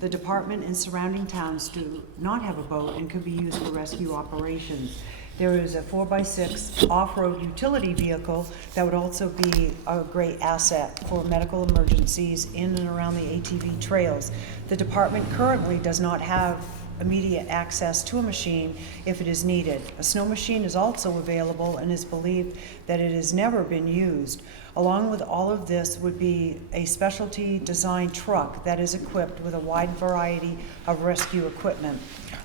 The department and surrounding towns do not have a boat and could be used for rescue operations. There is a 4x6 off-road utility vehicle that would also be a great asset for medical emergencies in and around the ATV trails. The department currently does not have immediate access to a machine if it is needed. A snow machine is also available and is believed that it has never been used. Along with all of this would be a specialty design truck that is equipped with a wide variety of rescue equipment.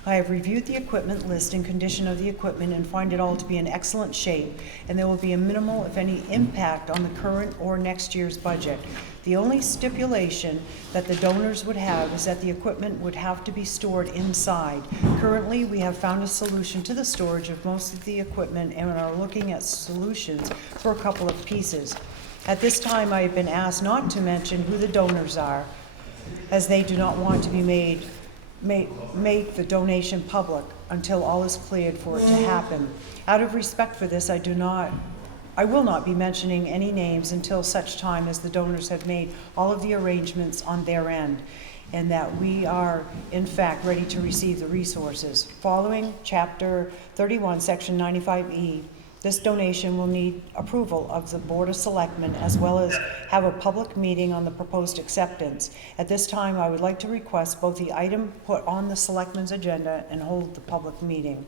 I have reviewed the equipment list and condition of the equipment and find it all to be in excellent shape, and there will be a minimal, if any, impact on the current or next year's budget. The only stipulation that the donors would have is that the equipment would have to be stored inside. Currently, we have found a solution to the storage of most of the equipment and are looking at solutions for a couple of pieces. At this time, I have been asked not to mention who the donors are, as they do not want to be make the donation public until all is cleared for it to happen. Out of respect for this, I will not be mentioning any names until such time as the donors have made all of the arrangements on their end, and that we are, in fact, ready to receive the resources. Following Chapter 31, Section 95E, this donation will need approval of the Board of Selectmen, as well as have a public meeting on the proposed acceptance. At this time, I would like to request both the item put on the Selectmen's agenda and hold the public meeting.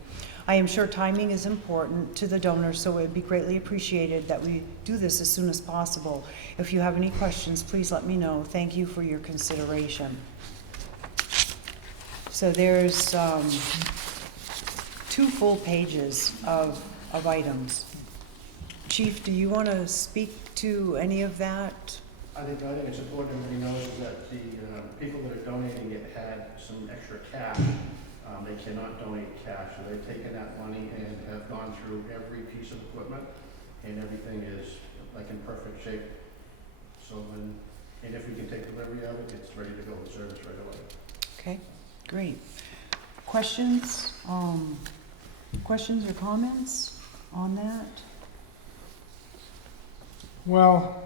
I am sure timing is important to the donors, so it would be greatly appreciated that we do this as soon as possible. If you have any questions, please let me know. Thank you for your consideration. So there's 2 full pages of items. Chief, do you want to speak to any of that? I think it's important everybody knows that the people that are donating it had some extra cash. They cannot donate cash, so they've taken that money and have gone through every piece of equipment, and everything is like in perfect shape. So and if we can take delivery of it, it's ready to go in service right away. Okay, great. Questions? Questions or comments on that? Well,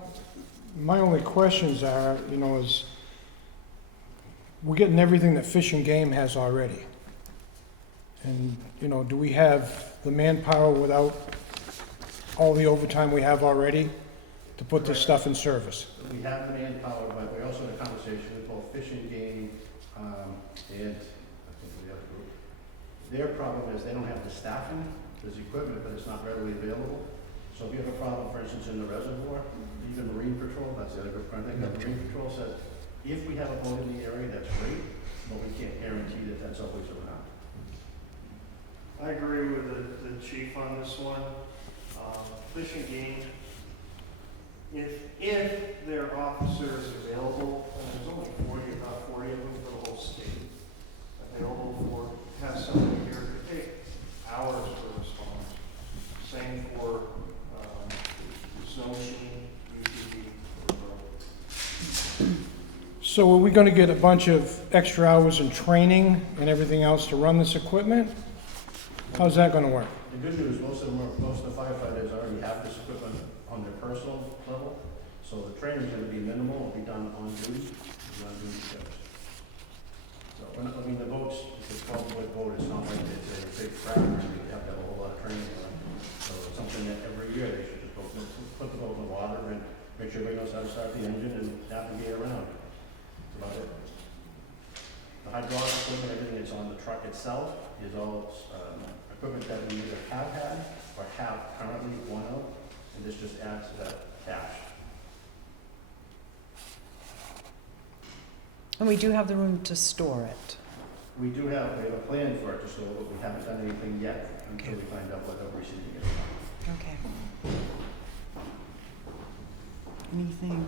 my only questions are, is we're getting everything that Fish and Game has already. And, do we have the manpower without all the overtime we have already to put this stuff in service? We have the manpower, but we also had a conversation with both Fish and Game and I think the other group. Their problem is they don't have the staffing. There's equipment, but it's not readily available. So if you have a problem, for instance, in the reservoir, even Marine Patrol, that's the other group, I think Marine Patrol says, if we have a boat in the area, that's great, but we can't guarantee that that's always around. I agree with the chief on this one. Fish and Game, if their officer is available, and there's only about 40 of them for the whole state, available for, have somebody here to take hours to respond. Same for snow machine, UTV, or boat. So are we going to get a bunch of extra hours in training and everything else to run this equipment? How's that going to work? The good news, most of the firefighters already have this equipment on their personal level, so the training is going to be minimal. It'll be done on duty shifts. So, the boats, it's a 12-foot boat. It's not like it's a big crowd. You have to have a whole lot of training on it. So it's something that every year they should just put the boat in the water and make sure everybody knows how to start the engine and navigate around. That's about it. The hydraulic equipment, everything that's on the truck itself is all equipment that we either have had or have currently one of, and this just adds to that cash. And we do have the room to store it. We have a plan for it to store, but we haven't done anything yet until we find out what the receiving is. Okay. Anything?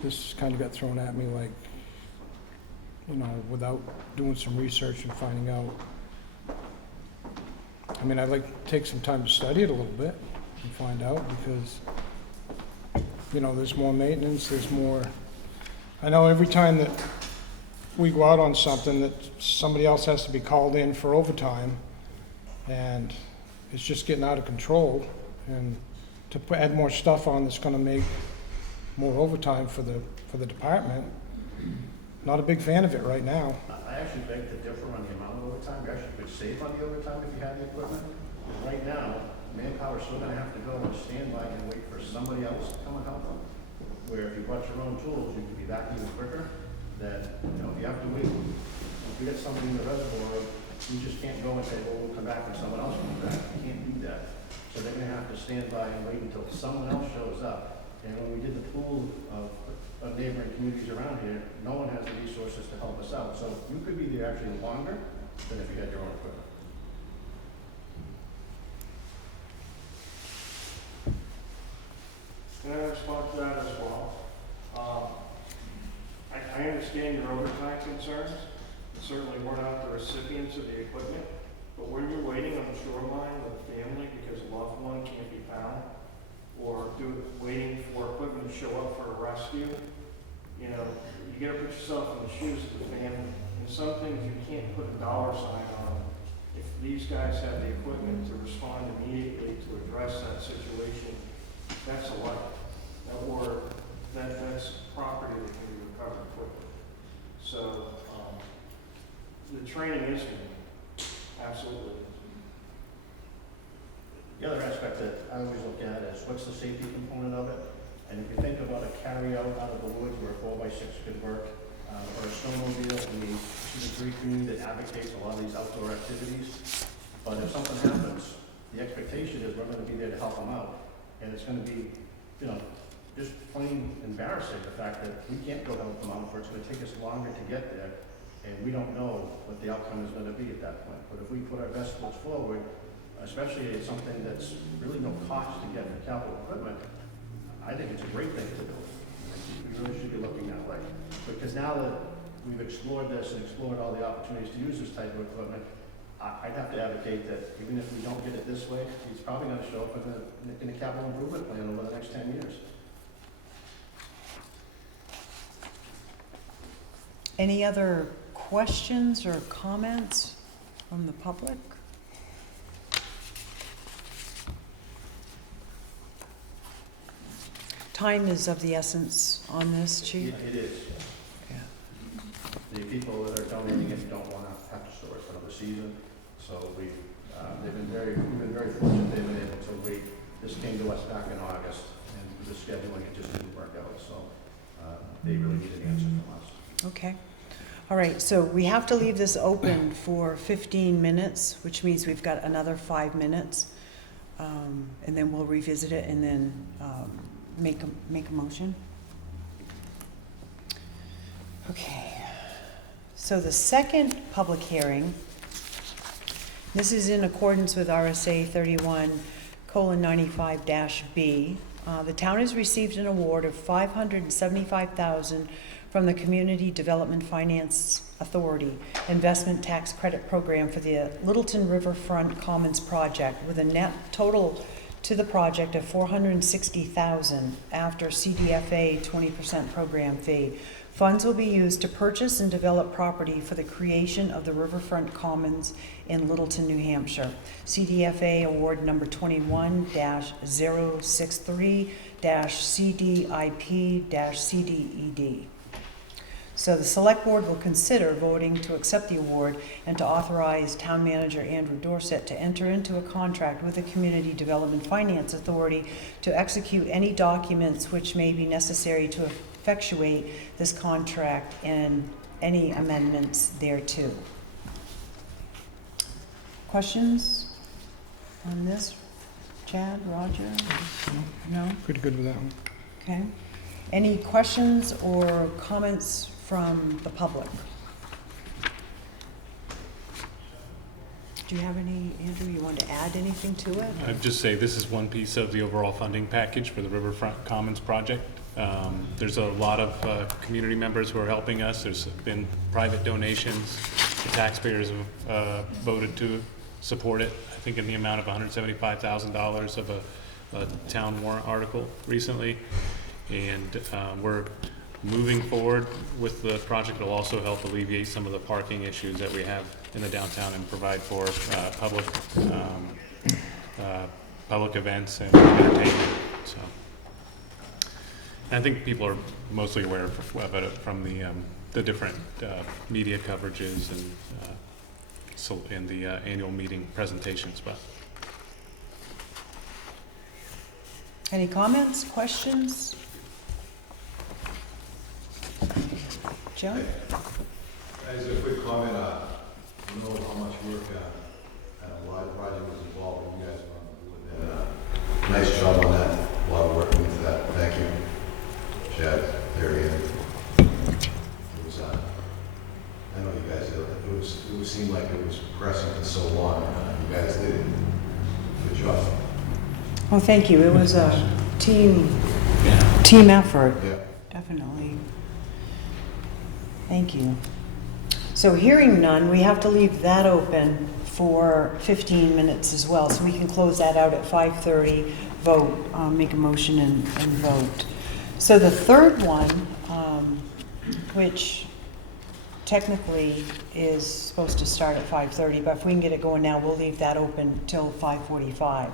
This kind of got thrown at me like, without doing some research and finding out. I'd like to take some time to study it a little bit and find out, because, there's more maintenance, there's more. I know every time that we go out on something that somebody else has to be called in for overtime, and it's just getting out of control, and to add more stuff on that's going to make more overtime for the department. Not a big fan of it right now. I actually beg to differ on the amount of overtime. You actually could save on the overtime if you had the equipment. Right now, manpower's still gonna have to go and stand by and wait for somebody else to come and help them. Where if you brought your own tools, you could be that even quicker. That, you know, if you have to wait, if you get somebody in the reservoir, you just can't go and say, well, we'll come back when someone else comes back. You can't do that. So they're gonna have to stand by and wait until someone else shows up. And when we did the pool of neighboring communities around here, no one has the resources to help us out. So you could be there actually longer than if you had your own equipment. Can I respond to that as well? I understand your overtime concerns. Certainly, we're not the recipients of the equipment, but when you're waiting on the shoreline with a family because a loved one can't be found, or waiting for equipment to show up for a rescue, you know, you gotta put yourself in the shoes of the family. And some things you can't put a dollar sign on. If these guys have the equipment to respond immediately to address that situation, that's a life. Or that's property that can be recovered quickly. So, the training is needed, absolutely. The other aspect that I always look at is what's the safety component of it? And if you think about a carry-out out of the woods where a 4x6 could work, or a snowmobile, I mean, this is a great community that advocates a lot of these outdoor activities. But if something happens, the expectation is we're gonna be there to help them out. And it's gonna be, you know, just plain embarrassing, the fact that we can't go help them out, or it's gonna take us longer to get there. And we don't know what the outcome is gonna be at that point. But if we put our best foot forward, especially it's something that's really no cost to get for capital equipment, I think it's a great thing to do. We really should be looking that way. Because now that we've explored this and explored all the opportunities to use this type of equipment, I'd have to advocate that even if we don't get it this way, it's probably gonna show up in a capital improvement plan over the next 10 years. Any other questions or comments from the public? Time is of the essence on this, Chief? It is. Yeah. The people that are donating it don't wanna have to store it for another season. So we've been very fortunate they've been able to wait. This came to us back in August, and the scheduling, it just didn't work out. So they really need an answer from us. Okay. All right, so we have to leave this open for 15 minutes, which means we've got another 5 minutes. And then we'll revisit it and then make a motion. Okay. So the second public hearing, this is in accordance with RSA 31:95-B. The town has received an award of $575,000 from the Community Development Finance Authority Investment Tax Credit Program for the Littleton Riverfront Commons project, with a net total to the project of $460,000 after CDFA 20% program fee. Funds will be used to purchase and develop property for the creation of the Riverfront Commons in Littleton, New Hampshire. CDFA award number 21-063-CDIP-CDED. So the Select Board will consider voting to accept the award and to authorize Town Manager Andrew Dorset to enter into a contract with the Community Development Finance Authority to execute any documents which may be necessary to effectuate this contract and any amendments thereto. Questions on this? Chad, Roger? No? Pretty good with that one. Okay. Any questions or comments from the public? Do you have any, Andrew, you want to add anything to it? I'd just say this is one piece of the overall funding package for the Riverfront Commons project. There's a lot of community members who are helping us. There's been private donations. The taxpayers have voted to support it, I think in the amount of $175,000 of a town warrant article recently. And we're moving forward with the project. It'll also help alleviate some of the parking issues that we have in the downtown and provide for public events and entertainment. So, I think people are mostly aware of it from the different media coverages and so in the annual meeting presentations. But Any comments, questions? Joe? As a quick comment, you know how much work and a lot of project was involved, and you guys were doing that. Nice job on that, a lot of work into that. Thank you, Chad, Terry, and it was, I know you guys, it seemed like it was pressing for so long. You guys did it. Good job. Well, thank you. It was a team effort, Yeah. definitely. Thank you. So hearing none, we have to leave that open for 15 minutes as well, so we can close that out at 5:30, vote, make a motion and vote. So the third one, which technically is supposed to start at 5:30, but if we can get it going now, we'll leave that open till 5:45.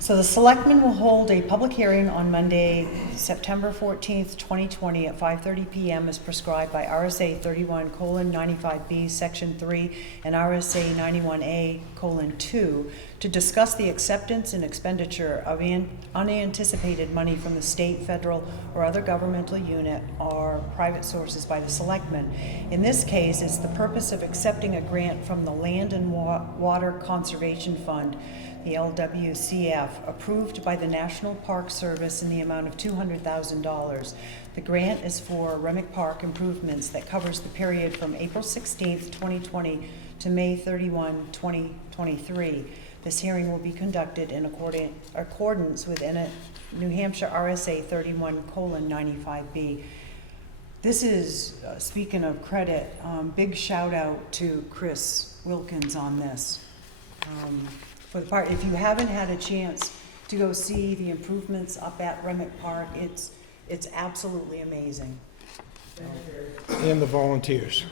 So the Selectmen will hold a public hearing on Monday, September 14th, 2020 at 5:30 p.m. as prescribed by RSA 31:95B, Section 3, and RSA 91A:2 to discuss the acceptance and expenditure of unanticipated money from the state, federal, or other governmental unit or private sources by the Selectmen. In this case, it's the purpose of accepting a grant from the Land and Water Conservation Fund, the LWCF, approved by the National Park Service in the amount of $200,000. The grant is for Remick Park improvements that covers the period from April 16th, 2020 to May 31, 2023. This hearing will be conducted in accordance with New Hampshire RSA 31:95B. This is, speaking of credit, big shout out to Chris Wilkins on this. For the part, if you haven't had a chance to go see the improvements up at Remick Park, it's absolutely amazing. And the volunteers.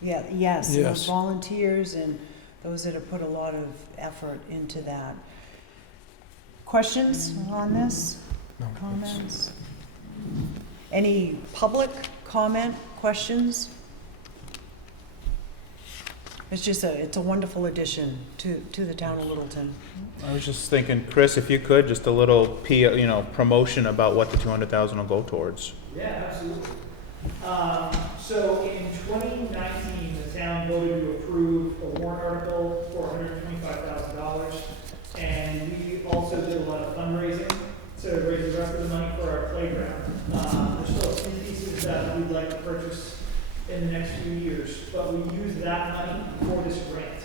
Yeah, yes, Yes. those volunteers and those that have put a lot of effort into that. Questions on this? No, Comments? Any public comment, questions? It's a wonderful addition to the town of Littleton. I was just thinking, Chris, if you could, just a little promotion about what the 200,000 will go towards. Yeah, absolutely. So in 2019, the town voted to approve a warrant article for $125,000, and we also did a lot of fundraising to raise the rest of the money for our playground. There's still a few pieces that we'd like to purchase in the next few years, but we use that money for this grant.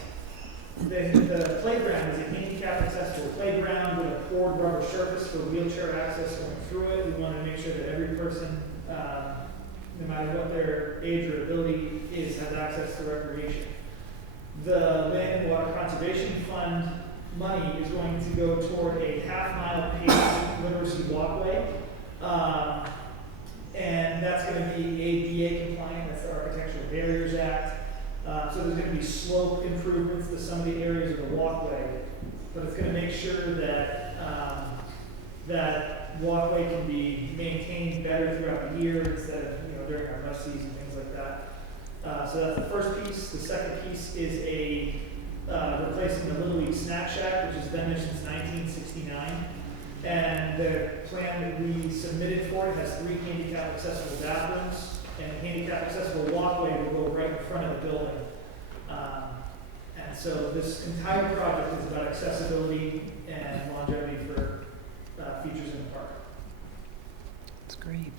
The playground is a handicap accessible playground with a poured rubber surface for wheelchair access going through it. We want to make sure that every person, no matter what their age or ability is, has access to recreation. The Land and Water Conservation Fund money is going to go toward a half-mile paved literacy walkway. And that's going to be ADA compliant, that's the Architectural Barriers Act. So there's going to be slope improvements to some of the areas of the walkway, but it's going to make sure that that walkway can be maintained better throughout the year instead of during our rough season, things like that. So that's the first piece. The second piece is replacing the Little League Snack Shack, which has been there since 1969. And the plan that we submitted for it has 3 handicap accessible bathrooms, and a handicap accessible walkway will go right in front of the building. And so this entire project is about accessibility and longevity for features in the park. It's great.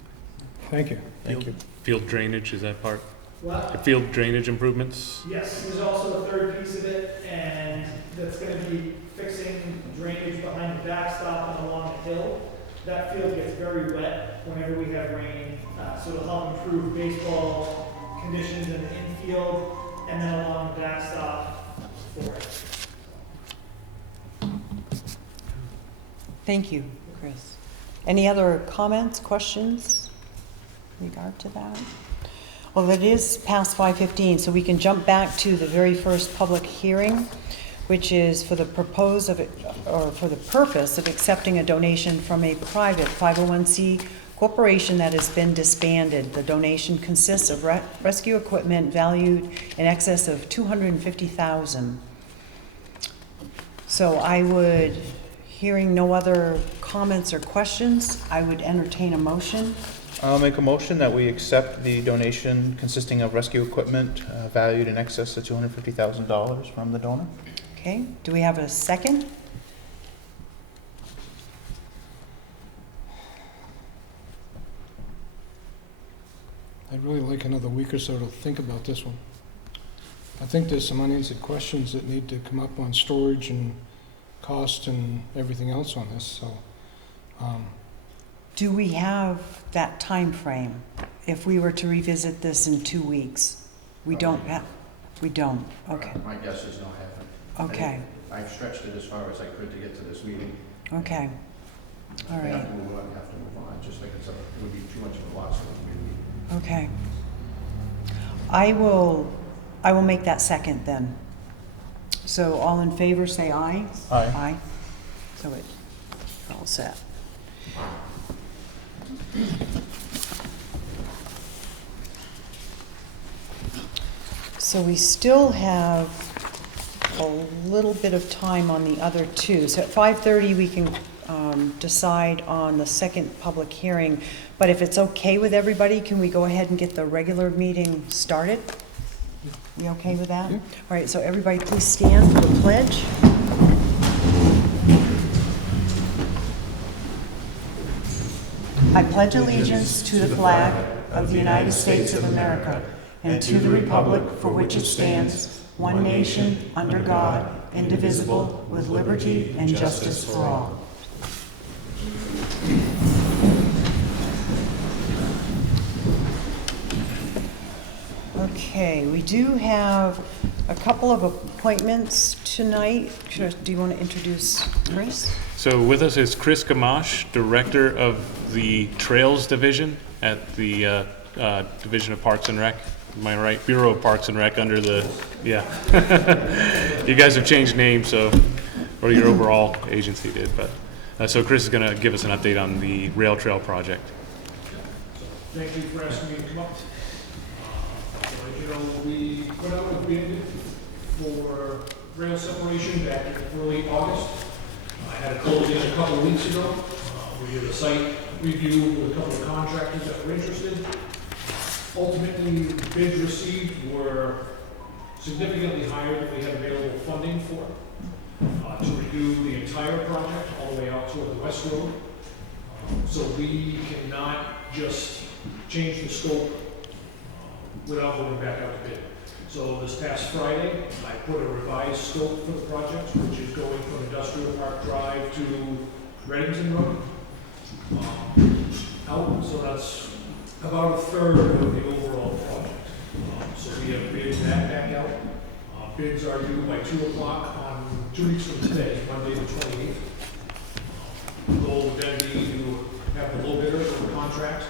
Thank you. Thank you. field drainage, is that part? Well, The field drainage improvements? yes, there's also a third piece of it, and that's going to be fixing drainage behind the backstop and along the hill. That field gets very wet whenever we have rain, so it'll help improve baseball conditions in the infield and then along the backstop for it. Thank you, Chris. Any other comments, questions in regard to that? Well, it is past 5:15, so we can jump back to the very first public hearing, which is for the purpose of accepting a donation from a private 501c corporation that has been disbanded. The donation consists of rescue equipment valued in excess of $250,000. So I would, hearing no other comments or questions, I would entertain a motion. I'll make a motion that we accept the donation consisting of rescue equipment valued in excess of $250,000 from the donor. Okay, do we have a second? I'd really like another week or so to think about this one. I think there's some unanswered questions that need to come up on storage and cost and everything else on this, so. Do we have that time frame? If we were to revisit this in 2 weeks? We don't have, we don't, okay, My guess is not happening. okay, I've stretched it as far as I could to get to this meeting. okay, all We right, have to move on, have to move on, just like it would be too much of a loss for the community. okay. I will make that second then. So all in favor, say aye. Aye. Aye. So it, all set. So we still have a little bit of time on the other two. So at 5:30, we can decide on the second public hearing. But if it's okay with everybody, can we go ahead and get the regular meeting started? We okay with that? Yeah. All right, so everybody please stand for the pledge. I pledge allegiance to the flag of the United States of America and to the republic for which it stands, one nation, under God, indivisible, with liberty and justice for all. Okay, we do have a couple of appointments tonight. Do you want to introduce Chris? So with us is Chris Gamache, Director of the Trails Division at the Division of Parks and Rec. Am I right? Bureau of Parks and Rec under the, yeah. You guys have changed names, so, or your overall agency did, but, so Chris is gonna give us an update on the rail trail project. Thank you for asking me to come up. You know, we put out a bid for rail separation back in early August. I had a closing a couple of weeks ago. We did a site review with a couple of contractors that were interested. Ultimately, the bids received were significantly higher than we had available funding for to redo the entire project all the way out toward the West Road. So we cannot just change the scope without going back out to bid. So this past Friday, I put a revised scope for the project, which is going from Industrial Park Drive to Reddington Road. Out, so that's about a third of the overall project. So we have bid that back out. Bids are due by 2 o'clock on 2 weeks from today, Monday the 28th. The goal would then be to have the low bidder for the contract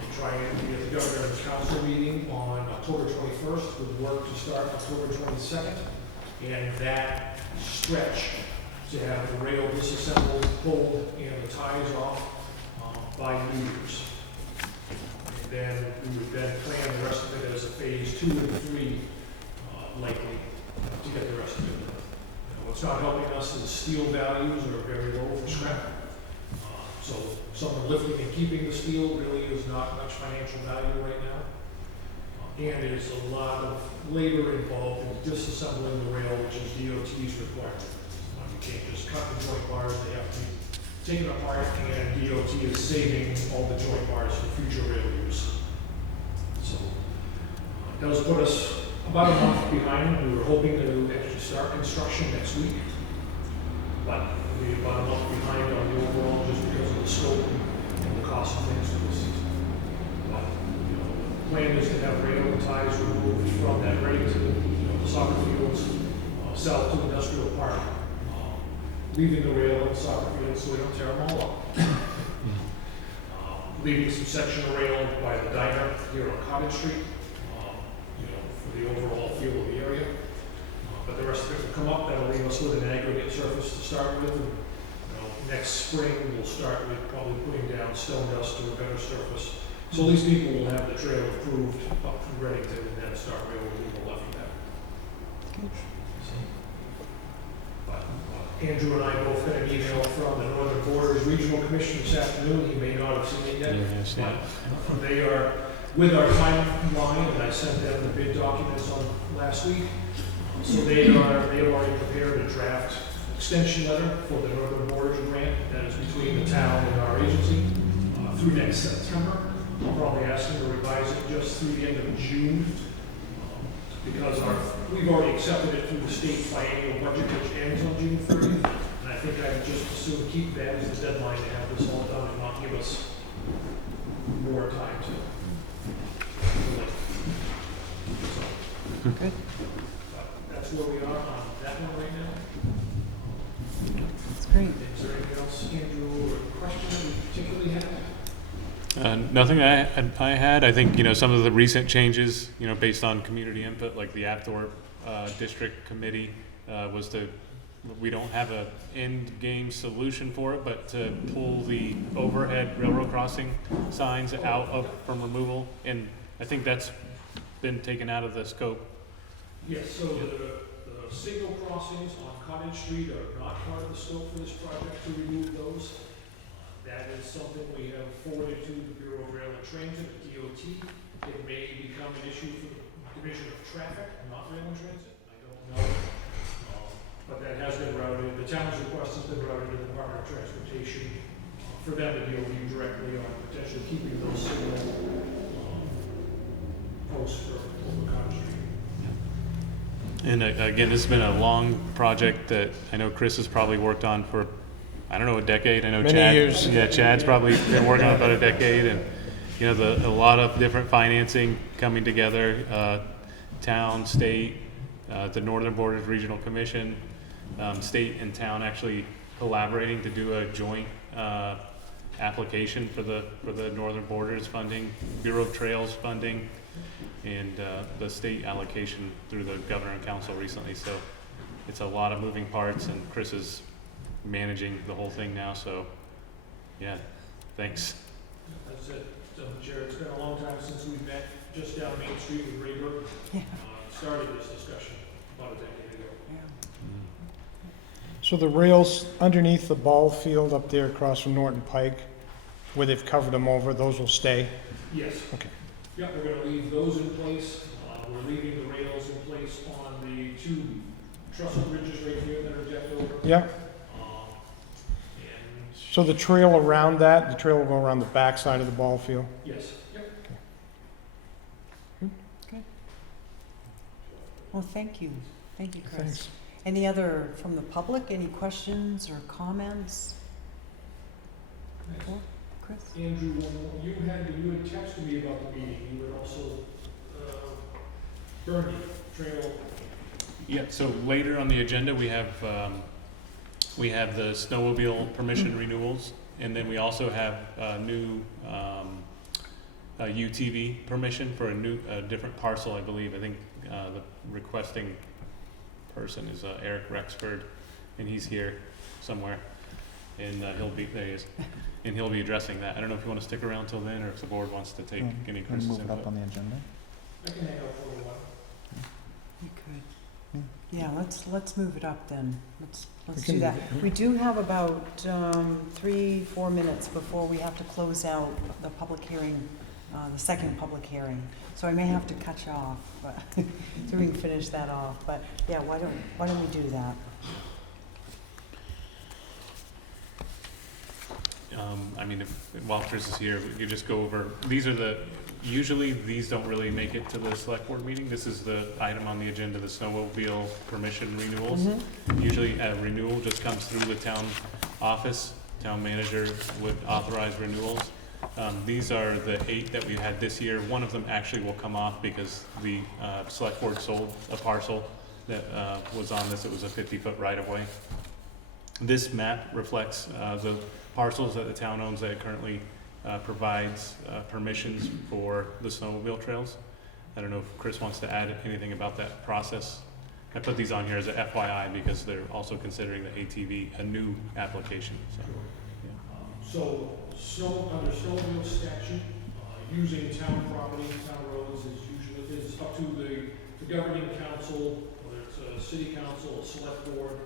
and try and get the governor's council meeting on October 21st with work to start October 22nd. And that stretch to have the rail disassembled, pulled, and the ties off by New Year's. And then we would then plan the rest of it as a phase 2 and 3 likely to get the rest of it. What's not helping us is steel values are very low for scrap. So someone lifting and keeping the steel really is not much financial value right now. And there's a lot of labor involved in disassembling the rail, which is DOT's requirement. You can't just cut the joint bars, they have to be taken apart, and DOT is saving all the joint bars for future rail use. So it does put us about a month behind. We were hoping to actually start construction next week, but we're about a month behind on the overall just because of the scope and the cost of things for this season. But, you know, the plan is to have rail ties removed from that Reddington, the soccer fields, south to Industrial Park, leaving the rail in the soccer fields so we don't tear them all up. Leaving some section of rail by the diner here on Cottage Street, for the overall feel of the area. But the rest of it will come up. That'll leave us with an aggregate surface to start with. And, next spring, we'll start with probably putting down stone dust to a better surface. So these people will have the trail approved up to Reddington and then start rail removal after that. But Andrew and I both got an email from the Northern Borders Regional Commission this afternoon. He may not have seen it yet. Yes, yeah. But they are with our timeline, and I sent them the bid documents on last week. So they have already prepared a draft extension letter for the Northern Borders grant that is between the town and our agency through next September. I'll probably ask them to revise it just through the end of June because we've already accepted it through the state biannual budget, which ends on June 30th. And I think I would just as soon keep that as the deadline to have this all done and not give us more time to. Good. That's where we are on that one right now. That's great. Is there anything else, Andrew, or question that we particularly have? Nothing I had. I think, some of the recent changes, based on community input, like the Apthorpe District Committee, we don't have a end game solution for it, but to pull the overhead railroad crossing signs from removal. And I think that's been taken out of the scope. Yes, so the signal crossings on Cottage Street are not part of the scope for this project to remove those. That is something we have forwarded to the Bureau of Rail and Transit, the DOT. It may become an issue for the Division of Traffic, not Rail and Transit, I don't know. But that has been routed, the town's request has been routed to the Department of Transportation for them to deal with you directly on potentially keeping those signal posts for Cottage Street. And again, this has been a long project that I know Chris has probably worked on for, a decade. I know Many Chad. years. Yeah, Chad's probably been working on it about a decade, and a lot of different financing coming together. Town, state, the Northern Borders Regional Commission, state and town actually collaborating to do a joint application for the Northern Borders funding, Bureau of Trails funding, and the state allocation through the Governor and Council recently. So it's a lot of moving parts, and Chris is managing the whole thing now. So yeah, thanks. That's it. So, Jared, it's been a long time since we met just down Main Street with Rayburn. Yeah. Started this discussion about a decade ago. So the rails underneath the ball field up there across from Norton Pike, where they've covered them over, those will stay? Yes. Okay. Yeah, we're gonna leave those in place. We're leaving the rails in place on the two trestle bridges right here that are decked over. Yeah, And, so the trail around that, the trail will go around the back side of the ball field? yes, yep. Well, thank you. Thank you, Chris. Thanks. Any other from the public? Any questions or comments? Thanks. Chris? Andrew, when you had texted me about the meeting, you had also, Bernie, trail. Yeah, so later on the agenda, we have the snowmobile permission renewals, and then we also have a new UTV permission for a different parcel, I believe. I think the requesting person is Eric Rexford, and he's here somewhere, and there he is, and he'll be addressing that. I don't know if you want to stick around till then, or if the board wants to take any Chris's Move it input. up on the agenda. I can hang out for a little while. You could. Yeah, let's move it up then. Let's can do that. move it. We do have about 3-4 minutes before we have to close out the public hearing, the second public hearing. So I may have to cut you off, but so we can finish that off. But yeah, why don't we do that? While Chris is here, we could just go over, usually these don't really make it to the select board meeting. This is the item on the agenda, the snowmobile permission renewals. Usually a renewal just comes through the town office. Town manager would authorize renewals. These are the 8 that we had this year. One of them actually will come off because the select board sold a parcel that was on this. It was a 50-foot right-of-way. This map reflects the parcels that the town owns that it currently provides permissions for the snowmobile trails. I don't know if Chris wants to add anything about that process I put these on here as a FYI because they're also considering the ATV a new application, so. So, under snowmobile statute, using town property, town roads is up to the governing council, whether it's a city council, a select board,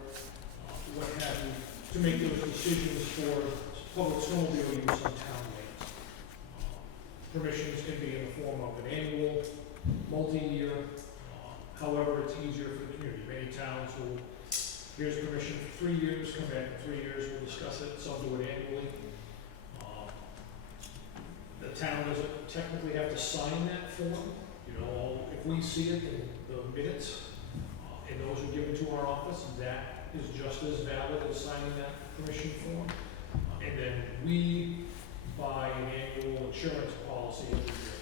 what have you, to make those decisions for public snowmobile use on town lands. Permissions can be in the form of an annual, multi-year, however it's easier for the community. Many towns will, here's permission for 3 years, come back in 3 years, we'll discuss it, some do it annually. The town doesn't technically have to sign that form. You know, if we see it in the minutes, and those are given to our office, that is just as valid as signing that permission form. And then we buy an annual insurance policy every year.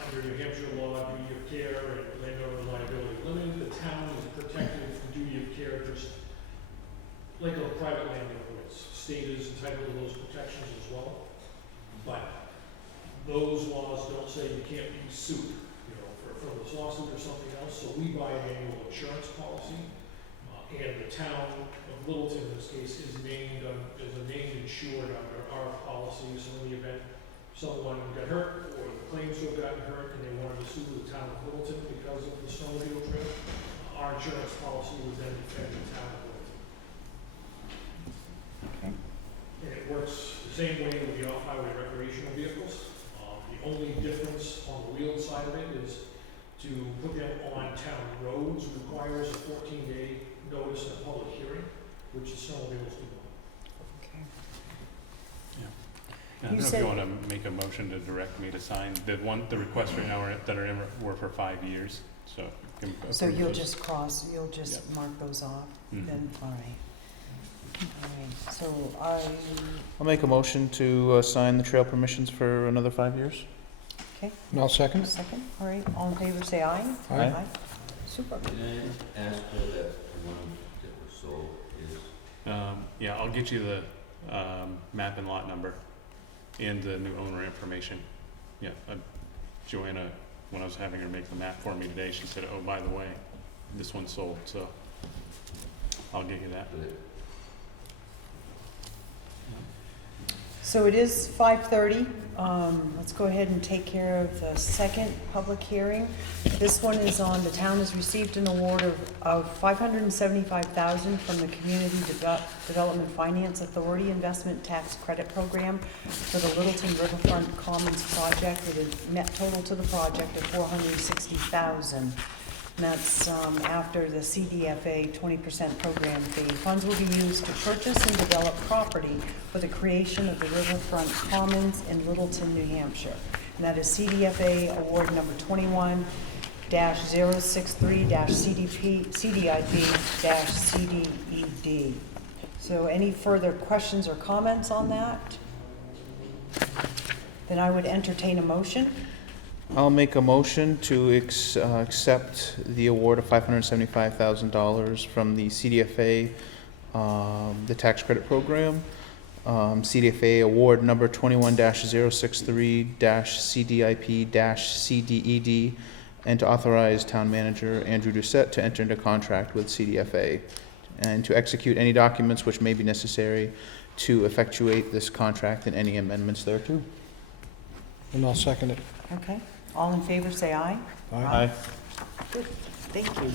Under New Hampshire law, duty of care and landowner liability limited, the town is protected from duty of care just like a private landowner is. State is entitled to those protections as well. But those laws don't say you can't be sued, you know, for this lawsuit or something else. So we buy an annual insurance policy, and the town of Littleton, in this case, is named as a named insured under our policy. So in the event someone got hurt or the claims to have gotten hurt and they wanted to sue the town of Littleton because of the snowmobile trail, our insurance policy would then defend the town of Littleton. Okay. And it works the same way with the off-highway recreational vehicles. The only difference on the wheeled side of it is to put them on town roads requires a 14-day notice and a public hearing, which the snowmobiles do not. Okay. I don't You know if said- you want to make a motion to direct me to sign, the requests right now were for 5 years, so. you can So approve you'll those. just Yep. mark those off, Mhm. then, all right. All right, so I'll make a motion to sign the trail permissions for another 5 years. And I'll second a it. second, all right, all in favor, say aye. Aye. Super. Can I ask where that one that was sold is? Yeah, I'll get you the map and lot number and the new owner information. Yeah, Joanna, when I was having her make the map for me today, she said, oh, by the way, this one's sold, so I'll get you that. So it is 5:30. Let's go ahead and take care of the second public hearing. This one is on, the town has received an award of $575,000 from the Community Development Finance Authority Investment Tax Credit Program for the Littleton Riverfront Commons project with a net total to the project of $460,000. And that's after the CDFA 20% program fee. Funds will be used to purchase and develop property for the creation of the Riverfront Commons in Littleton, New Hampshire. And that is CDFA award number 21-063-CDIP-CDED. So any further questions or comments on that? Then I would entertain a motion. I'll make a motion to accept the award of $575,000 from the CDFA, the tax credit program. CDFA award number 21-063-CDIP-CDED, and to authorize town manager Andrew Doucette to enter into contract with CDFA and to execute any documents which may be necessary to effectuate this contract and any amendments thereto. And I'll second it. Okay, all in favor, say aye. Aye. Good, thank you.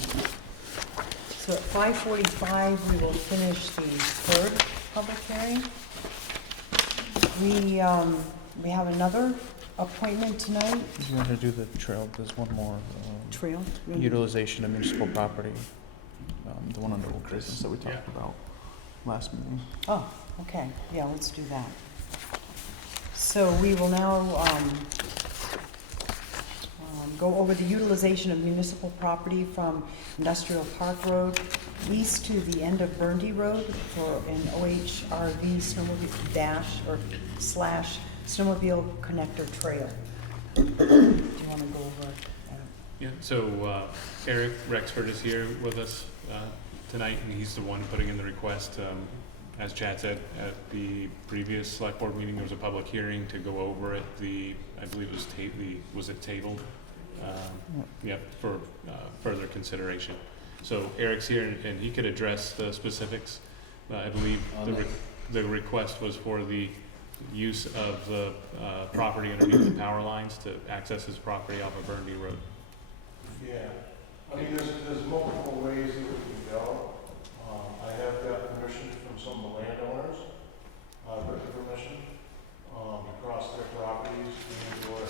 So at 5:45, we will finish the third public hearing. We have another appointment tonight. You want to do the trail? There's one more. Trail. Utilization of municipal property, the one under old business that we talked about last meeting. Oh, okay, yeah, let's do that. So we will now go over the utilization of municipal property from Industrial Park Road east to the end of Burndy Road for an OHRV snowmobile / snowmobile connector trail. Do you want to go over? Yeah, so Eric Rexford is here with us tonight, and he's the one putting in the request. As Chad said, at the previous select board meeting, there was a public hearing to go over it. I believe it was was it tabled? Yeah, for further consideration. So Eric's here and he could address the specifics. I believe the request was for the use of the property underneath the power lines to access his property off of Burnby Road. Yeah, I mean, there's multiple ways that we can go. I have got permission from some of the landowners, written permission, to cross their properties, and/or,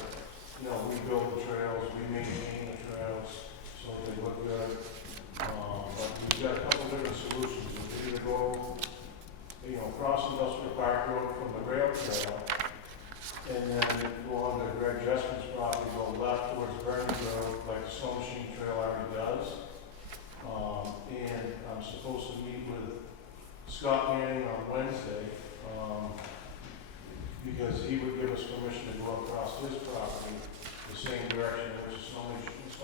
we build the trails, we maintain the trails, so they look good. But we've got a couple different solutions. We can either go, cross Industrial Park Road from the rail trail, and then go on to Greg Jesper's property, go left towards Burning Road, like the Snow Machine Trail already does. And I'm supposed to meet with Scott Manning on Wednesday, because he would give us permission to go across his property the same direction in which the Snow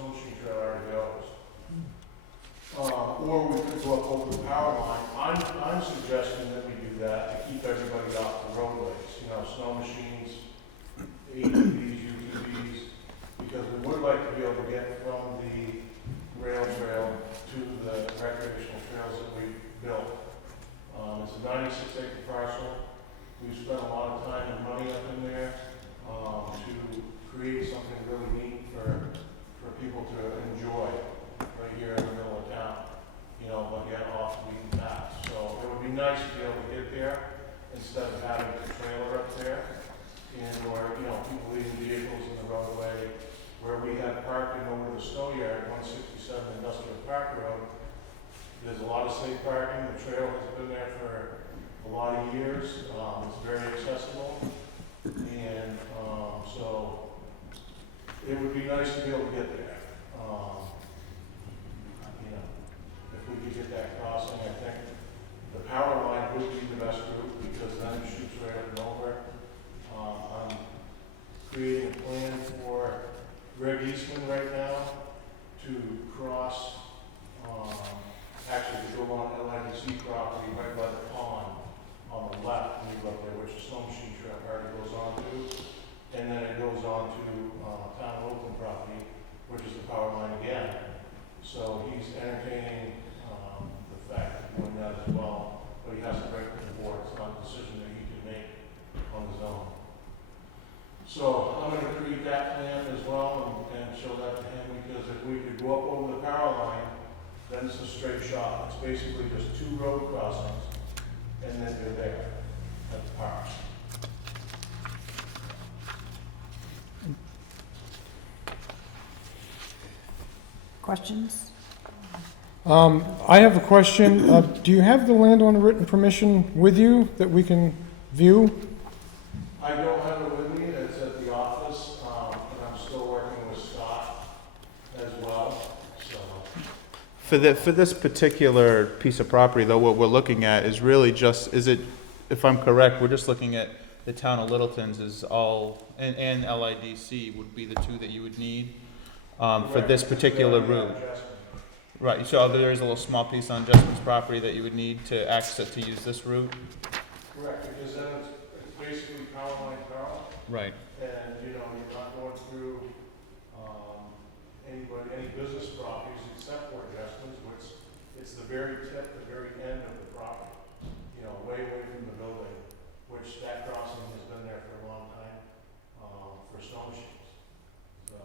Machine Trail already goes. Or we could go up over the power line. I'm suggesting that we do that to keep everybody off the roadways, snow machines, ATVs, UTVs, because we would like to be able to get from the rail trail to the recreational trails that we built. It's a 96-acre parcel. We've spent a lot of time and money up in there to create something really neat for people to enjoy right here in the middle of town, but get off the beaten path. So it would be nice to be able to get there instead of having a trailer up there, or people leaving vehicles in the roadway. Where we have parking over the snow yard, 167 Industrial Park Road, there's a lot of safe parking. The trail has been there for a lot of years. It's very accessible, and so it would be nice to be able to get there. If we could get that crossing, I think the power line would be the best route, because then it shoots right up and over. I'm creating a plan for Greg Eastman right now to cross, actually to go on LIDC property right by the pond on the left, when you go up there, which the Snow Machine Trail already goes on to, and then it goes on to Town of Littleton property, which is the power line again. So he's entertaining the fact of doing that as well, but he has to bring it to the board. It's not a decision that he can make on his own. So I'm going to create that plan as well and show that to him, because if we could go up over the power line, then it's a straight shot. It's basically just 2 road crossings, and then you're there at the park. Questions? I have a question. Do you have the landowner written permission with you that we can view? I don't have it with me. It's at the office, and I'm still working with Scott as well. So For this particular piece of property, though, what we're looking at is really just, if I'm correct, we're just looking at the town of Littleton's is all, and LIDC would be the 2 that you would need for this particular route. Right, so there is a little small piece on Justin's property that you would need to access to use this route? Correct, because then it's basically power line power, Right. and you're not going through any business properties except for Justin's, which it's the very tip, the very end of the property, way away from the building, which that crossing has been there for a long time for snow machines. So,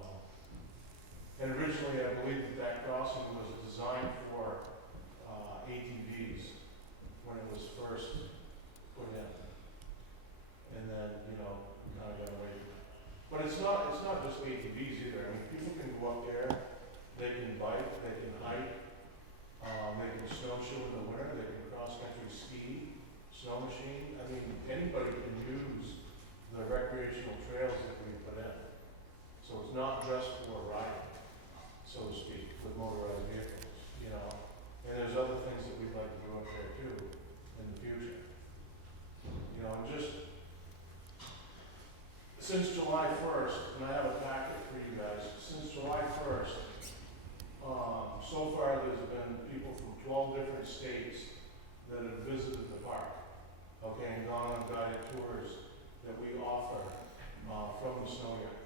and originally I believe that crossing was designed for ATVs when it was first put in. And then, kind of got away from it. But it's not just ATVs either. I mean, people can go up there, they can bike, they can hike, they can snowshoe in the winter, they can cross-country ski, snow machine. I mean, anybody can use the recreational trails that we put in. So it's not just for riding, so to speak, with motorized vehicles, And there's other things that we'd like to do up there too in the future. And just since July 1st, and I have a packet for you guys, since July 1st, so far there's been people from 12 different states that have visited the park, and gone on guided tours that we offer from the snow yard.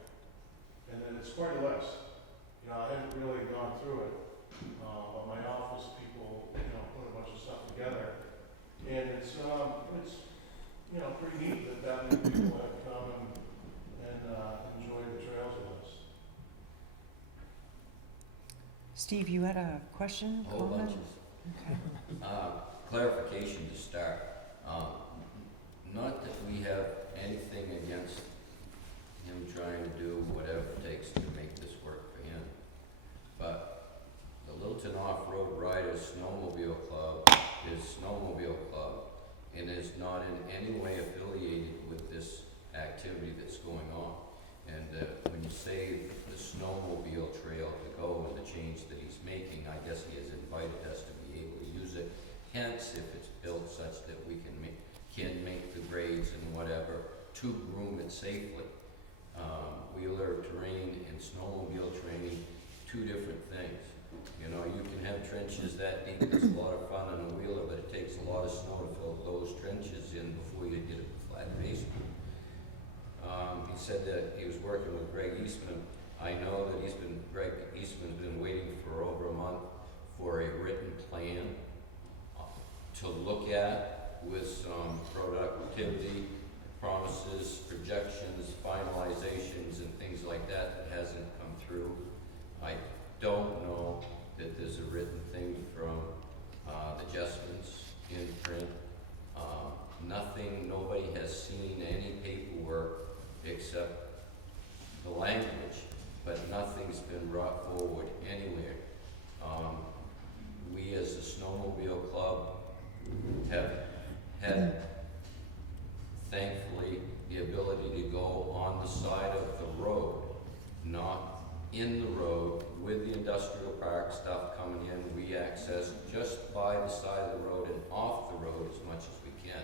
And then it's quite a list. I haven't really gone through it, but my office people, put a bunch of stuff together. And it's pretty neat that many people have come and enjoyed the trails with us. Steve, you had a question, Whole comment? bunches. Okay. Clarification to start. Not that we have anything against him trying to do whatever it takes to make this work for him, but the Littleton Off-Road Riders Snowmobile Club is Snowmobile Club and is not in any way affiliated with this activity that's going on. And when you say the snowmobile trail to go and the change that he's making, I guess he has invited us to be able to use it. Hence, if it's built such that we can make the grades and whatever to groom it safely. Wheeler terrain and snowmobile training, two different things. You can have trenches that deep, it's a lot of fun on a wheeler, but it takes a lot of snow to fill those trenches in before you get a flat basement. He said that he was working with Greg Eastman. I know that Greg Eastman's been waiting for over a month for a written plan to look at with some productivity, promises, projections, finalizations, and things like that hasn't come through. I don't know that there's a written thing from the Jessmans in print. Nothing, nobody has seen any paperwork except the language, but nothing's been brought forward anywhere. We as a snowmobile club have had, thankfully, the ability to go on the side of the road, not in the road with the industrial park stuff coming in. We access just by the side of the road and off the road as much as we can,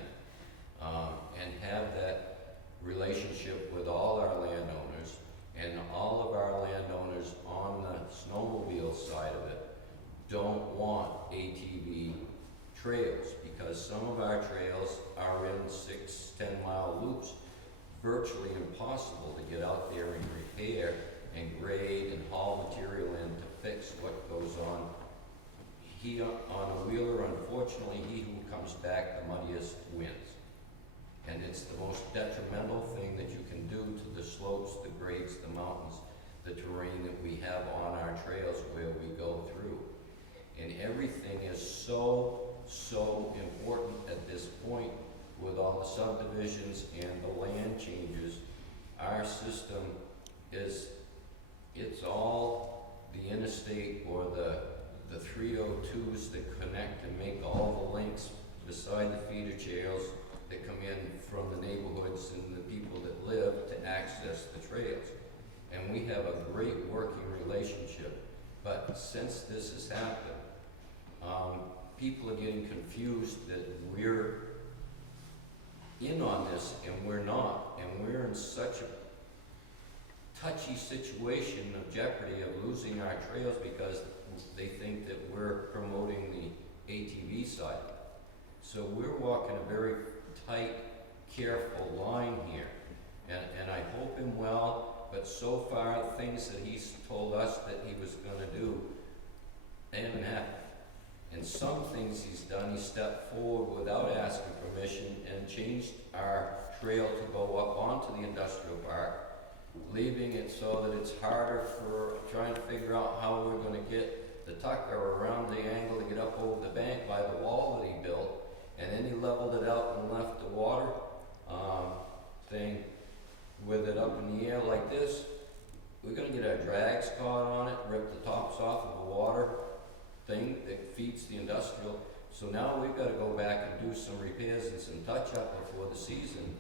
and have that relationship with all our landowners, and all of our landowners on the snowmobile side of it don't want ATV trails, because some of our trails are in 6-10 mile loops, virtually impossible to get out there and repair and grade and haul material in to fix what goes on. On a wheeler, unfortunately, he who comes back the muddiest wins. And it's the most detrimental thing that you can do to the slopes, the grades, the mountains, the terrain that we have on our trails where we go through. And everything is so important at this point with all the subdivisions and the land changes. Our system it's all the interstate or the 302s that connect and make all the links beside the feeder trails that come in from the neighborhoods and the people that live to access the trails. And we have a great working relationship. But since this has happened, people are getting confused that we're in on this and we're not. And we're in such a touchy situation of jeopardy of losing our trails because they think that we're promoting the ATV side. So we're walking a very tight, careful line here. And I hope him well, but so far the things that he's told us that he was gonna do, they haven't happened. And some things he's done, he stepped forward without asking permission and changed our trail to go up onto the industrial park, leaving it so that it's harder for trying to figure out how we're gonna get the tucker around the angle to get up over the bank by the wall that he built. And then he leveled it out and left the water thing with it up in the air like this. We're gonna get our drags caught on it, rip the tops off of the water thing that feeds the industrial. So now we've got to go back and do some repairs and some touch-up before the season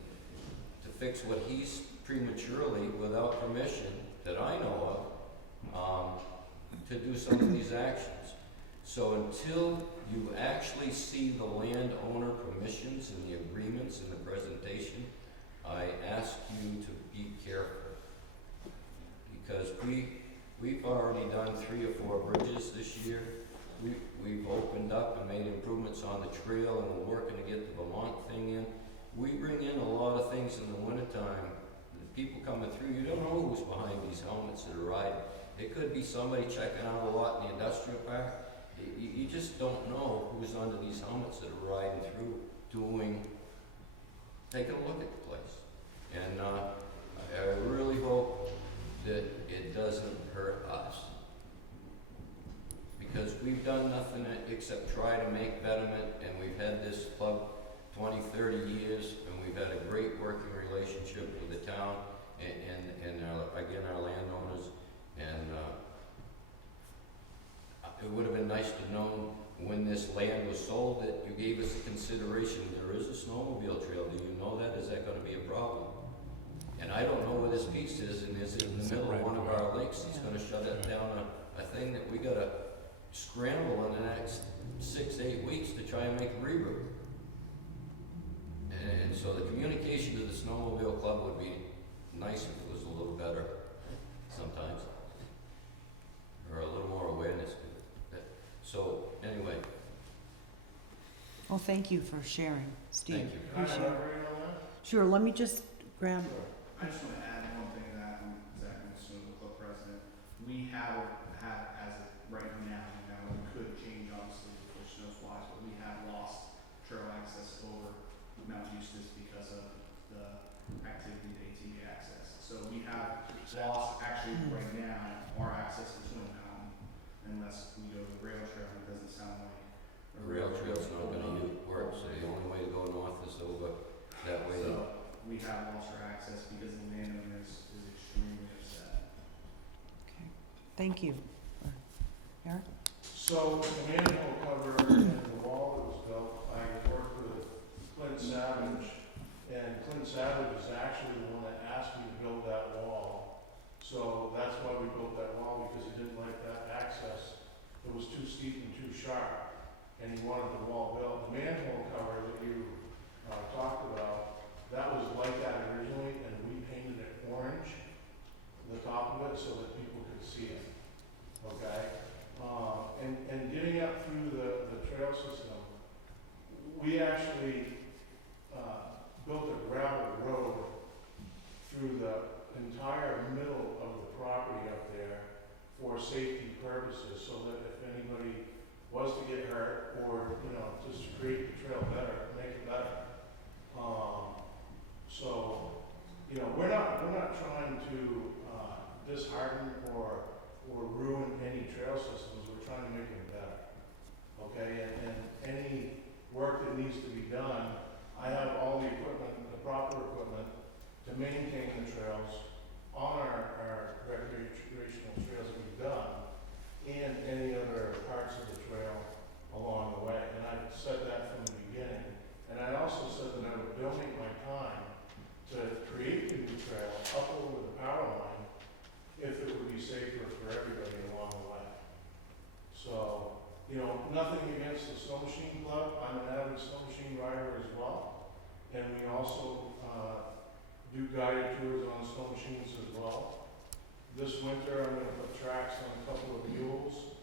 to fix what he's prematurely, without permission that I know of, to do some of these actions. So until you actually see the landowner permissions and the agreements in the presentation, I ask you to be careful. Because we've already done 3 or 4 bridges this year. We've opened up and made improvements on the trail, and we're working to get the Vermont thing in. We bring in a lot of things in the wintertime. The people coming through, you don't know who's behind these helmets that are riding. It could be somebody checking out a lot in the industrial park. You just don't know who's under these helmets that are riding through, taking a look at the place. And I really hope that it doesn't hurt us. Because we've done nothing except try to make betterment, and we've had this club 20, 30 years, and we've had a great working relationship with the town and our landowners. And it would have been nice to know when this land was sold that you gave us a consideration. There is a snowmobile trail. Do you know that? Is that gonna be a problem? And I don't know where this piece is, and is it in the middle of one of our lakes? It's gonna shut it down, a thing that we gotta scramble in the next 6 to 8 weeks to try and make a reroute. And so the communication to the snowmobile club would be nice if it was a little better sometimes, or a little more awareness. So anyway, Well, thank you for sharing, Steve. thank you. Can I Appreciate it. elaborate on that? Sure, let me just grab, I just want to add one thing to that, Zach, I'm the club president. We have, as of right now, we could change obviously before snow flies, but we have lost trail access over Mount Eustis because of the activity to ATV access. So we have lost, actually right now, our access to Snow Mountain unless we go to the rail trail, and it doesn't sound like. The rail trail's not gonna work, so the only way to go north is over that way. So we have lost our access because the landowner is extremely upset. okay, thank you. Eric? So the manhole cover and the wall that was built, I worked with Clint Savage, and Clint Savage is actually the one that asked me to build that wall. So that's why we built that wall, because he didn't like that access. It was too steep and too sharp, and he wanted the wall built. The manhole cover that you talked about, that was like that originally, and we painted it orange, the top of it, so that people could see it, okay? And getting up through the trail system, we actually built a gravel road through the entire middle of the property up there for safety purposes, so that if anybody was to get hurt, or, just to create the trail better, make it better. So, we're not trying to dishearten or ruin any trail systems. We're trying to make them better, okay? And any work that needs to be done, I have all the equipment, the proper equipment, to maintain the trails on our recreational trails that we've done, and any other parts of the trail along the way. And I said that from the beginning. And I also said that I would donate my time to create the new trail up over the power line if it would be safer for everybody along the way. So, nothing against the Snow Machine Club. I'm an avid snow machine rider as well. And we also do guided tours on snow machines as well. This winter, I'm going to put tracks on a couple of mules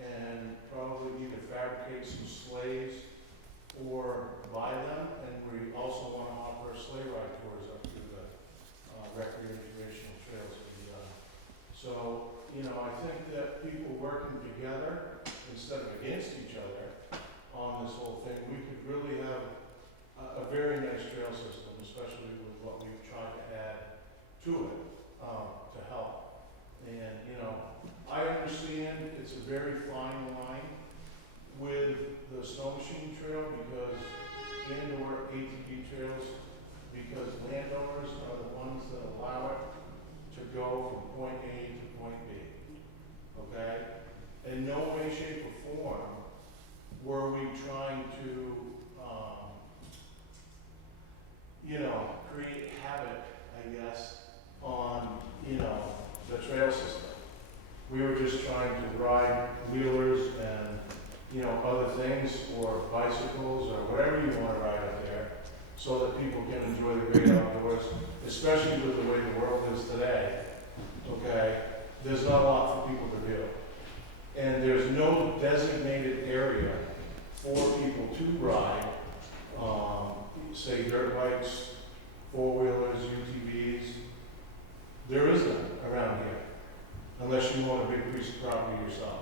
and probably either fabricate some sleighs or buy them. And we also want to offer sleigh ride tours up through the recreational trails that we've done. So, I think that people working together instead of against each other on this whole thing, we could really have a very nice trail system, especially with what we've tried to add to it to help. And, I understand it's a very fine line with the snow machine trail and/or ATV trails, because landowners are the ones that allow it to go from point A to point B. Okay? In no way, shape, or form were we trying to, create havoc, I guess, on, the trail system. We were just trying to ride wheelers and, other things, or bicycles, or whatever you want to ride up there, so that people can enjoy the great outdoors, especially with the way the world is today. Okay? There's not a lot for people to do. And there's no designated area for people to ride, say dirt bikes, four-wheelers, UTVs. There isn't around here, unless you want police property yourself.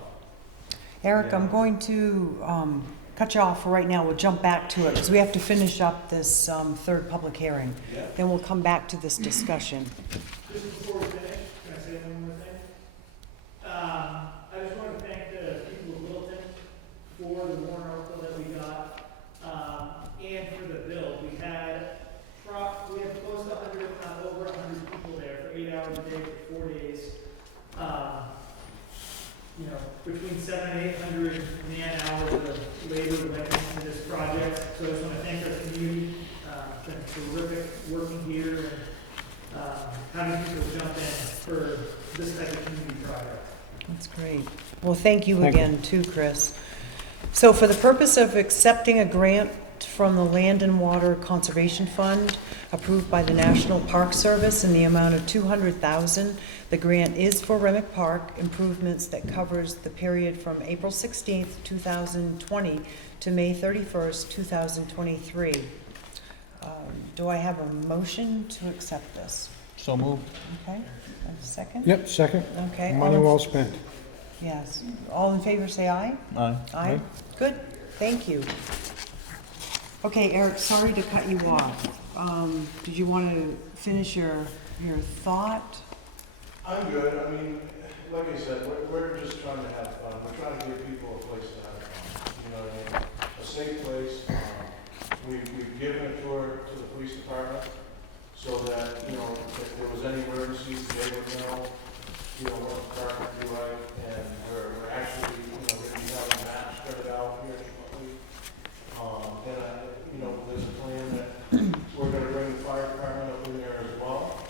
Eric, I'm Yeah. going to cut you off for right now. We'll jump back to it because we have to finish up this third public hearing. Yeah. Then we'll come back to this discussion. Just before we finish, can I say one more thing? I just want to thank the people of Littleton for the warrant article that we got, and for the bill. We had close to 100, if not over 100 people there for 8 hours a day for 4 days. You know, between 700 and 800 man hours of labor went into this project. So I just want to thank our community. It's been terrific working here and having people jump in for this type of community project. That's great. Well, thank you Thank you. again too, Chris. So for the purpose of accepting a grant from the Land and Water Conservation Fund approved by the National Park Service in the amount of $200,000, the grant is for Remick Park improvements that covers the period from April 16th, 2020 to May 31st, 2023. Do I have a motion to accept this? So moved. Okay, a second? Yep, second. Okay. Money well spent. Yes. All in favor, say aye. Aye. Aye. Good, thank you. Okay, Eric, sorry to cut you off. Did you want to finish your thought? I'm good. I mean, like I said, we're just trying to have fun. We're trying to give people a place to have fun. You know what I mean? A safe place. We've given a tour to the police department so that, you know, if there was any emergencies, they would know, you know, what the department would be like. And we're actually, you know, going to be having maps spread out here shortly. You know, there's a plan that we're going to bring the fire department up in there as well,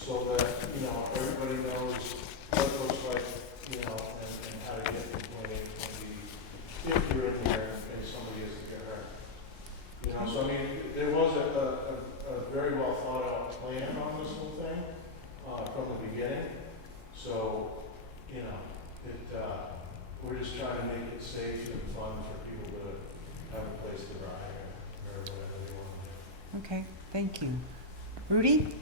so that, you know, everybody knows what it looks like, you know, and how to get from point A to point B, if you're in there and somebody is to get hurt. You know, so I mean, there was a very well thought out plan on this whole thing, from the beginning. So, you know, we're just trying to make it safe and fun for people to have a place to ride or whatever they want to do. Okay, thank you. Rudy?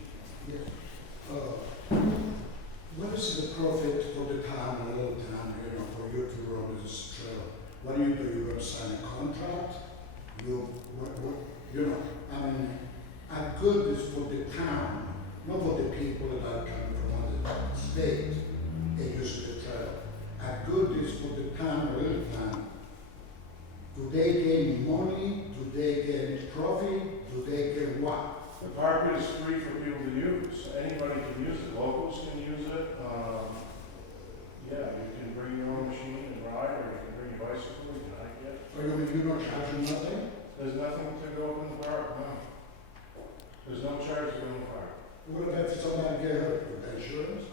What is the profit for the town, a little town, you know, for you to run this trail? What do? You're going to sign a contract? You know, I mean, how good is for the town, not for the people that are coming from other state and use the trail. How good is for the town, a little town? Do they gain money? Do they get profit? Do they get what? The park is free for people to use. Anybody can use it. Locals can use it. Yeah, you can bring your own machine and ride, or you can bring your bicycle, you can hike it. Or you mean you're not charging nothing? There's nothing to go in the park, no. There's no charge to go in the park. What about if somebody get hurt with insurance?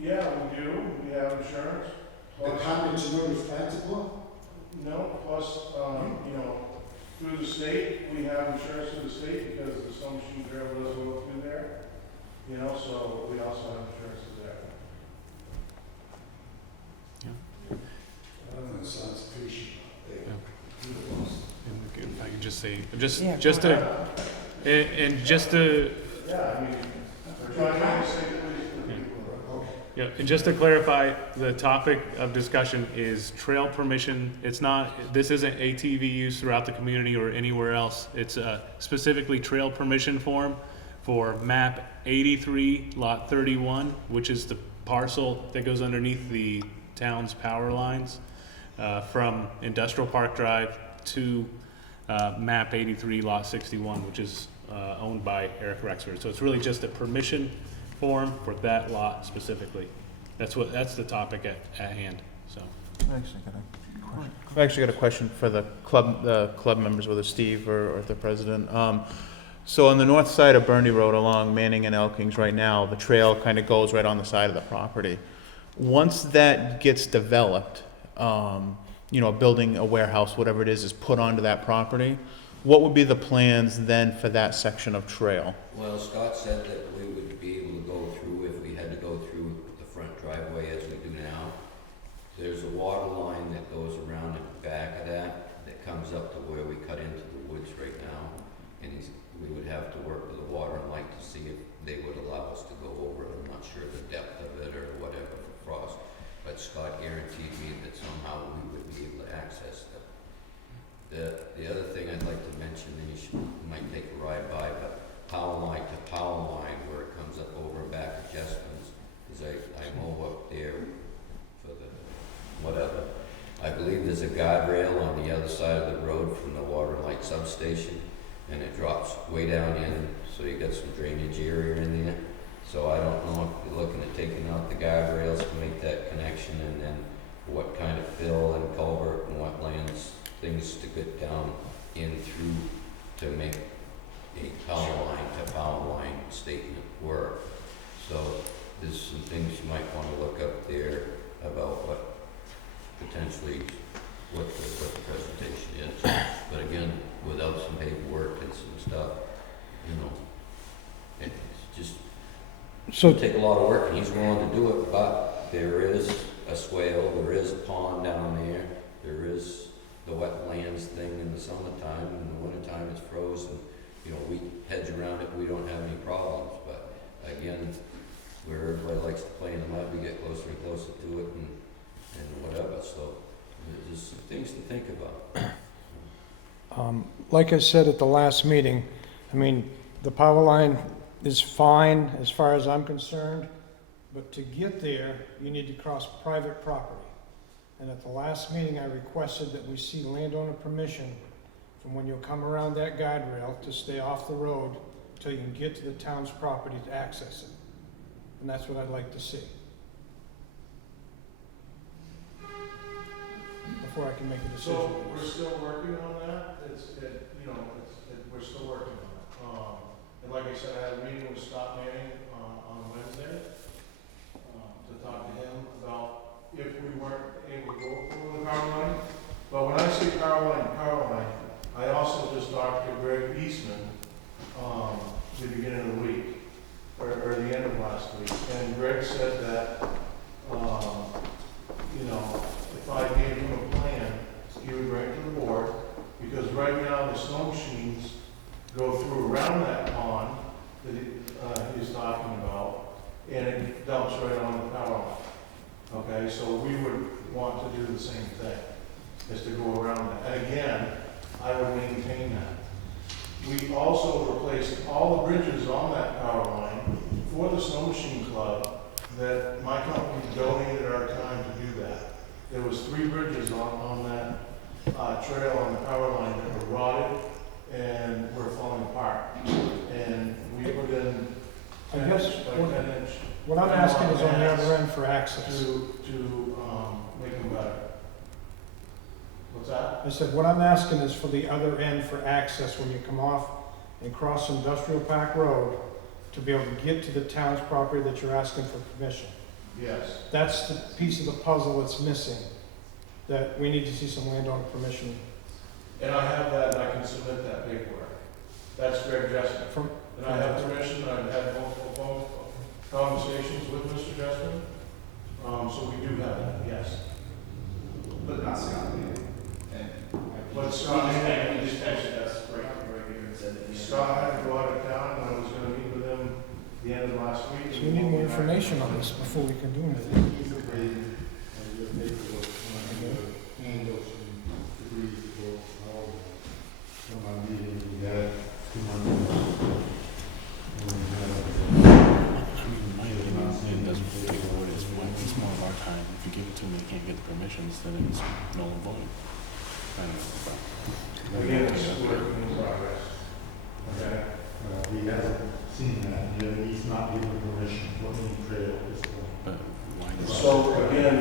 Yeah, we do. We have insurance. The town is not responsible? No, plus, you know, through the state, we have insurance through the state because the snow machine trail does go through there. You know, so we also have insurance through there. I don't know, it sounds fishy. If I could just say, Yeah, just to, and just to, Yeah, I mean, we're trying to make it safe place for people. yeah, and just to clarify, the topic of discussion is trail permission. It's not, this isn't ATV use throughout the community or anywhere else. It's specifically trail permission form for map 83, lot 31, which is the parcel that goes underneath the town's power lines, from Industrial Park Drive to map 83, lot 61, which is owned by Eric Rexford. So it's really just a permission form for that lot specifically. That's the topic at hand, so. I've actually got a question for the club members, whether Steve or the president. So on the north side of Burndy Road along Manning and Elkins right now, the trail kind of goes right on the side of the property. Once that gets developed, you know, building a warehouse, whatever it is put onto that property, what would be the plans then for that section of trail? Well, Scott said that we would be able to go through, if we had to go through the front driveway as we do now. There's a water line that goes around the back of that comes up to where we cut into the woods right now. And we would have to work with the water and light to see if they would allow us to go over it. I'm not sure the depth of it or whatever. guardrail on the other side of the road from the water and light substation, and it drops way down in, so you got some drainage area in there. So I don't know if you're looking at taking out the guardrails to make that connection, and then what kind of fill and culvert and wetlands, things to get down in through to make a power line statement work. So there's some things you might want to look up there about what potentially what the presentation is. But again, without some paperwork and some stuff, you know, it's just So, it'll take a lot of work, and he's willing to do it, but there is a swale, there is a pond down there, there is the wetlands thing in the summertime, in the wintertime it's frozen. You know, we hedge around it, we don't have any problems, but again, where everybody likes to play in the mud, we get closer and closer to it and whatever, so there's some things to think about. like I said at the last meeting, I mean, the power line is fine as far as I'm concerned, but to get there, you need to cross private property. And at the last meeting, I requested that we see landowner permission from when you come around that guardrail to stay off the road until you can get to the town's property to access it. And that's what I'd like to see. Before I can make a decision. So we're still working on that. We're still working on it. And like I said, I had a meeting with Scott Manning on Wednesday to talk to him about if we weren't able to go for the power line. But when I say power line, I also just talked to Greg Eastman the beginning of the week, or the end of last week. And Greg said that, if I gave him a plan, he would bring it to the board, because right now the snow machines go through around that pond that he's talking about, and it dumps right on the power line. Okay, so we would want to do the same thing, is to go around that. And again, I would maintain that. We also replaced all the bridges on that power line for the Snow Machine Club that my company donated our time to do that. There was 3 bridges on that trail on the power line that were rotted and were falling apart. And we put in I 10 guess inch by 10 inch what I'm asking is on the other end for access. to make them better. What's that? I said, what I'm asking is for the other end for access when you come off and cross Industrial Park Road to be able to get to the town's property that you're asking for permission. Yes. That's the piece of the puzzle that's missing, that we need to see some landowner permission. And I have that, and I can submit that paperwork. That's Greg Jessup. From, And I have permission, I've had multiple phone conversations with Mr. Jessup. So we do have that, yes. But not Scott Manning. And But Scott had, he just mentioned us right here and said that. Scott had to go out of town, and I was gonna meet with him the end of last week. so we need more information on this before we can do anything. It's more of our time. If you give it to them, they can't get the permissions, then it's null and void. I don't know. Again, it's work in progress. Okay. He hasn't seen that, and he's not given permission for any trail at this point. But why does So again,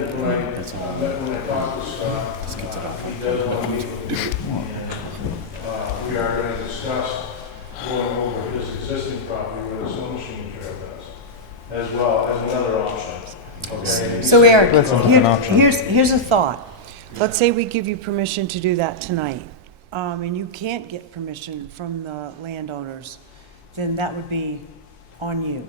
That's all. when I talked to Scott, Let's get to that. he does want to meet with me, and we are going to discuss going over his existing property where the snow machine trail does, as well as another option. Okay? So Eric, That's an option. here's a thought. Let's say we give you permission to do that tonight, and you can't get permission from the landowners, then that would be on you.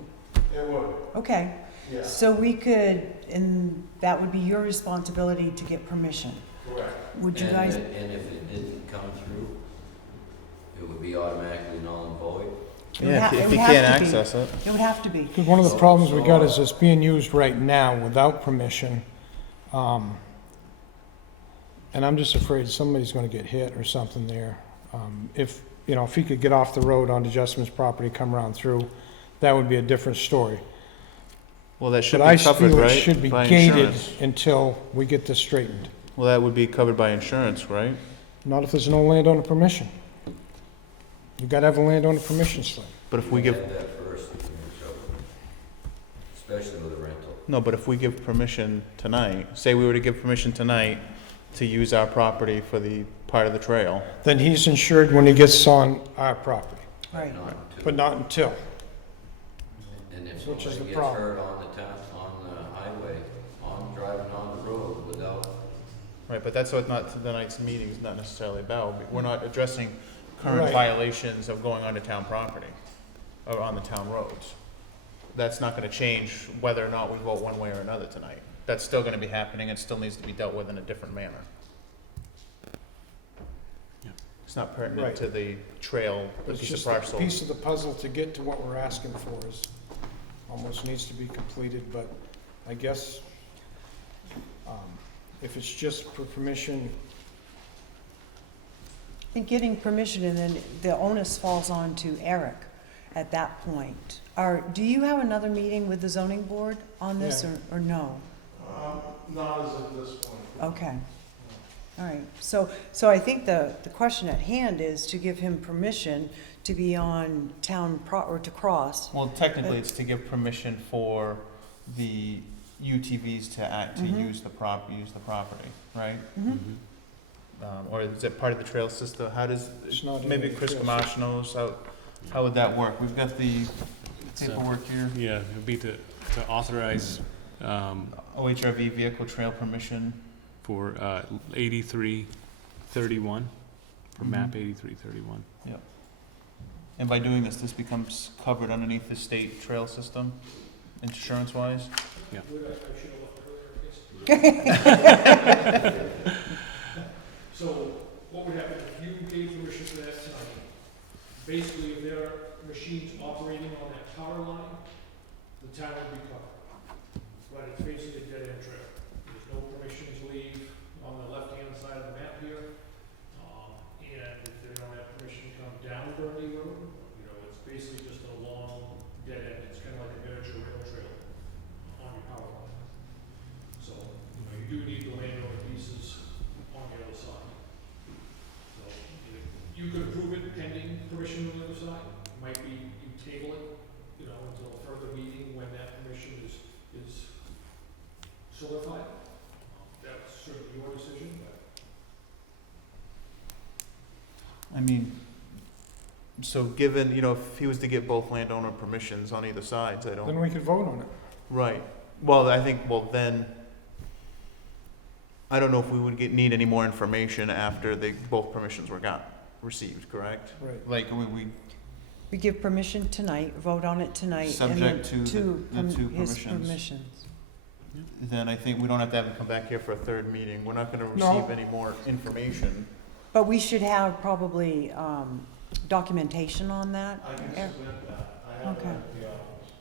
It would, Okay, yeah, so we could, and that would be your responsibility to get permission. correct. Would you And guys, and if it didn't come through, it would be automatically null and void. It would Yeah, ha- it if would you have can't to be. access it. It would have to be. Because one of the problems we got is it's being used right now without permission. And I'm just afraid somebody's gonna get hit or something there. If he could get off the road onto Justin's property, come around through, that would be a different story. Well, that should But I be covered, feel it right? should be by gated insurance. until we get this straightened. Well, that would be covered by insurance, right? Not if there's no landowner permission. You gotta have a landowner permission slip. But if we give, Have that first, you can show it. Especially with a rental. no, but if we give permission tonight, say we were to give permission tonight to use our property for the part of the trail, Then he's insured when he gets on our property, Right. Not until- but not until. And if which is somebody the gets problem. hurt on the highway, driving on the road without, right, but that's what not, tonight's meeting is not necessarily about. We're not addressing current Right. violations of going onto town property, or on the town roads. That's not gonna change whether or not we vote one way or another tonight. That's still gonna be happening, it still needs to be dealt with in a different manner. Yeah. It's not pertinent Right. to the trail, the It's piece of just a parcel. piece of the puzzle to get to what we're asking for is, almost needs to be completed, but I guess, if it's just for permission, I think getting permission and then the onus falls on to Eric at that point. Do you have another meeting with the zoning board on this Yeah. or no? Not as of this point. Okay. All right. So I think the question at hand is to give him permission to be on or to cross. Well, technically, it's to give permission for the UTVs to act, to Mhm. use the property, right? Mhm. Or is it part of the trail system? How does, it's not in maybe the Chris trail Gamache knows, how would that work? We've got the So- paperwork here. Yeah, it would be to authorize, OHRV vehicle trail permission. for 8331, for map Mhm. 8331. And by doing this, this becomes covered underneath the state trail system, insurance-wise? Would I should have left it earlier, I guess. So what would happen if you gave permission for that tonight? Basically, if there are machines operating on that power line, the town would be covered. But it's basically a dead end trail. There's no permissions leave on the left-hand side of the map here. And if they don't have permission to come down Burnley Road, it's basically just a long dead end. It's kind of like a miniature rail trail on your power line. So, you do need the landowner pieces on the other side. So, you could approve it pending permission on the other side. It might be you table it, until a further meeting when that permission is solidified. That's certainly your decision, but. I mean, so given, if he was to get both landowner permissions on either sides, I don't. Then we could vote on it. Right. Well, I think, then, I don't know if we would need any more information after both permissions were received, correct? Right. Like, We give permission tonight, vote on it tonight. and then Subject to the two his permissions. permissions. then I think we don't have to have him come back here for a third meeting. We're not gonna No. receive any more information. But we should have probably documentation on that. I can Eric? submit that. I have Okay. that at the office.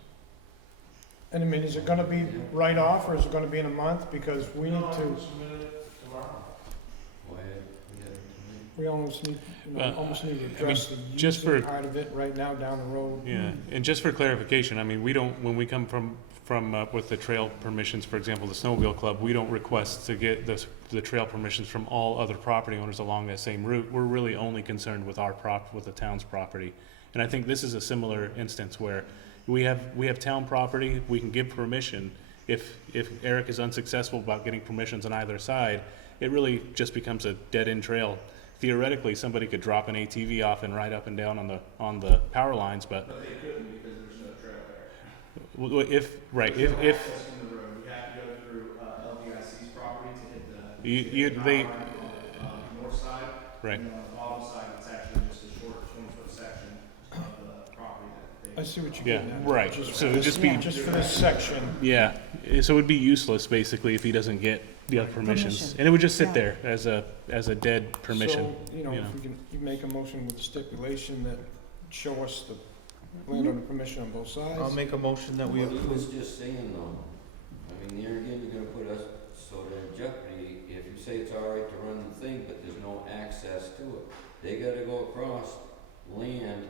And I mean, is it gonna be right off, or is it gonna be in a month? Because we need No, I to, can submit it tomorrow. why, we had it tonight. we almost need, almost need to address the just using for- part of it right now down the road. Yeah, and just for clarification, I mean, we don't, when we come from with the trail permissions, for example, the snowmobile club, we don't request to get the trail permissions from all other property owners along that same route. We're really only concerned with with the town's property. And I think this is a similar instance where we have town property, we can give permission. If Eric is unsuccessful about getting permissions on either side, it really just becomes a dead-end trail. Theoretically, somebody could drop an ATV off and ride up and down on the power lines, but But they couldn't because there's no trail there. if There's no access from the road. We have to go through LVIC's property to hit the power line on the north side. Right. And then on the bottom side, it's actually just a short 20-foot section of the property that they. I see what you're Yeah, getting at. right. Just for So this- just be- Just for this section. Yeah, so it would be useless basically if he doesn't get the other permissions. Permission. And it would just sit Yeah. there as a dead permission. So, if we can, you make a motion with the stipulation that show us the landowner permission on both sides. I'll make a motion that we What he was approve. just saying though, I mean, there again, you're gonna put us sort of in jeopardy if you say it's all right to run the thing, but there's no access to it. They gotta go across land,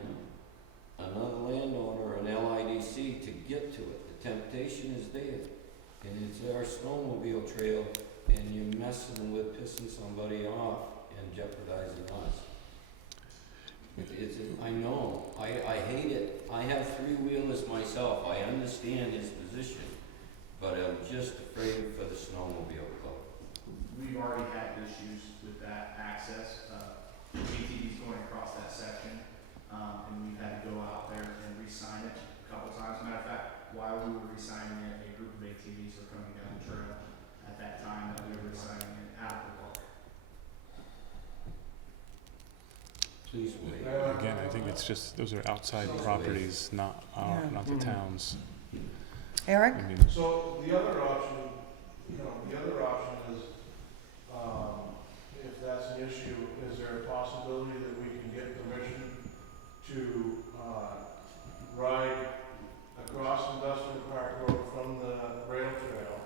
another landowner, or an LIDC to get to it. The temptation is there. And it's our snowmobile trail, and you messing with pissing somebody off and jeopardizing us. I know, I hate it. I have three-wheelers myself, I understand his position, but I'm just afraid for the snowmobile club. We've already had issues with that access, ATVs going across that section, and we've had to go out there and re-sign it a couple times. Matter of fact, while we were re-signing it, a group of ATVs were coming down the trail at that time that we were re-signing it out of the park. Please wait. Again, I think it's just, those are outside properties, not our, Yeah. not the town's. Eric? I mean, So the other option, is, if that's an issue, is there a possibility that we can get permission to, ride across Industrial Park Road from the rail trail,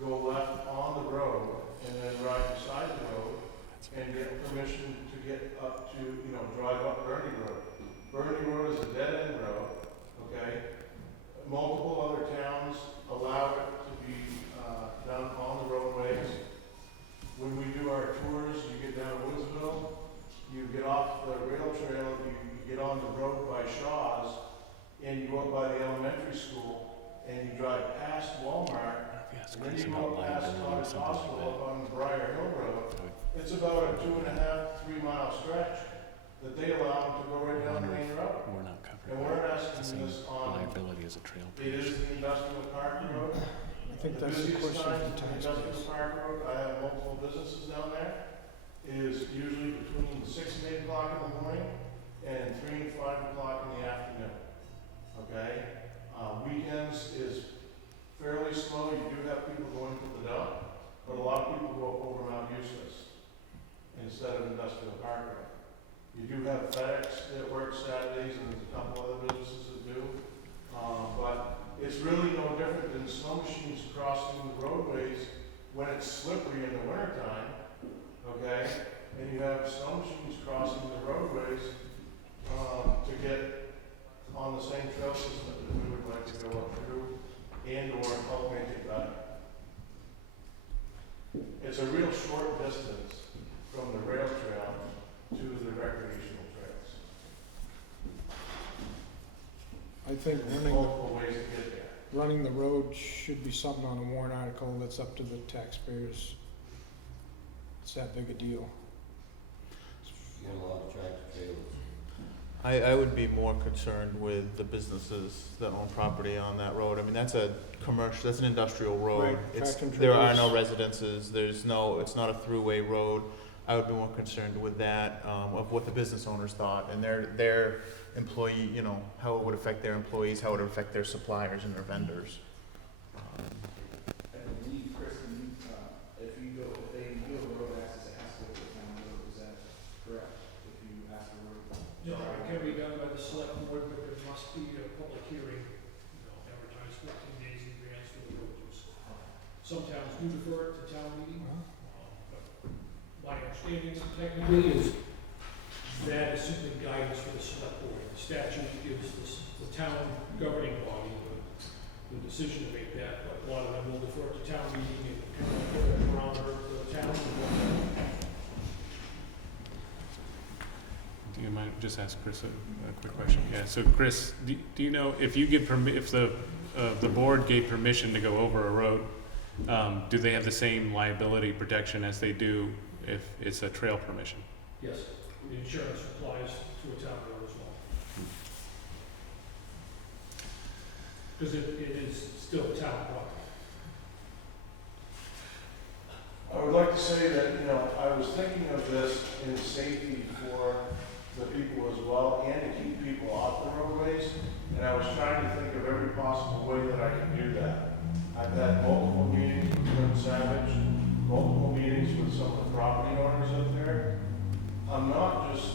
go left on the road, and then ride beside the road, and get permission to get up to, drive up Bernie Road. Bernie Road is a dead-end road, okay? Multiple other towns allow it to be, done on the roadways. When we do our tours, you get down to Woodsville, you get off the rail trail, you get on the road by Shaw's, and you go up by the elementary school, and you drive past Walmart, yes, and then Chris, you about go past liability or Cottage something Hospital like up on the Briar Hill Road. that. It's about a 2.5, 3 mile stretch that they allow them to go right down the main road. We're not covered. And we're It's the asking same this on, liability as a trail. it is the industrial park road. I think The that's the busiest question time for in the industrial taxpayers. park road, I have multiple businesses down there, is usually between 6 and 8 o'clock in the morning and 3 and 5 o'clock in the afternoon. Okay? Weekends is fairly slow, you do have people going to the dump, but a lot of people go over Mount Useless instead of industrial park road. You do have FedEx that works Saturdays, and there's a couple other businesses that do. But it's really no different than snow machines crossing the roadways when it's slippery in the wintertime, okay? And you have snow machines crossing the roadways, to get on the same trail system that we would like to go up through and or help make it better. It's a real short distance from the rail trail to the recreational trails. I think And there's running, multiple ways to get there. running the road should be something on a warrant article that's up to the taxpayers. It's that big a deal. You got a lot of tractor trailers. I would be more concerned with the businesses that own property on that road. I mean, that's a commercial, that's an industrial road. Right, It's, tractor there are no trailers. residences, there's no, it's not a throughway road. I would be more concerned with that, of what the business owners thought and their employee, how it would affect their employees, how it would affect their suppliers and their vendors. I believe, Kristen, if they do a road access, it has to go to the town road, is that correct? If you ask the road. No, it can be done by the select board, but there must be a public hearing, advertised 14 days in advance for the road use. Some towns do defer it to town meeting, but my understanding technically is that is simply guidance for the select board. The statute gives the town governing body the decision to make that, but a lot of them will defer it to town meeting and put it around the town. Do you mind, just ask Chris a quick question? Yeah, so Chris, do you know if you give if the board gave permission to go over a road, do they have the same liability protection as they do if it's a trail permission? Yes, the insurance applies to a town road as well. Because it is still town property. I would like to say that, I was thinking of this in safety for the people as well, and to keep people off the roadways, and I was trying to think of every possible way that I could do that. I've had multiple meetings with Jim Savage, multiple meetings with some of the property owners up there. I'm not just,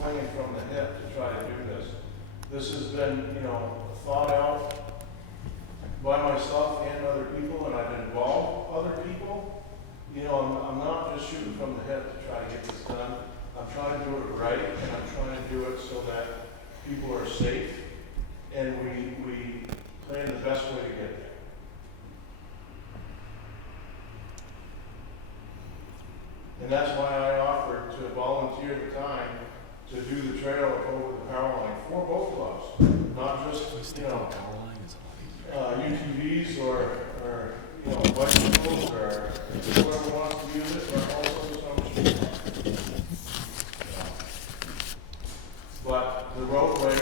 flinging from the hip to try to do this. This has been, thought out by myself and other people, and I've involved other people. I'm not just shooting from the hip to try to get this done. I'm trying to do it right, and I'm trying to do it so that people are safe, and we plan the best way to get there. And that's why I offered to volunteer the time to do the trail over the power line for both clubs, not just, UTVs or bicycles or whoever wants to use it, but also some machine. But the roadway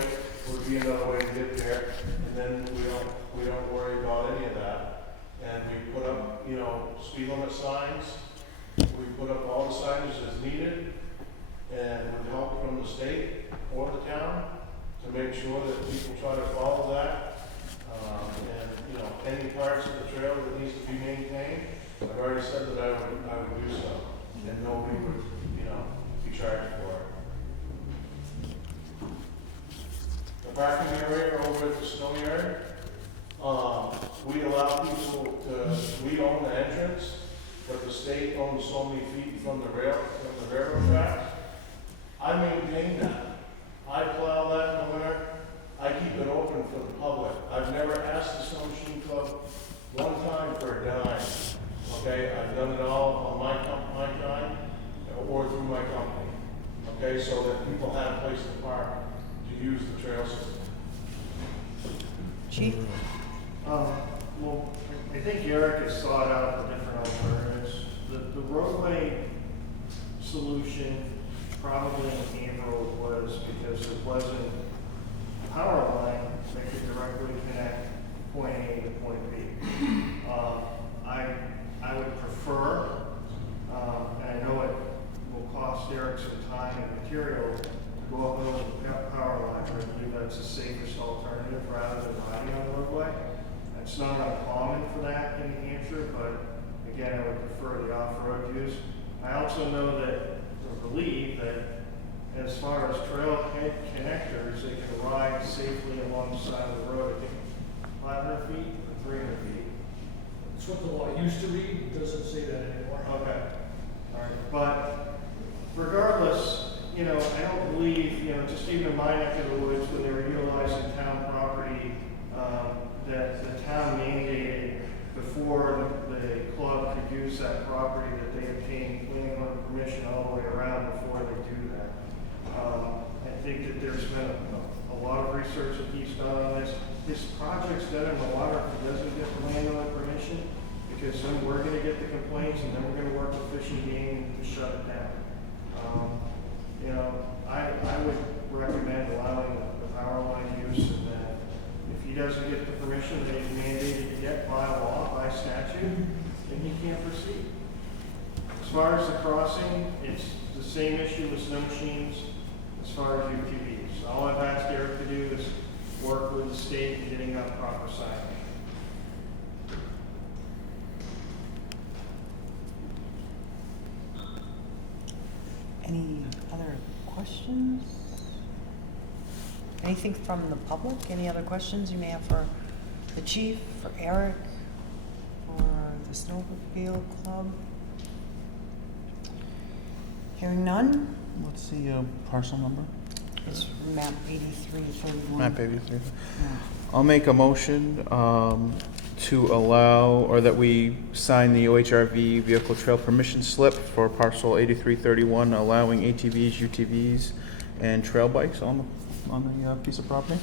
would be another way to get there, and then we don't worry about any of that. And we put up, speed limit signs, we put up all the signs as needed, and with help from the state or the town to make sure that people try to follow that. And, any parts of the trail that needs to be maintained, I've already said that I would do so, and nobody would, be charged for it. The parking area over at the snow yard, we allow people we own the entrance, but the state owns so many feet from the railroad tracks. I maintain that. I plow that in the winter. I keep it open for the public. I've never asked the Snow Machine Club one time for a dime. Okay, I've done it all on my time or through my company. Okay, so that people have a place to park to use the trail system. Chief? Well, I think Eric has thought out the different alternatives. The roadway solution probably in April was because there wasn't a power line that could directly connect point A to point B. I would prefer, and I know it will cost Eric some time and material to go up and over the power line, but I believe that's the safest alternative rather than riding on the roadway. It's not uncommon for that in New Hampshire, but again, I would prefer the off-road use. I also know that, or believe that, as far as trailhead connectors, they can ride safely along the side of the road, I think 500 feet or 300 feet. That's what the law used to read, it doesn't say that anymore. Okay. All right. But regardless, I don't believe, just even in my neck of the woods, when they were utilizing town property, that the town mandated before the club could use that property that they obtained planning board permission all the way around before they do that. I think that there's been a lot of research that he's done on this. This project's dead in the water if he doesn't get the landowner permission, because then we're going to get the complaints and then we're going to work with Fish and Game to shut it down. I would recommend allowing the power line use, and that if he doesn't get the permission that he's mandated to get by law, by statute, then he can't proceed. As far as the crossing, it's the same issue with snow machines as far as UTVs. All I've asked Eric to do is work with the state in getting up proper signage. Any other questions? Anything from the public? Any other questions you may have for the chief, for Eric, for the Snowmobile Club? Hearing none? What's the parcel number? It's map 8331. Map 83. Yeah. I'll make a motion to allow, or that we sign the OHRV vehicle trail permission slip for parcel 8331, allowing ATVs, UTVs, and trail bikes on the piece of property.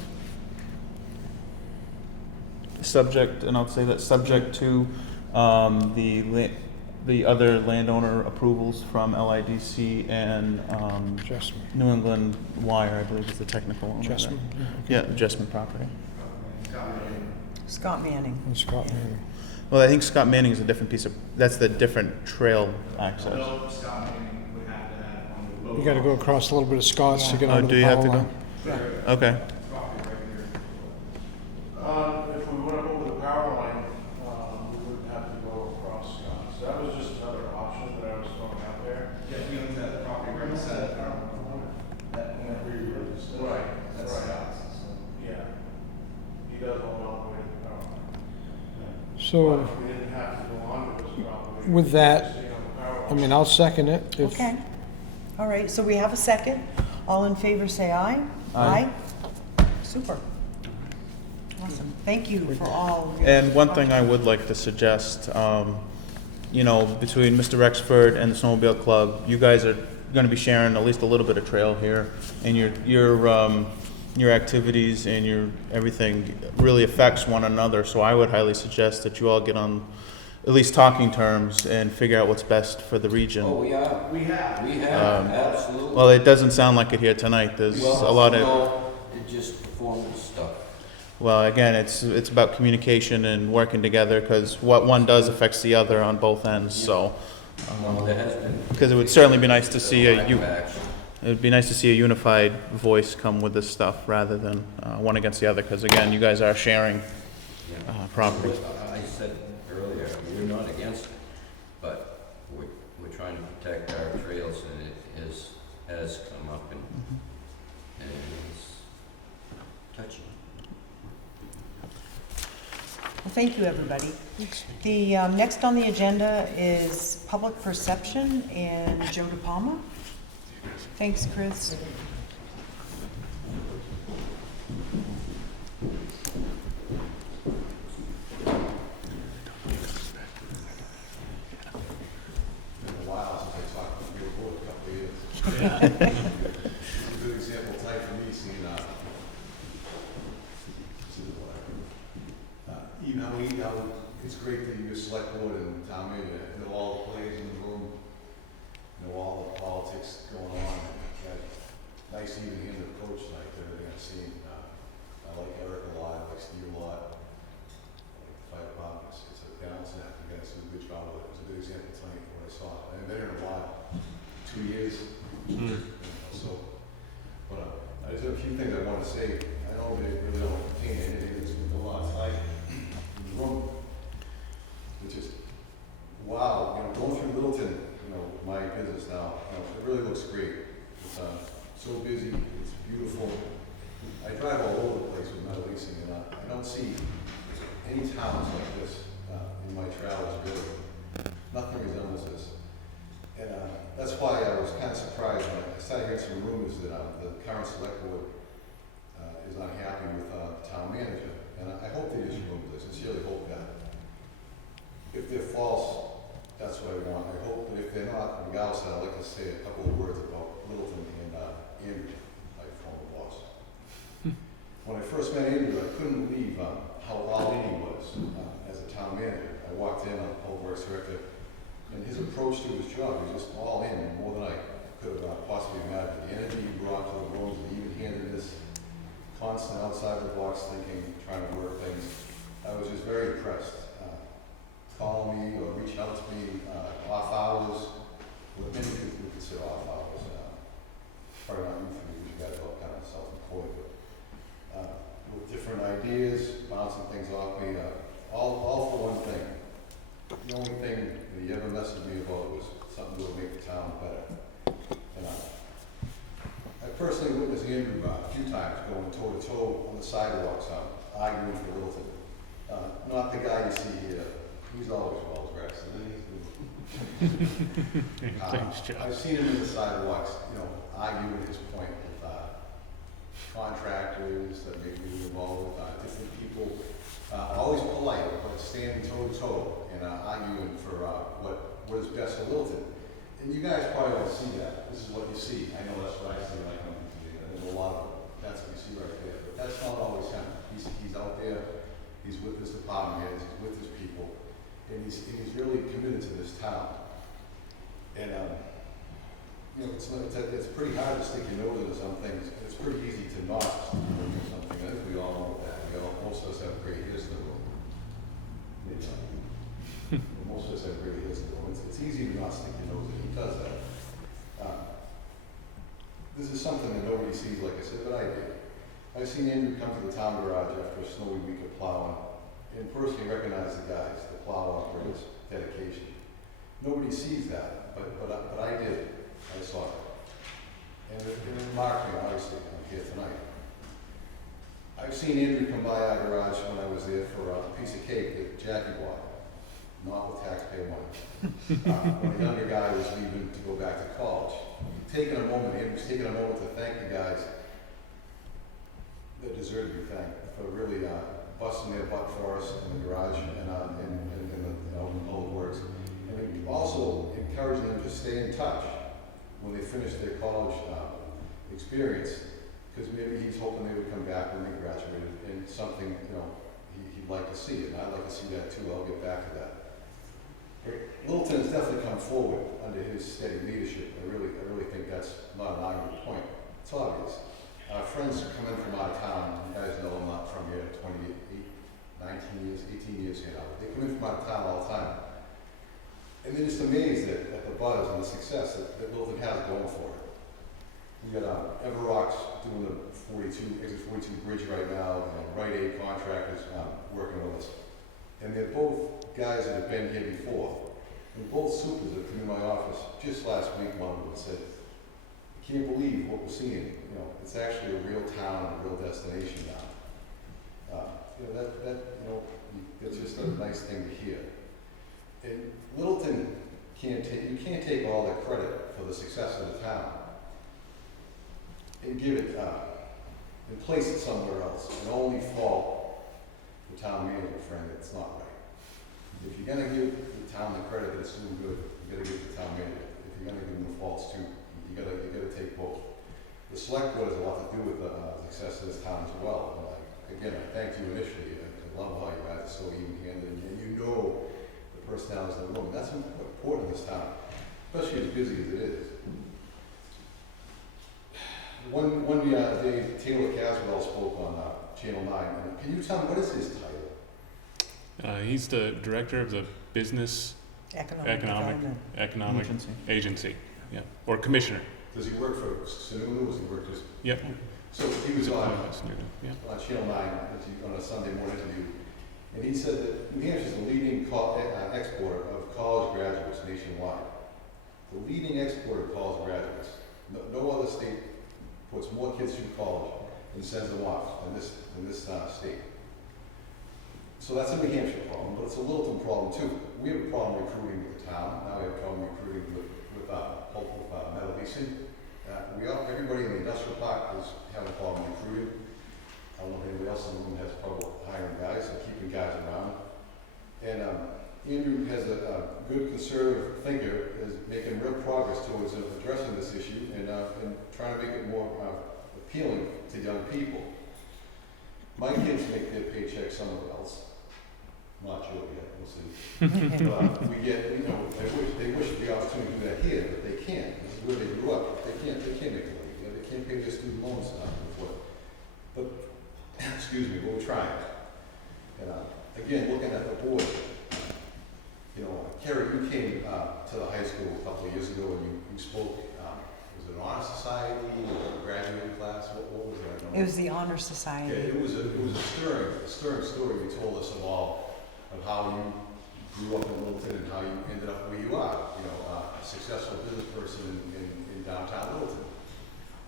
Subject, and I'll say that subject to the other landowner approvals from LIDC and Jessman. New England Wire, I believe is the technical owner. Jessman. Yeah, Jessman property. Scott Manning. And Scott Manning. Well, I think Scott Manning is a different piece of, that's the different trail access. No, Scott Manning would have to have on the boat. You gotta go across a little bit of Scott's to get Oh, onto do the you have power to go? line. Yeah. Okay. Property right there. If we went over the power line, we wouldn't have to go across Scott. So that was just another option that I was throwing out there. Yeah, he owns that property right beside the Right, That's right. Scott's, so. Yeah. He does own all the way to the power line. So But if we didn't have to go on to his property. with that, stay on the power I line. mean, I'll second it. If Okay. All right, so we have a second. All in favor, say aye. Aye. Super. Awesome. Thank you for all. your And one thing I contributions. would like to suggest, you know, between Mr. Rexford and the Snowmobile Club, you guys are gonna be sharing at least a little bit of trail here, and your activities and your everything really affects one another, so I would highly suggest that you all get on at least talking terms and figure out what's best for the region. Oh, we are. We have. We have, Um, absolutely. Well, it doesn't sound like it here tonight. There's a lot of, No, it just formal stuff. well, again, it's about communication and working together, because what one does affects the other on both ends, so. No, there has been. Because it would certainly be nice to see lack of action. it would be nice to see a unified voice come with this stuff rather than one against the other, because again, you guys are sharing Yeah. property. I said earlier, we're not against it, but we're trying to protect our trails, and it has come up and it's touchy. Well, thank you, everybody. The next on the agenda is public perception and Joe DePalma. Thanks, Chris. Been a while since I talked to your board, a couple of years. It's a good example type for me, seeing, even how it's great that you're select board and town meeting, know all the players in the room, know all the politics going on. Nice to even hear the coach tonight, everything I've seen. I like Eric a lot, I like Steve a lot. I like the fire department, it's a balance act, you guys do a good job with it. It was a good example tonight of what I saw. I haven't been here in a while, 2 years. You know, so, but there's a few things I want to say. I know they really don't contain anything, there's been a lot of time in the room. It's just, wow, you know, going through Littleton, you know, my business now, you know, it really looks great. It's so busy, it's beautiful. I drive all over the place with my leasing, and I don't see any towns like this in my travels, really. Nothing resembles this. And that's why I was kind of surprised when I started hearing some rumors that the current select board is unhappy with the town manager. And I hope they just rumors. I sincerely hope that. If they're false, that's what I want. I hope, but if they're not, regardless, I'd like to say a couple of words about Littleton and Andrew, my former boss. When I first met Andrew, I couldn't believe how all in he was as a town manager. I walked in, I'm the public works director, and his approach to his job was just all in, more than I could have possibly imagined. The energy he brought to the rooms, the even-handedness, constant outside the box thinking, trying to work things. I was just very impressed. Call me or reach out to me off hours, what many people would consider off hours. Probably not you for me, because you guys are all kind of self-employed, but with different ideas, bouncing things off me, all for one thing. The only thing that he ever messaged me about was something that would make the town better. And I personally witnessed Andrew a few times going toe-to-toe on the sidewalks, arguing for Littleton. Not the guy you see here. He's always well dressed, and I've seen him in the sidewalks, you know, arguing his point with contractors that may be involved with different people. Always polite, but standing toe to toe and arguing for what is best for Littleton. And you guys probably don't see that. This is what you see. I know that's what I see when I come to the there's a lot of that's what you see right there. But that's not always him. He's out there. He's with his department heads. He's with his people. And he's really committed to this town. And, you know, it's pretty hard to stick your nose into some things. It's pretty easy to not stick your nose into something. I think we all know that. Most of us have great ears in the room. Most of us have great ears in the room. It's easy to not stick your nose in. He does that. This is something that nobody sees, like I said, but I did. I've seen Andrew come to the town garage after a snowy week of plowing and personally recognize the guys, the plow operators, dedication. Nobody sees that, but I did. I saw it. And it remarked me, obviously, I'm here tonight. I've seen Andrew come by our garage when I was there for a piece of cake that Jackie bought, not with taxpayer money. When a younger guy was leaving to go back to college. Andrew's taking a moment to thank the guys that deserve to be thanked for really busting their butt for us in the garage and in the public works. And also encouraging them to stay in touch when they finish their college experience, because maybe he's hoping they would come back when they graduated and something, he'd like to see, and I'd like to see that too. I'll get back to that. But Littleton has definitely come forward under his steady leadership. I really think that's not an argument point. It's obvious. Our friends come in from out of town. You guys know I'm not from here 28, 19 years, 18 years here now. They come in from out of town all the time. And they're just amazed at the buzz and the success that Littleton has going for it. We got Everrock's doing the exit 42 bridge right now, and Rite Aid contractors working with us. And they're both guys that have been here before. And both supers that came in my office just last week, one of them said, "I can't believe what we're seeing. It's actually a real town and a real destination now." It's just a nice thing to hear. And Littleton you can't take all the credit for the success of the town and give it, and place it somewhere else, and only fault the town manager, friend. It's not right. If you're gonna give the town the credit that it's doing good, you gotta give the town manager. If you're gonna give them the faults too, you gotta take both. The select board has a lot to do with the success of this town as well. And I thanked you initially. I love how you guys are so even-handed, and you know the personalities in the room. That's important in this town, especially as busy as it is. One day, Taylor Caswell spoke on Channel 9. And can you tell me, what is his title? He's the director of the Business Economic Agency, yeah, or commissioner. Does he work for Sununu, or does he work just? Yep. So he was on Yeah. Channel 9 on a Sunday morning interview, and he said that New Hampshire is the leading exporter of college graduates nationwide. The leading exporter of college graduates. No other state puts more kids through college and sends them off than this state. So that's a New Hampshire problem, but it's a Littleton problem too. We have a problem recruiting with the town. Now we have a problem recruiting with metal leasing. Everybody in the industrial park is having a problem recruiting. I don't know if anybody else in the room has trouble hiring guys and keeping guys around. And Andrew has a good conservative thinker, is making real progress towards addressing this issue and trying to make it more appealing to young people. My kids make their paycheck somewhere else. Not sure yet, we'll see. They wish the opportunity to do that here, but they can't. This is where they grew up. They can't make the money. They can't pay their student loans before. But excuse me, but we're trying. And again, looking at the board, Kerry, you came to the high school a couple of years ago and you spoke. Was it an honor society or a graduating class? What was it? It was the Honor Society. Yeah, it was a stirring story you told us of how you grew up in Littleton and how you ended up where you are. A successful business person in downtown Littleton.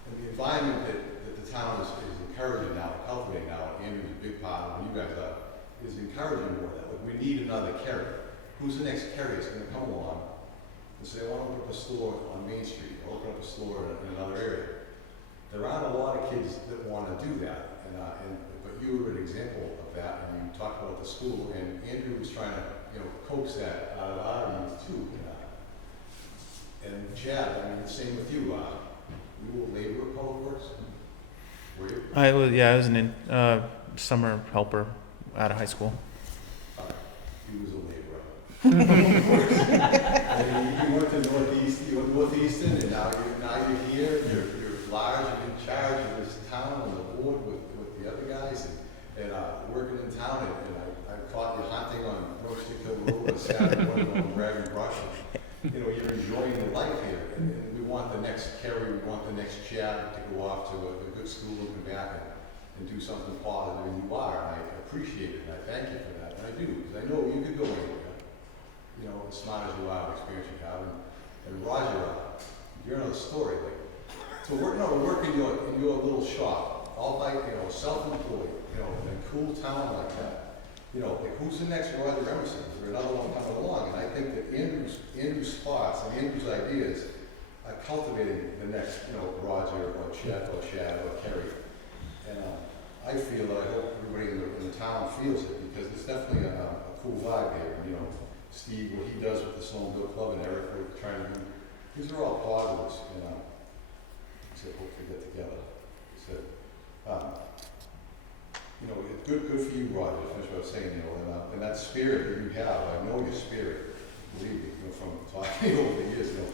And the environment that the town is encouraging now, cultivating now, and Andrew's a big part of, and you guys are, is encouraging more of that. Like, we need another Kerry. Who's the next Kerry that's going to come along and say, I want to open up a store on Main Street, or open up a store in another area? There aren't a lot of kids that want to do that, but you were an example of that, and you talked about the school, and Andrew was trying to, coax that out of our youth too. And Chad, same with you. You were a laborer at Public Works? Were you? I was a summer helper out of high school. He was a laborer. You went to Northeastern, and now you're here. You're large and in charge of this town on the board with the other guys, and working in town. And I caught you hunting on Roasting Hill Road on Saturday morning on Dragon Brush. You're enjoying your life here, and we want the next Kerry, we want the next Chad to go off to a good school and come back and do something positive, and you are, and I appreciate it, and I thank you for that, and I do, because I know you could go anywhere, as smart as you are, the experience you have, and Roger, you're another story, so we're working in your little shop, all by, self-employed, in a cool town like that. Who's the next Roger Emerson? Is there another one coming along? And I think that Andrew's spots and Andrew's ideas are cultivating the next, Roger or Chad or Kerry. And I feel that I hope everybody in the town feels it, because it's definitely a cool vibe here. Steve, what he does with the Snowmobile Club, and Eric, we're trying to do, these are all positives, you know, except hopefully get together. So, you know, it's good for you, Roger, to finish what I was saying, you know, and that spirit that you have, I know your spirit, believe me, you know, from talking over the years, you know,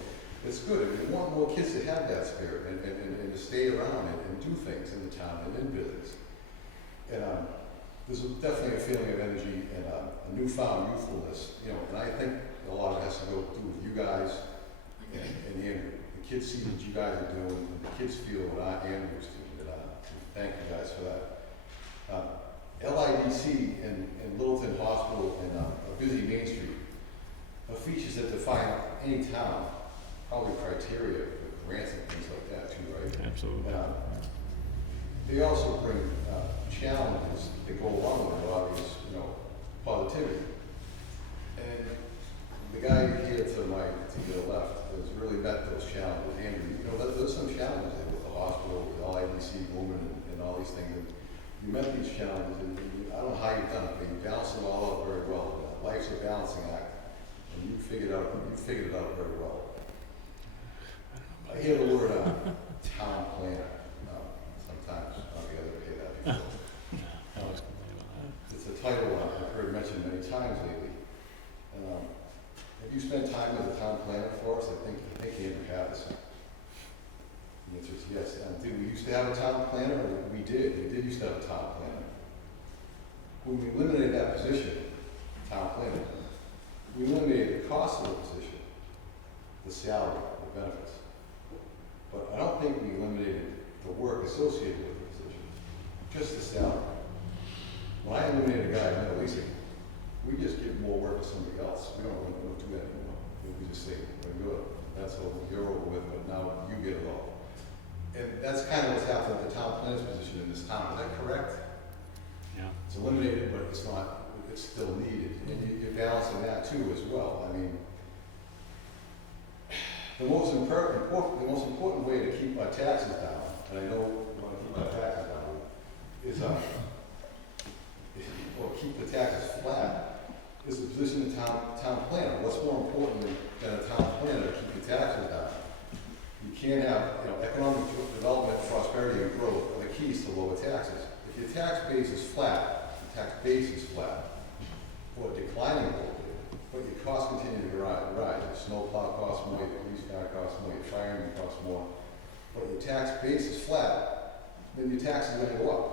it's good. We want more kids to have that spirit and to stay around and do things in the town and in business. And there's definitely a feeling of energy and a newfound youthfulness, you know, and I think a lot of it has to go do with you guys and Andrew. The kids see what you guys are doing, and the kids feel what Andrew's doing. And thank you guys for that. LIDC and Littleton Hospital and a busy Main Street are features that define any town, probably criteria for grants and things like that too, right? Absolutely. They also bring challenges that go along with a lot of these, you know, positivity. And the guy here to your left has really met those challenges. Andrew, you know, there's some challenges there with the hospital, with LIDC, women, and all these things. And you met these challenges, and I don't know how you've done it, but you balanced them all out very well. Life's a balancing act, and you figured it out very well. I hear the word town planner. Sometimes I'll be able to pay that before. I always complain about that. It's a title I've heard mentioned many times lately. And, have you spent time as a town planner for us? I think Andrew has. The answer is yes. Did we used to have a town planner? We did. We did used to have a town planner. When we eliminated that position, town planner, we eliminated the cost of the position, the salary, the benefits. But I don't think we eliminated the work associated with the position, just the salary. When I eliminated a guy in Middle East, we just give more work to somebody else. We don't do that anymore. We just say, we're good. That's over, you're over with, but now you get it all. And that's kind of what's happening with the town planner's position in this town. Is that correct? Yeah. It's eliminated, but it's not, it's still needed. And you're balancing that too as well. I mean, the most important way to keep our taxes down, and I know we want to keep our taxes down, is or keep the taxes flat, is the position of town planner. What's more important than a town planner to keep your taxes down? You can't have, you know, economic development, prosperity, and growth are the keys to lower taxes. If your tax base is flat, or declining a little bit, but your costs continue to rise. Your snowplow costs more, your police car costs more, your fireman costs more, but your tax base is flat, then your taxes are going to go up.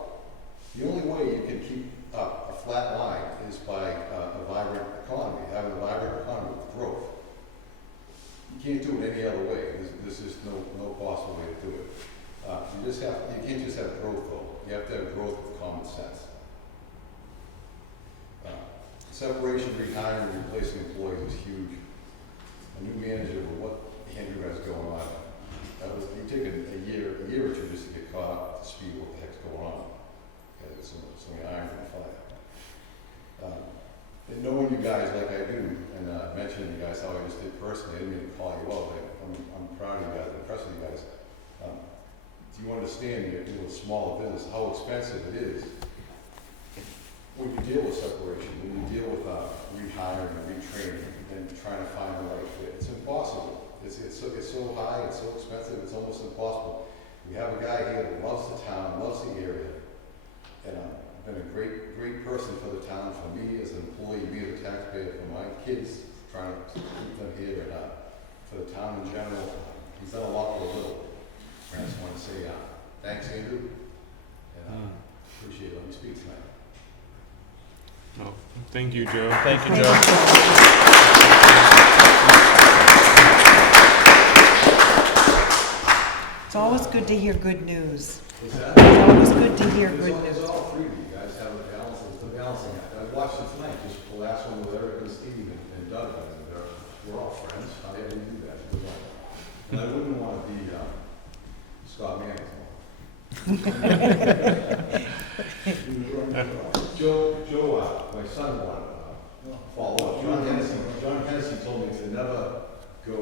The only way you can keep up a flat line is by a vibrant economy, having a vibrant economy with growth. You can't do it any other way. There's just no possible way to do it. You can't just have growth though. You have to have growth with common sense. Separation, rehiring, and replacing employees is huge. A new manager with what Andrew has going on. You take a year or two just to get caught up to speed with what the heck's going on. Okay, so many irons in the fire. And knowing you guys like I do, and mentioning you guys how I just did personally, I didn't mean to call you out. I'm proud of you guys, I'm impressed with you guys. Do you understand with a smaller business how expensive it is when you deal with separation, when you deal with rehiring and retraining and trying to find the right fit? It's impossible. It's so high, it's so expensive, it's almost impossible. We have a guy here that loves the town, loves the area, and been a great person for the town, for me as an employee, me as a taxpayer, for my kids, trying to keep them here, and for the town in general. He's done a lot for a little. I just want to say thanks, Andrew, and appreciate it. Let me speak tonight. Oh, thank you, Joe. Thank you, Joe. It's always good to hear good news. What's that? It's always good to hear good There's news. all three of you guys have a balance. It's the balancing act. I watched it tonight, just the last one with Eric and Steve and Doug, and we're all friends. How do you do that? And I wouldn't want to be Scott Manning. Joe, my son wanted to follow up. John Hennessy told me to never go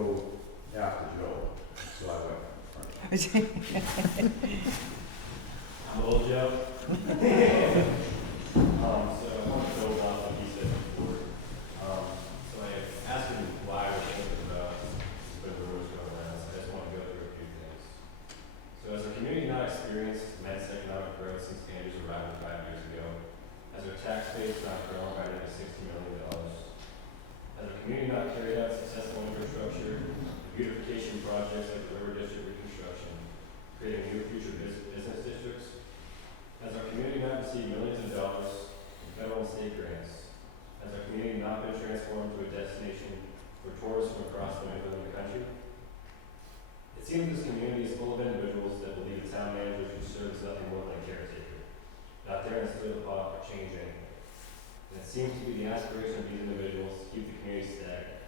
after Joe, so I went. I'm old Joe. So I want to build off what he said before. So I tax base not grown by nearly $60 million. Has our community not carried out successful infrastructure, beautification projects like the River District reconstruction, creating new future business districts? Has our community not received millions of dollars in federal and state grants? Has our community not been transformed to a destination for tourists from across the middle of the country? It seems this community is full of individuals that believe the town managers who serve as nothing more than a caretaker, not there to stir the pot or change anything. And it seems to be the aspiration of these individuals to keep the community stagnant.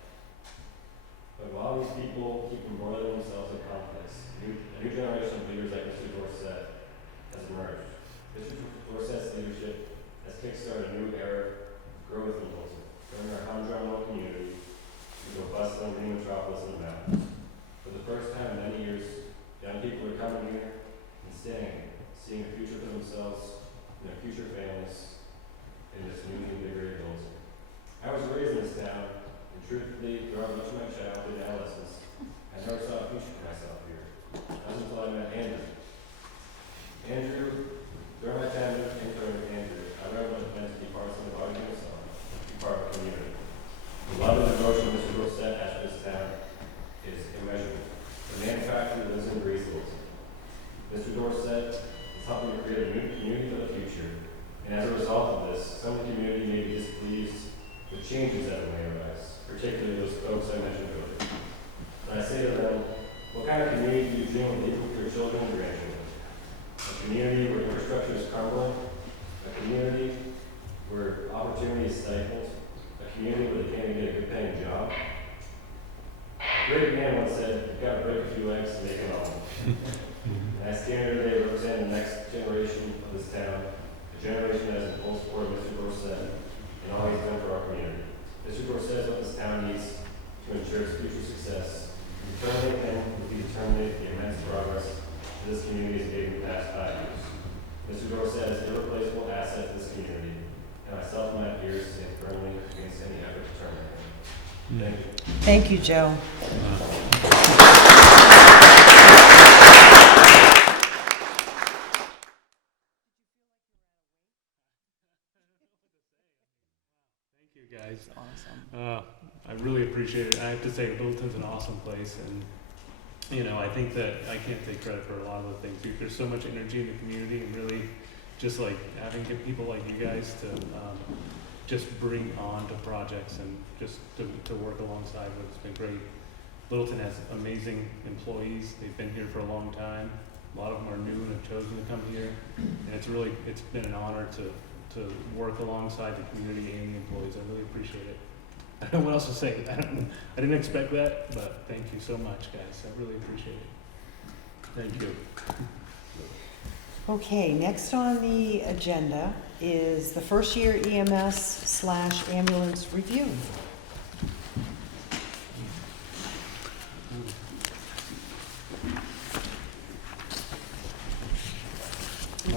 But while these people keep embroiling themselves in conflicts, a new generation of leaders like Mr. Dorsett has emerged. Mr. Dorsett's leadership has kickstarted a new era of growth in Littleton, turning our humdrum little community into a bustling new metropolis in the mountains. For the first time in many years, young people are coming here and staying, seeing a future for themselves and their future families in this new invigorated Littleton. I was raised in this town, and truthfully, throughout much of my childhood and adolescence, I never saw a future for myself here. Not until I met Andrew. During my time interning with Andrew, I learned what it meant to be part of something larger than myself, to be part of a community. The love and devotion Mr. Dorsett has for this town is immeasurable. The manufacturer lives and breathes Littleton. Mr. Dorsett is helping to create a new community for the future, and as a result of this, some of the community may be displeased with changes that may arise, particularly those folks I mentioned earlier. And I say to them, what kind of community do you dream of leaving for your children and grandchildren? A community where infrastructure is crumbling, a community where opportunity is stifled, a community where they can't even get a good paying job. A great man once said, you've got to break a few legs to make it all. And I stand here today representing the next generation of this town, a generation that has in full support of Mr. Dorsett and all he's done for our community. Mr. Dorsett is what this town needs to ensure its future success. And determining him will be determining the immense progress that this community has made in the past 5 years. Mr. Dorsett is an irreplaceable asset to this community, and myself and my peers stand firmly against any effort to terminate him. Thank you. Thank you, Joe. Thank you, guys. Awesome. I really appreciate it. I have to say, Littleton's an awesome place, and you know, I think that I can't take credit for a lot of the things. There's so much energy in the community, and really, just like having people like you guys to just bring on to projects and just to work alongside with. It's been great. Littleton has amazing employees. They've been here for a long time. A lot of them are new and have chosen to come here, and it's been an honor to work alongside the community and the employees. I really appreciate it. I don't know what else to say. I didn't expect that, but thank you so much, guys. I really appreciate it. Thank you. Okay, next on the agenda is the first year EMS/ambulance review.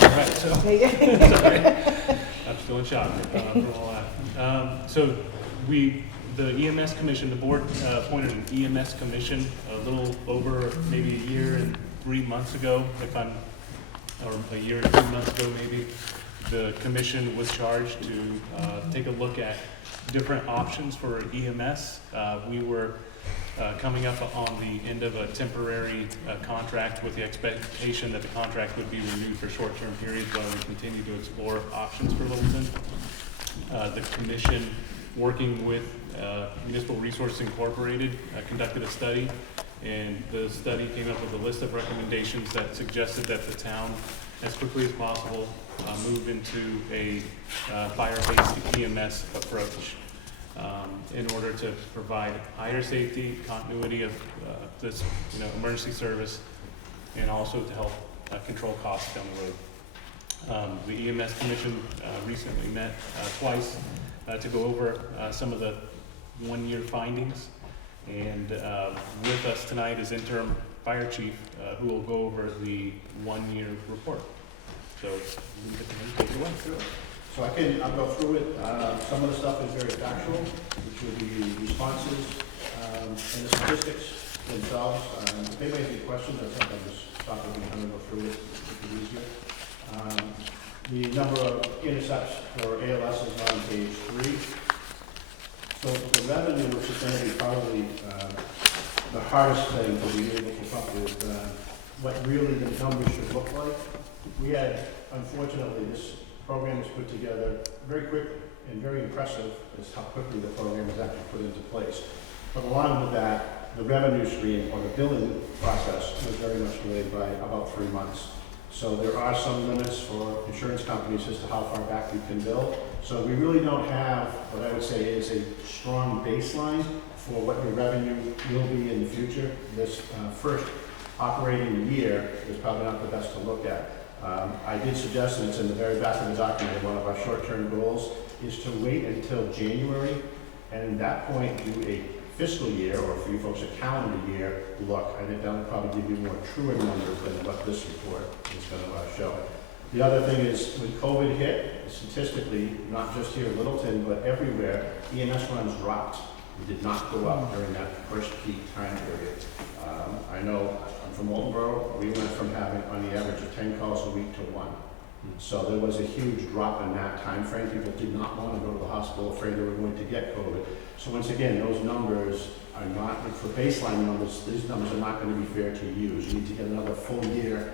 All right, so sorry. I'm still in shock from all that. So the EMS commission, the board appointed an EMS commission a little over maybe a year and 3 months ago, or a year and 2 months ago maybe. The commission was charged to take a look at different options for EMS. We were coming up on the end of a temporary contract with the expectation that the contract would be renewed for short-term periods while we continue to explore options for Littleton. The commission, working with Municipal Resources Incorporated, conducted a study, and the study came up with a list of recommendations that suggested that the town, as quickly as possible, move into a fire-based EMS approach in order to provide higher safety, continuity of this emergency service, and also to help control costs down the road. The EMS Commission recently met twice to go over some of the one-year findings, and with us tonight is interim fire chief who will go over the one-year report. So leave it to him, take it away. Sure. So I'll go through it. Some of the stuff is very factual, which will be the responses and the statistics themselves. If anybody has any questions, I think I'll just stop it and kind of go through it. It's easier. The number of intercepts for ALS is on page 3. So the revenue, which is going to be probably the hardest thing to be able to come up with, what really the numbers should look like. We had, unfortunately, this program was put together very quickly, and very impressive is how quickly the program was actually put into place. But along with that, the revenue stream or the billing process was very much delayed by about 3 months. So there are some limits for insurance companies as to how far back you can bill. So we really don't have what I would say is a strong baseline for what your revenue will be in the future. This first operating year is probably not the best to look at. I did suggest, and it's in the very back of the document, one of our short-term goals is to wait until January, and at that point do a fiscal year, or for you folks, a calendar year look. I think that will probably give you more truer numbers than what this report is going to show. The other thing is, when COVID hit, statistically, not just here in Littleton, but everywhere, EMS runs dropped. We did not go up during that first peak time period. I know I'm from Waltonboro, we went from having on the average of 10 calls a week to 1. So there was a huge drop in that time frame. People did not want to go to the hospital, afraid they were going to get COVID. So once again, those numbers are not, for baseline numbers, these numbers are not going to be fair to use. You need to get another full year,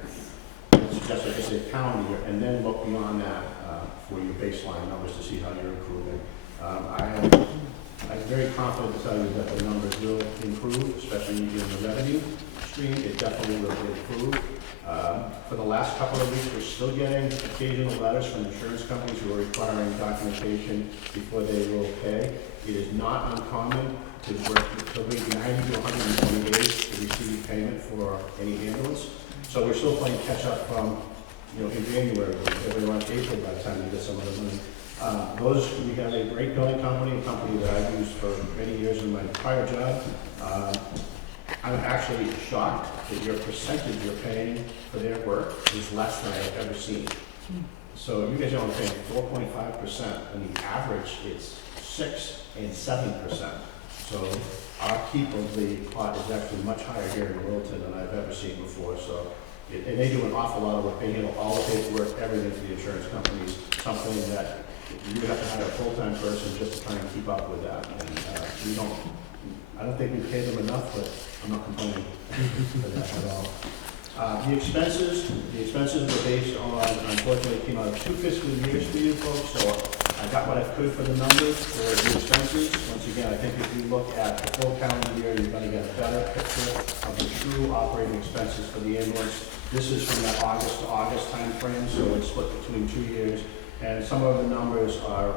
suggest like I say, calendar year, and then look beyond that for your baseline numbers to see how you're improving. I'm very confident to tell you that the numbers will improve, especially in the revenue stream. It definitely will improve. For the last couple of weeks, we're still getting occasional letters from insurance companies who are requiring documentation before they will pay. It is not uncommon to wait 90 to 120 days to receive payment for any ambulance. So we're still playing catch up from, in January, we're on April by the time we get some of the money. We have a great billing company, a company that I've used for many years in my prior job. I'm actually shocked that your percentage you're paying for their work is less than I've ever seen. So you guys are only paying 4.5%, and the average is 6 and 7%. So our keep of the pot is actually much higher here in Littleton than I've ever seen before. So, and they do an awful lot of work. They handle all the paperwork, everything for the insurance companies, something that you have to hire a full-time person just to try and keep up with that. And I don't think we pay them enough, but I'm not complaining for that at all. The expenses were based on, unfortunately, it came out of 2 fiscal years for you folks, so I got what I could for the numbers for the expenses. Once again, I think if you look at the full calendar year, you're going to get a better picture of the true operating expenses for the ambulance. This is from that August to August time frame, so it's split between 2 years. And some of the numbers are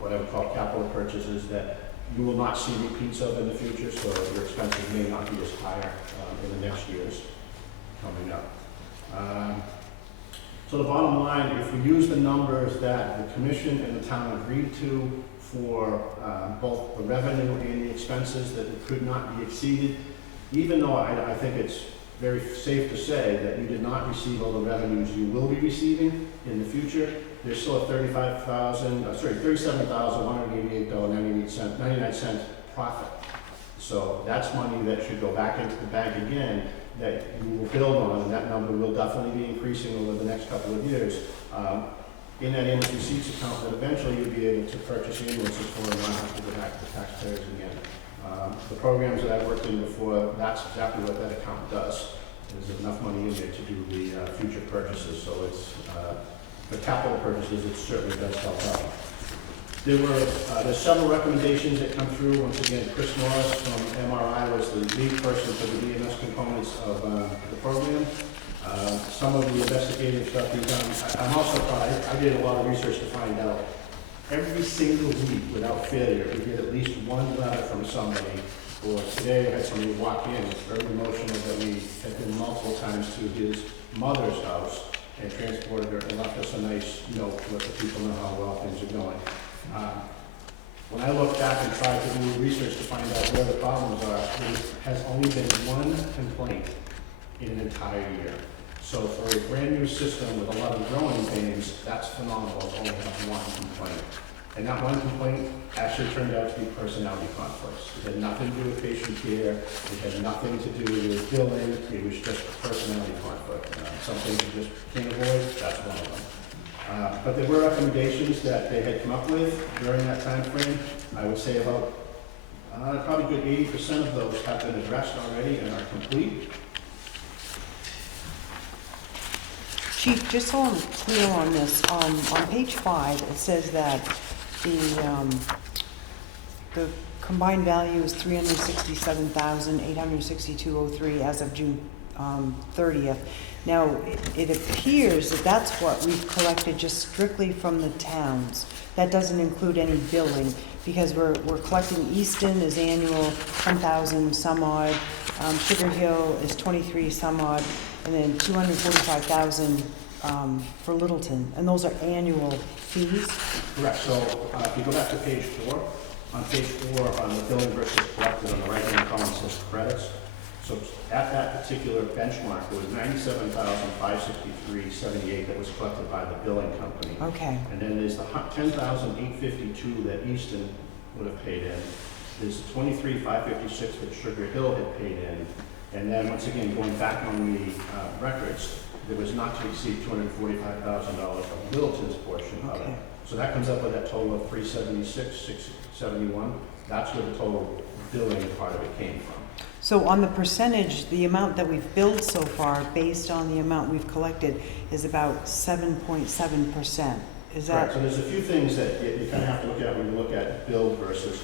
what I would call capital purchases that you will not see repeats of in the future, so your expenses may not be as higher in the next years coming up. So the bottom line, if we use the numbers that the commission and the town agreed to for both the revenue and the expenses, that it could not be exceeded, even though I think it's very safe to say that you did not receive all the revenues you will be receiving in the future, there's still a $37,188.99 profit. So that's money that should go back into the bank again that you will build on, and that number will definitely be increasing over the next couple of years. In that ambulance receipts account, that eventually you'll be able to purchase ambulances for and not have to go back to the taxpayers again. The programs that I've worked in before, that's exactly what that account does. There's enough money in there to do the future purchases, so it's for capital purchases, it certainly does help out. There's several recommendations that come through. Once again, Chris Norris from MRI was the lead person for the DMS components of the program. Some of the investigative stuff he's done. I'm also I did a lot of research to find out every single week without failure, we get at least one letter from somebody. Or today I had somebody walk in, it's very emotional that we had been multiple times to his mother's house and transported her and left us a nice note to let the people know how well things are going. When I look back and try to do research to find out where the problems are, there has only been one complaint in an entire year. So for a brand new system with a lot of growing pains, that's phenomenal to only have one complaint. And that one complaint actually turned out to be personality conflicts. It had nothing to do with patient care. It had nothing to do with billing. It was just a personality conflict. Some things you just can't avoid, that's one of them. But there were recommendations that they had come up with during that time frame. I would say about, probably a good 80% of those have been addressed already and are complete. Chief, just so I'm clear on this, on page 5, it says that the combined value is $367,862.03 as of June 30th. Now, it appears that that's what we've collected just strictly from the towns. That doesn't include any billing, because we're collecting Easton is annual, 10,000 some odd, Sugar Hill is 23 some odd, and then 245,000 for Littleton, and those are annual fees. Correct. So if you go back to page 4, on page 4, on the billing versus collected, on the right-hand column says credits. So at that particular benchmark, it was $97,563.78 that was collected by the billing company. Okay. And then there's the $10,852 that Easton would have paid in. There's $23,556 that Sugar Hill had paid in. And then once again, going back on the records, there was not to exceed $245,000 of Littleton's portion of it. So that comes up with that total of $376,671. That's where the total billing part of it came from. So on the percentage, the amount that we've billed so far, based on the amount we've collected, is about 7.7%. Is that? Correct. So there's a few things that you kind of have to look at when you look at billed versus.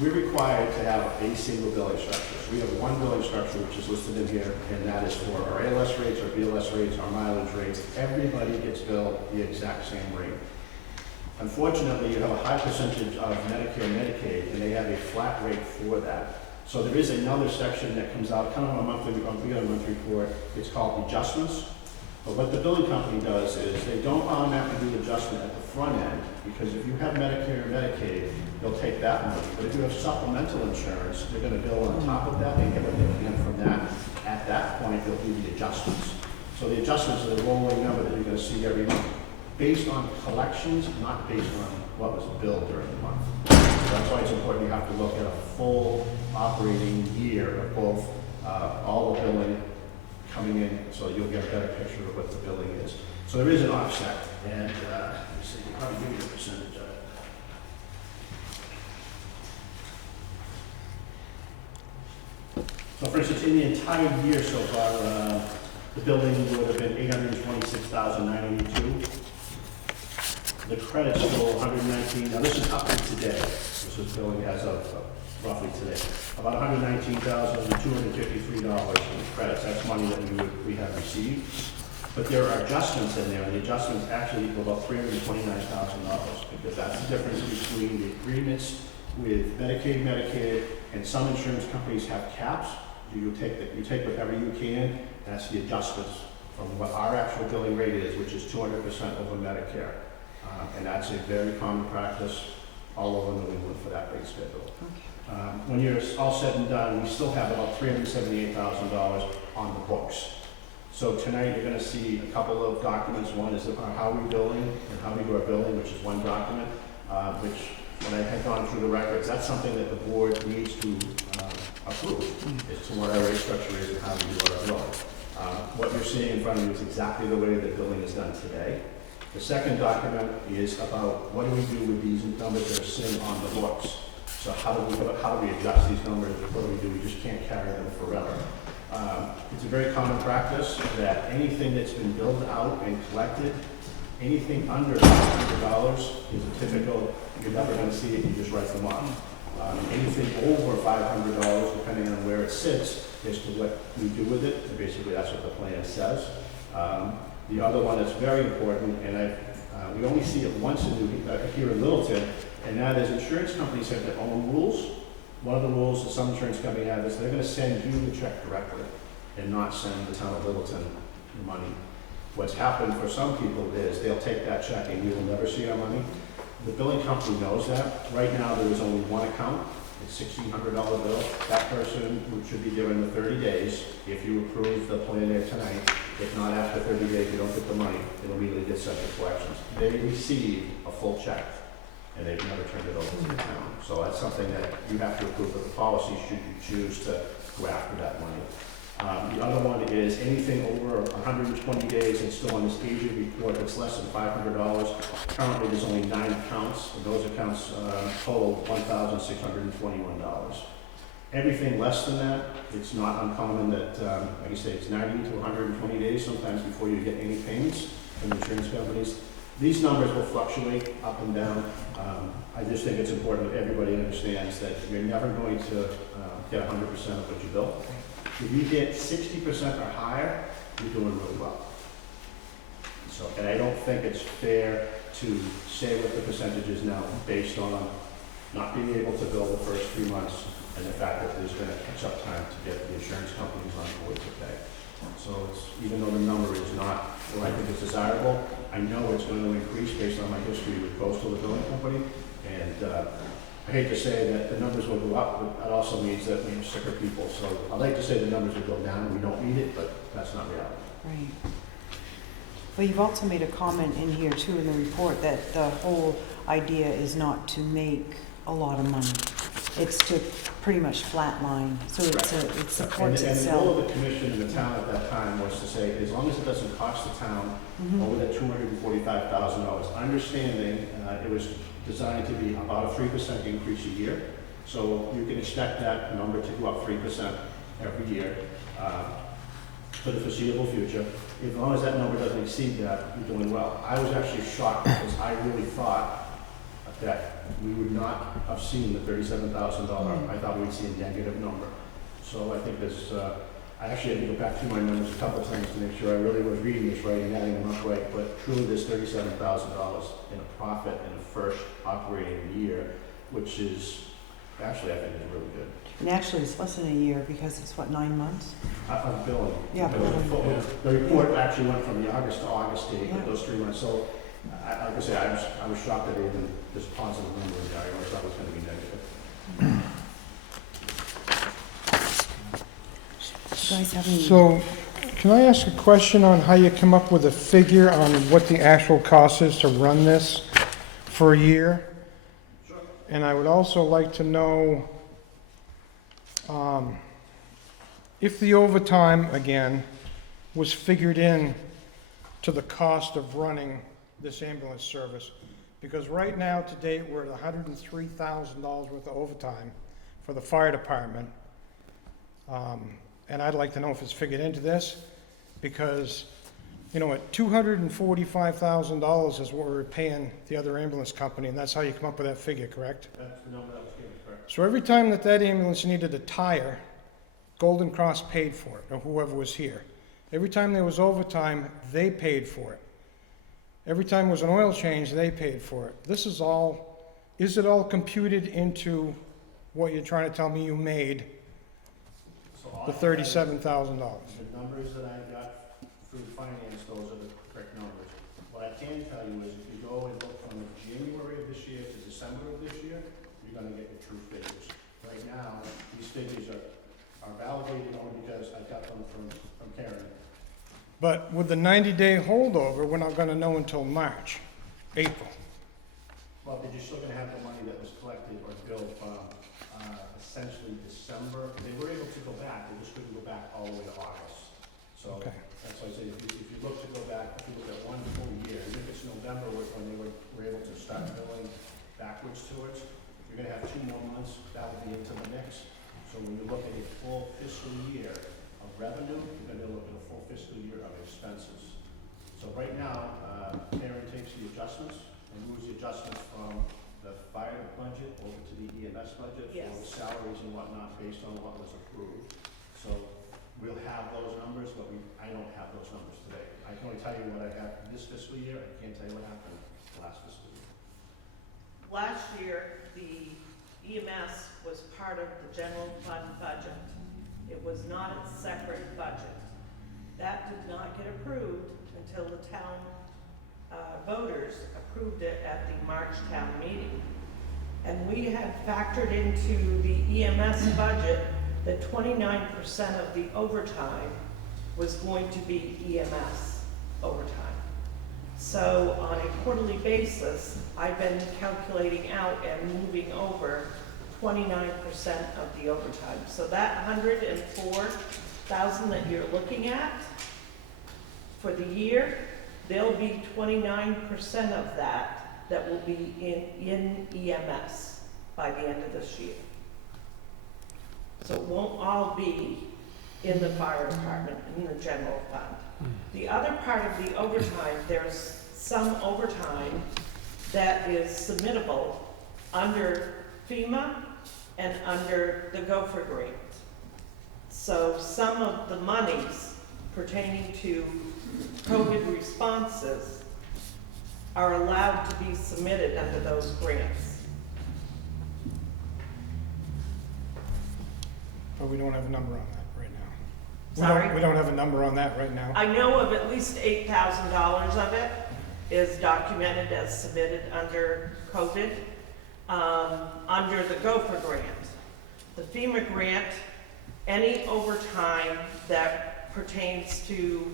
We're required to have a single billing structure. So we have one billing structure which is listed in here, and that is for our ALS rates, our BLS rates, our mileage rates. Everybody gets billed the exact same rate. Unfortunately, you have a high percentage of Medicare and Medicaid, and they have a flat rate for that. So there is another section that comes out, kind of on a monthly report. It's called adjustments. But what the billing company does is they don't automatically do the adjustment at the front end, because if you have Medicare and Medicaid, they'll take that money. But if you have supplemental insurance, they're going to bill on top of that and get what they can from that. At that point, they'll do the adjustments. So the adjustments are the rolling number that you're going to see every month, based on collections, not based on what was billed during the month. So that's why it's important you have to look at a full operating year of both all the billing coming in, so you'll get a better picture of what the billing is. So there is an offset, and let me see, I'll probably give you a percentage of it. So for instance, in the entire year so far, the billing would have been $826,982. The credits total $119. Now this is up to today. This is billing as of roughly today. About $119,253 in credits. That's money that we have received. But there are adjustments in there, and the adjustments actually equal about $329,000, because that's the difference between the agreements with Medicaid, Medicare, and some insurance companies have caps. You take whatever you can, and that's the adjustments from what our actual billing rate is, which is 200% over Medicare. And that's a very common practice all over New England for that rate schedule. When you're all said and done, we still have about $378,000 on the books. So tonight you're going to see a couple of documents. One is how we billing and how we do our billing, which is one document, which when I had gone through the records, that's something that the board needs to approve as to what our rate structure is and how we do our billing. What you're seeing in front of you is exactly the way that billing is done today. The second document is about what do we do with these numbers that are sitting on the books. So how do we adjust these numbers? What do we do? We just can't carry them forever. It's a very common practice that anything that's been billed out and collected, anything under $500 is a typical, you're never going to see it, you just write them off. Anything over $500, depending on where it sits, as to what we do with it, and basically that's what the plan says. The other one that's very important, and we only see it once here in Littleton, and that is insurance companies have their own rules. One of the rules that some insurance companies have is they're going to send you the check directly and not send the town of Littleton the money. What's happened for some people is they'll take that check and you will never see our money. The billing company knows that. Right now there is only one account. It's $1,600 bill. That person should be given the 30 days. If you approve the plan there tonight, if not after 30 days, you don't get the money, it'll immediately get sent to collections. They receive a full check, and they've never turned it over to the town. So that's something that you have to approve with the policy should you choose to go after that money. The other one is anything over 120 days and still on this agent report that's less than $500. Currently, there's only 9 accounts, and those accounts total $1,621. Everything less than that, it's not uncommon that, like I say, it's 90 to 120 days sometimes before you get any payments from insurance companies. These numbers will fluctuate up and down. I just think it's important that everybody understands that you're never going to get 100% of what you bill. If you get 60% or higher, you're doing really well. So, and I don't think it's fair to say what the percentage is now based on not being able to bill the first 3 months and the fact that there's been a catch-up time to get the insurance companies on board to pay. So it's, even though the number is not what I think is desirable, I know it's going to increase based on my history with Coastal, the billing company. And I hate to say that the numbers will go up, but that also means that we have sicker people. So I'd like to say the numbers will go down. We don't need it, but that's not reality. Right. Well, you've also made a comment in here too in the report that the whole idea is not to make a lot of money. It's to pretty much flatline, so it supports And the itself. goal of the commission and the town at that time was to say, as long as it doesn't cost the town over that $245,000, understanding it was designed to be about a 3% increase a year. So you can expect that number to go up 3% every year for the foreseeable future. As long as that number doesn't exceed that, you're doing well. I was actually shocked because I really thought that we would not have seen the $37,000. I thought we'd see a negative number. So I think this, I actually had to go back through my numbers a couple of times to make sure I really was reading this right and adding them up right. But truly, there's $37,000 in a profit in the first operating year, which is, actually, I think is really good. And actually, it's less than a year because it's what, 9 months? I'm billing. Yeah, billing. The report actually went from the August to August date, Yeah. those 3 months. So, like I say, I was shocked that even this positive number in there. I always thought it was going to be negative. You guys have any? So, can I ask a question on how you come up with a figure on what the actual cost is to run this for a year? Sure. And I would also like to know if the overtime, again, was figured in to the cost of running this ambulance service. Because right now, to date, we're at $103,000 worth of overtime for the fire department. And I'd like to know if it's figured into this, because, you know, at $245,000 is what we're paying the other ambulance company, and that's how you come up with that figure, correct? That's the number that was given, correct? So every time that ambulance needed a tire, Golden Cross paid for it, or whoever was here. Every time there was overtime, they paid for it. Every time there was an oil change, they paid for it. This is all, is it all computed into what you're trying to tell me you made, So all the of that is- $37,000? The numbers that I got through finance, those are the correct numbers. What I can tell you is if you go and look from January of this year to December of this year, you're gonna get the true figures. Right now, these figures are validated only because I got them from Karen. But with the 90-day holdover, we're not gonna know until March, April. Well, but you're still gonna have the money that was collected or billed from, essentially December. They were able to go back, they just couldn't go back all the way to August. So, Okay. that's why I say, if you look to go back, if you look at 1 full year, even if it's November when they were able to start billing backwards towards, you're gonna have 2 more months, that will be into the mix. So when you look at a full fiscal year of revenue, you're gonna look at a full fiscal year of expenses. So right now, Karen takes the adjustments and moves the adjustments from the fire budget over to the EMS budget for the salaries and whatnot based on what was approved. So we'll have those numbers, but I don't have those numbers today. I can only tell you what I have this fiscal year, I can't tell you what happened last fiscal year. Last year, the EMS was part of the general fund budget. It was not a separate budget. That did not get approved until the town voters approved it at the March town meeting. And we had factored into the EMS budget that 29% of the overtime was going to be EMS overtime. So on a quarterly basis, I've been calculating out and moving over 29% of the overtime. So that 104 thousand that you're looking at for the year, there'll be 29% of that will be in EMS by the end of this year. So it won't all be in the fire department, in the general fund. The other part of the overtime, there's some overtime that is submittable under FEMA and under the Gopher grant. So some of the monies pertaining to COVID responses are allowed to be submitted under those grants. But we don't have a number on that right now. Sorry? We don't have a number on that right now. I know of at least $8,000 of it is documented as submitted under COVID, under the Gopher grant. The FEMA grant, any overtime that pertains to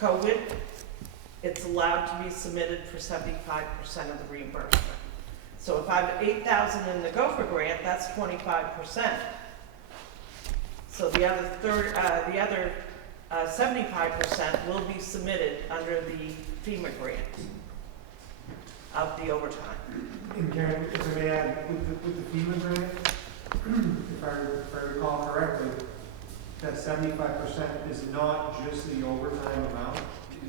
COVID, it's allowed to be submitted for 75% of the reimbursement. So if I have 8,000 in the Gopher grant, that's 25%. So the other 75% will be submitted under the FEMA grant of the overtime. And Karen, if I may add, with the FEMA grant, if I recall correctly, that 75% is not just the overtime amount,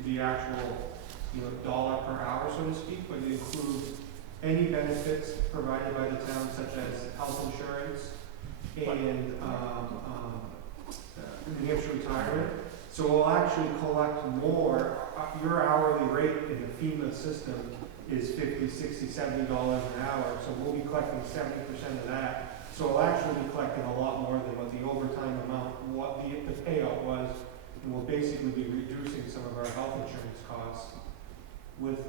the actual, dollar per hour, so to speak, but it includes any benefits provided by the town, such as health insurance and New Hampshire retirement. So we'll actually collect more. Your hourly rate in the FEMA system is $50, $60, $70 an hour, so we'll be collecting 70% of that. So we'll actually be collecting a lot more than what the overtime amount, what the payout was, and we'll basically be reducing some of our health insurance costs. With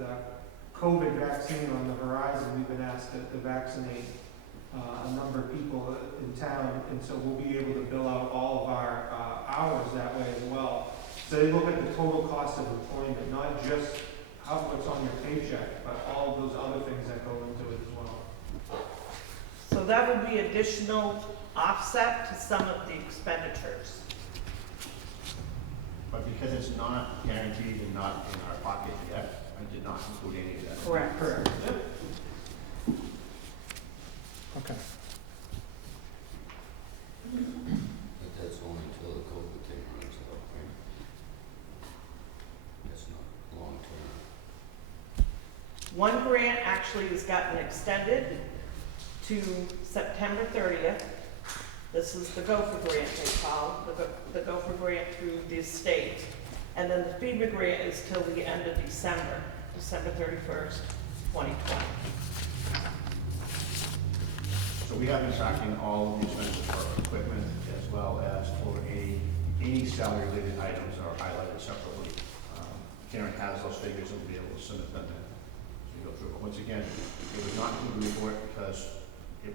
COVID vaccine on the horizon, we've been asked to vaccinate a number of people in town, and so we'll be able to bill out all of our hours that way as well. So they look at the total cost of employment, not just what's on your paycheck, but all of those other things that go into it as well. So that would be additional offset to some of the expenditures. But because it's not guaranteed and not in our pocket yet, I did not include any of that. Correct. Correct. Okay. But that's only until the COVID thing runs out, right? That's not long term. One grant actually has gotten extended to September 30th. This is the Gopher grant they call, the Gopher grant through the state. And then the FEMA grant is till the end of December 31st, 2020. So we have been tracking all of the expenses for equipment as well as for any salary-related items are highlighted separately. Karen has those figures and will be able to submit them as we go through. But once again, it was not included in the report because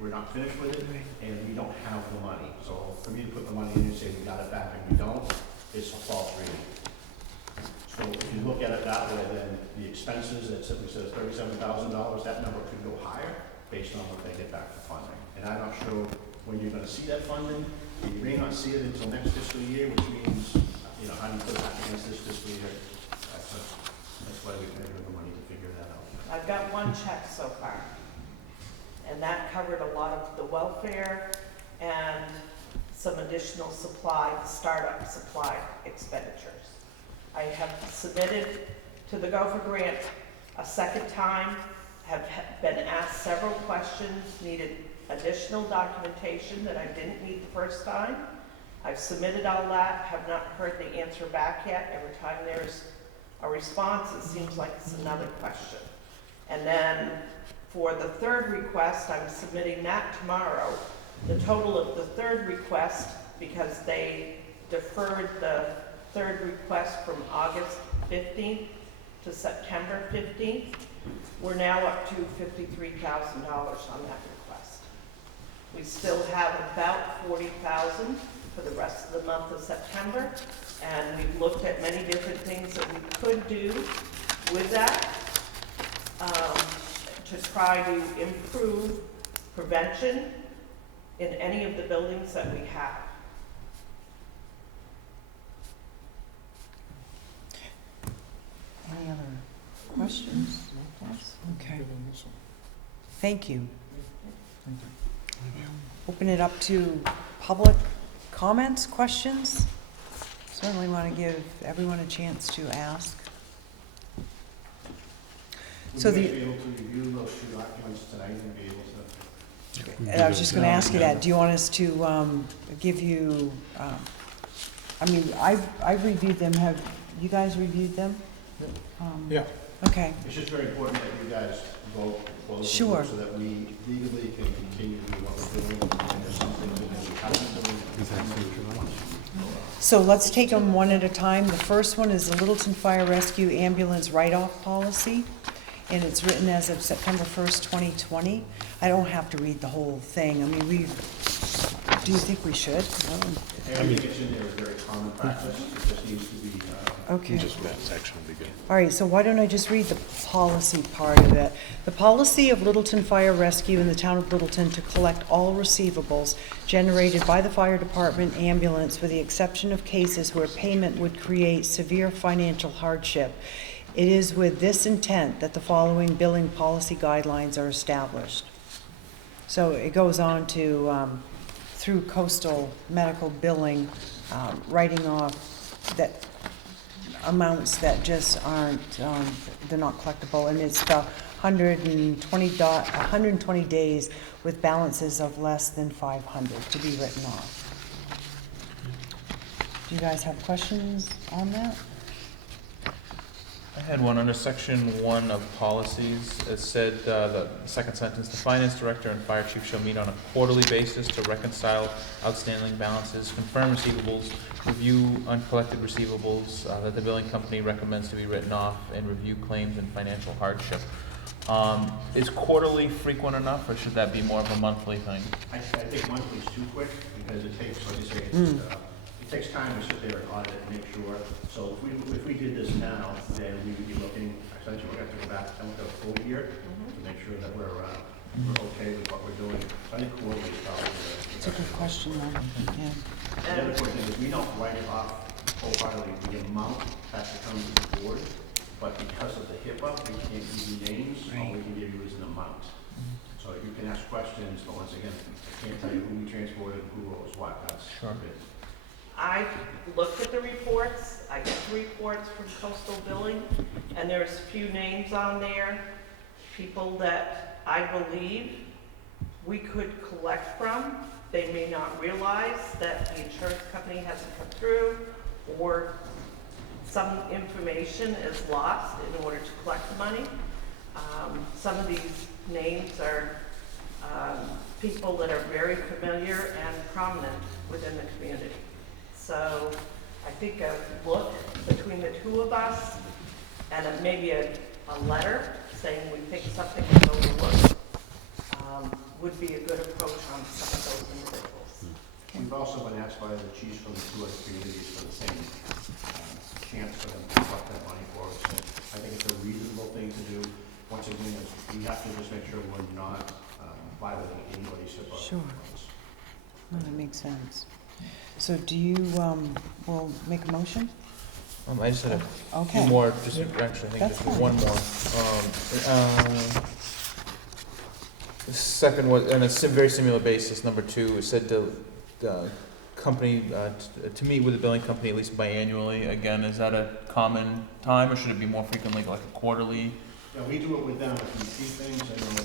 we're not finished with it and we don't have the money. So for me to put the money in and say we got it back and we don't, it's a false reading. So if you look at it that way, then the expenses that simply says $37,000, that number could go higher based on what they get back for funding. And I'm not sure when you're going to see that funding. You may not see it until next fiscal year, which means, how do you put it back against this fiscal year? That's why we've measured the money to figure that out. I've got one check so far. And that covered a lot of the welfare and some additional supply, startup supply expenditures. I have submitted to the Gopher grant a second time, have been asked several questions, needed additional documentation that I didn't need the first time. I've submitted all that, have not heard the answer back yet. Every time there's a response, it seems like it's another question. And then for the third request, I'm submitting that tomorrow. The total of the third request, because they deferred the third request from August 15th to September 15th, we're now up to $53,000 on that request. We still have about $40,000 for the rest of the month of September, and we've looked at many different things that we could do with that to try to improve prevention in any of the buildings that we have. Questions? Yes? Okay. Thank you. Open it up to public comments, questions? Certainly want to give everyone a chance to ask. Would So you the- guys be able to review those two documents tonight and be able to? I was just going to ask you that. Do you want us to give you, I mean, I've reviewed them. Have you guys reviewed them? Yeah. Okay. It's just very important that you guys vote for the Sure. vote so that we legally can continue to do what we're doing, and there's something that we haven't done. So let's take them one at a time. The first one is the Littleton Fire Rescue Ambulance Write-Off Policy, and it's written as of September 1st, 2020. I don't have to read the whole thing. I mean, do you think we should? Everything that's in there is very common practice, it just needs to be, Okay. Just that section will be good. All right, so why don't I just read the policy part of it? The policy of Littleton Fire Rescue in the town of Littleton to collect all receivables generated by the fire department ambulance with the exception of cases where payment would create severe financial hardship. It is with this intent that the following billing policy guidelines are established. So it goes on to, through coastal medical billing, writing off that amounts that just aren't, they're not collectible, and it's the 120 days with balances of less than 500 to be written off. Do you guys have questions on that? I had one under section 1 of policies. It said, the second sentence, the finance director and fire chief shall meet on a quarterly basis to reconcile outstanding balances, confirm receivables, review uncollected receivables that the billing company recommends to be written off, and review claims and financial hardship. Is quarterly frequent enough, or should that be more of a monthly thing? I think monthly is too quick, because it takes, like you say, it takes time to sit there and audit and make sure. So if we did this now, then we would be looking, essentially, we're gonna have to go back and look at a full year to make sure that we're okay with what we're doing. So I think quarterly is probably It's a good question, though, yeah. The other important thing is we don't write it off wholeheartedly. The amount has to come to the board, but because of the HIPAA, we can't give you names, all we can give you is an amount. So you can ask questions, but once again, I can't tell you who we transported, who owes what, that's Sure. it. I looked at the reports, I get the reports from coastal billing, and there's a few names on there, people that I believe we could collect from. They may not realize that the insurance company hasn't come through, or some information is lost in order to collect the money. Some of these names are people that are very familiar and prominent within the community. So I think a look between the two of us and maybe a letter saying we think something is overlooked would be a good approach on some of those individuals. We've also been asked by the chiefs from the two other communities for the same chance for them to collect that money for us. So I think it's a reasonable thing to do. Once again, we have to just make sure we're not violating anybody's HIPAA. Sure. No, that makes sense. So do you, will make a motion? I just had a Okay. few more, just actually, I think That's just fine. one more. The second was, on a very similar basis, number 2, it said the company, to meet with the billing company at least biannually. Again, is that a common time, or should it be more frequently, like a quarterly? Yeah, we do it with them if we see things, and the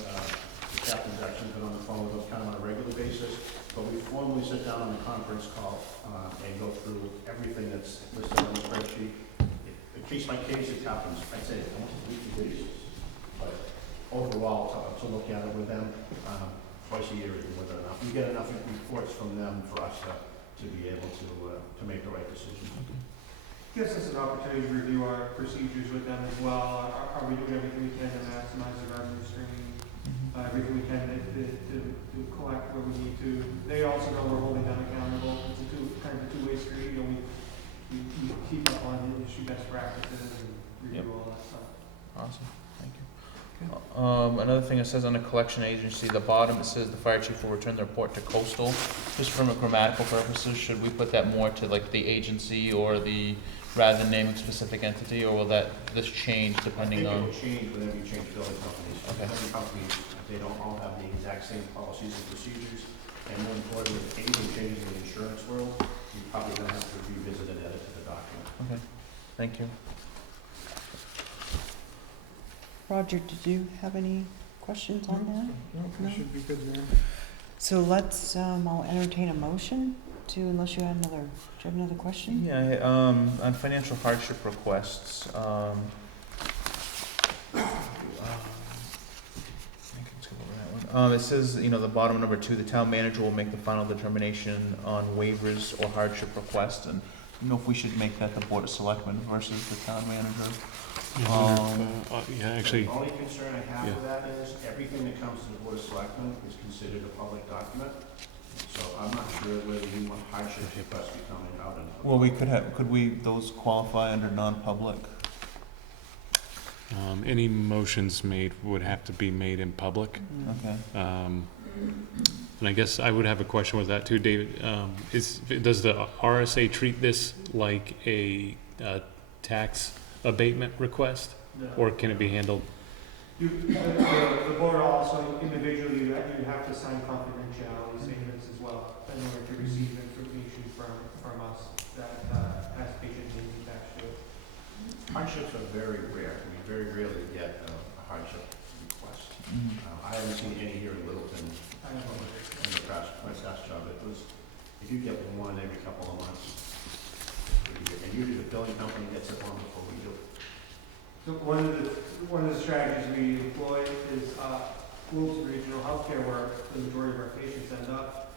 captain's actually been on the phone with us kind of on a regular basis, but we formally sit down on a conference call and go through everything that's listed on the spreadsheet. Case by case, it happens, I'd say almost a weekly basis, but overall, to look at it with them, twice a year is more than enough. We get enough reports from them for us to be able to make the right decision. Gives us an opportunity to review our procedures with them as well. Are we doing everything we can to maximize the revenue stream? Everything we can to collect where we need to. They also know we're holding them accountable. It's kind of a two-way street. You know, we keep up on industry best practices and review all that stuff. Awesome, thank you. Another thing it says on the collection agency, the bottom, it says the fire chief will return the report to coastal. Just from a grammatical purposes, should we put that more to like the agency or the rather than naming a specific entity, or will this change depending I on? think it will change whenever you change building companies. Okay. Every company, they don't all have the exact same policies and procedures. And more importantly, if anything changes in the insurance world, you're probably gonna have to revisit and edit the document. Okay, thank you. Roger, did you have any questions on that? No, No. we should be good there. So let's, I'll entertain a motion to, unless you had another, do you have another question? Yeah, on financial hardship requests, I can skip over that one. It says, you know, the bottom number 2, the town manager will make the final determination on waivers or hardship requests, and you know if we should make that the Board of Selectmen versus the town manager. Yeah, actually, The only concern I have Yeah. with that is, everything that comes to the Board of Selectmen is considered a public document. So I'm not sure whether you want hardship requests to be coming out in. Well, we could we, those qualify under non-public? any motions made would have to be made in public. Okay. And I guess I would have a question with that too, David. Does the RSA treat this like a tax abatement request, No. or can it be handled? The board also individually, you have to sign confidentiality statements as well in order to receive information from us that has patient needs attached to it. Hardships are very rare. We very rarely get a hardship request. I haven't seen any here in Littleton I don't know. in the past, my past job. It was, if you get one every couple of months, and usually the billing company gets it one before we do. So one of the strategies we employ is Littleton Regional Healthcare, where the majority of our patients end up.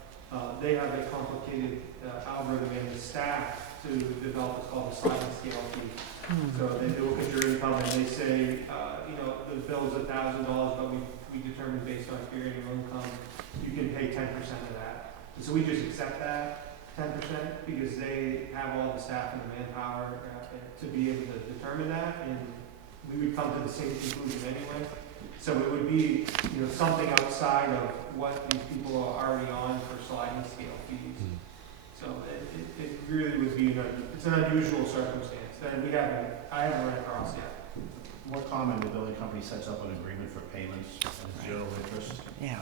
They have a complicated algorithm and the staff to develop what's called a sliding scale fee. So they look at your income and they say, you know, the bill's $1,000, but we determine based on your annual income, you can pay 10% of that. And so we just accept that 10% because they have all the staff and the manpower to be able to determine that, and we would come to the same conclusion anyway. So it would be, you know, something outside of what these people are already on for sliding scale fees. So it really would be, it's an unusual circumstance that I haven't run across yet. More common, the building company sets up an agreement for payments and zero interest. Yeah.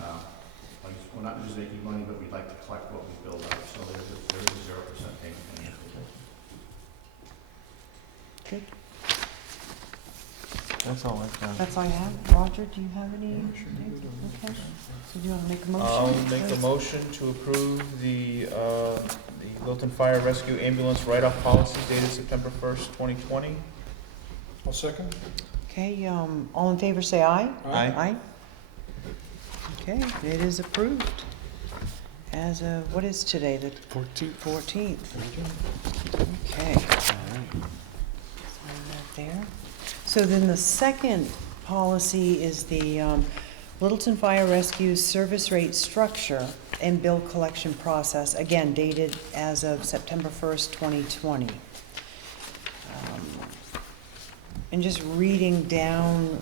Like, we're not just making money, but we'd like to collect what we build up, so there is a 0% payment. Good. That's all I've got. That's all I have. Roger, do you have any? Okay. So do you want to make a motion? I'll make a motion to approve the Littleton Fire Rescue Ambulance write-off policy dated September 1st, 2020. I'll second. Okay, all in favor, say aye. Aye. Aye. Okay, it is approved. As of, what is today, the 14th. 14th? Okay. All right. Sign that there. So then the second policy is the Littleton Fire Rescue service rate structure and bill collection process, again dated as of September 1st, 2020. And just reading down,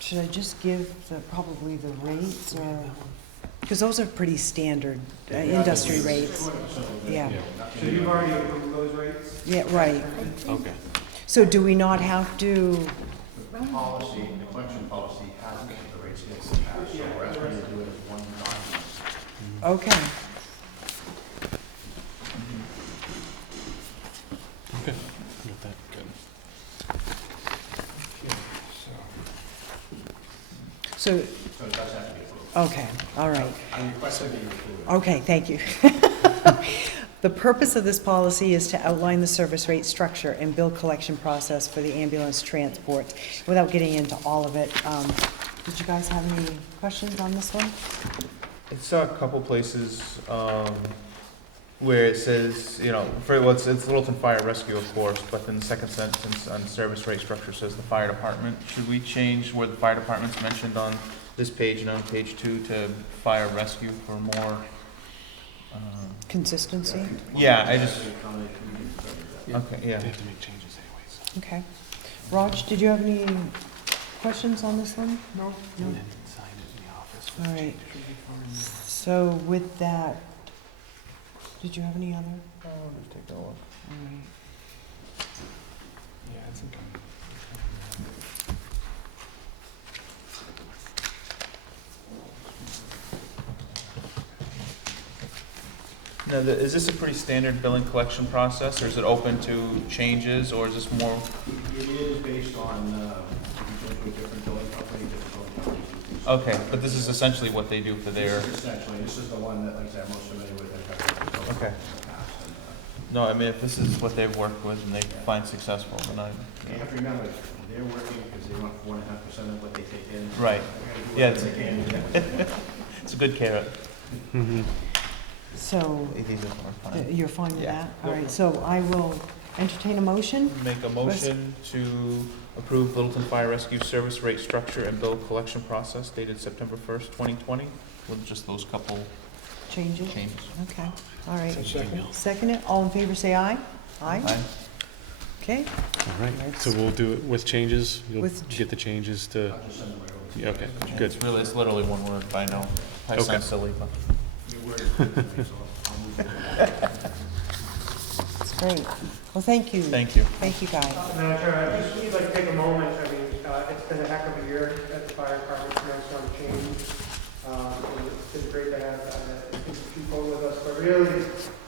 should I just give probably the rates, or, because those are pretty standard industry rates. Yeah, So you've already approved those rates? yeah, right. Okay. So do we not have to, The policy, the collection policy has the rates against the past, so we're asking you to do it as one document. okay. Okay. Got that. Good. So, So it does have to be approved. okay, all right. I'm requesting that you approve it. Okay, thank you. The purpose of this policy is to outline the service rate structure and bill collection process for the ambulance transport. Without getting into all of it, did you guys have any questions on this one? It's a couple places where it says, you know, it's Littleton Fire Rescue, of course, but then the second sentence on service rate structure says the fire department. Should we change where the fire department's mentioned on this page and on page 2 to fire rescue for more? Consistency? Yeah, I just, Yeah. okay, yeah. They have to make changes anyways. Okay. Raj, did you have any questions on this one? No. And then sign it in the office. All right. So with that, did you have any other? Let's take a look. All right. Yeah, I think Now, is this a pretty standard billing collection process, or is it open to changes, or is this more? It is based on, potentially different billing company, different billing companies. Okay, but this is essentially what they do for their. This is essentially, this is the one that, like I said, I'm most familiar with. I've had this Okay. in the past, and, No, I mean, if this is what they've worked with and they find successful, then I. you have to remember, they're working because they want 4.5% of what they take in. Right. They're Yeah, gonna do whatever they can. It's a good carrot. So, These are more fun. you're fine with Yeah. that? All right, so I will entertain a motion. Make a motion to approve Littleton Fire Rescue Service rate structure and bill collection process dated September 1st, 2020, with just those couple Changes? changes. Okay, all right. Second. Second it, all in favor say aye. Aye? Aye. Okay, All right, so we'll do it with changes? You'll With get the changes to, I'll just send them right over to you. yeah, okay, good. It's literally one word, I know. I Okay. sound silly, but. Your word is good to me, so I'll move forward. that's great. Well, thank you. Thank you. Thank you, guys. Madam Chair, I just would like to take a moment, I mean, it's been a heck of a year at the fire department, tremendous amount of change. And it's been great to have, people with us, but really,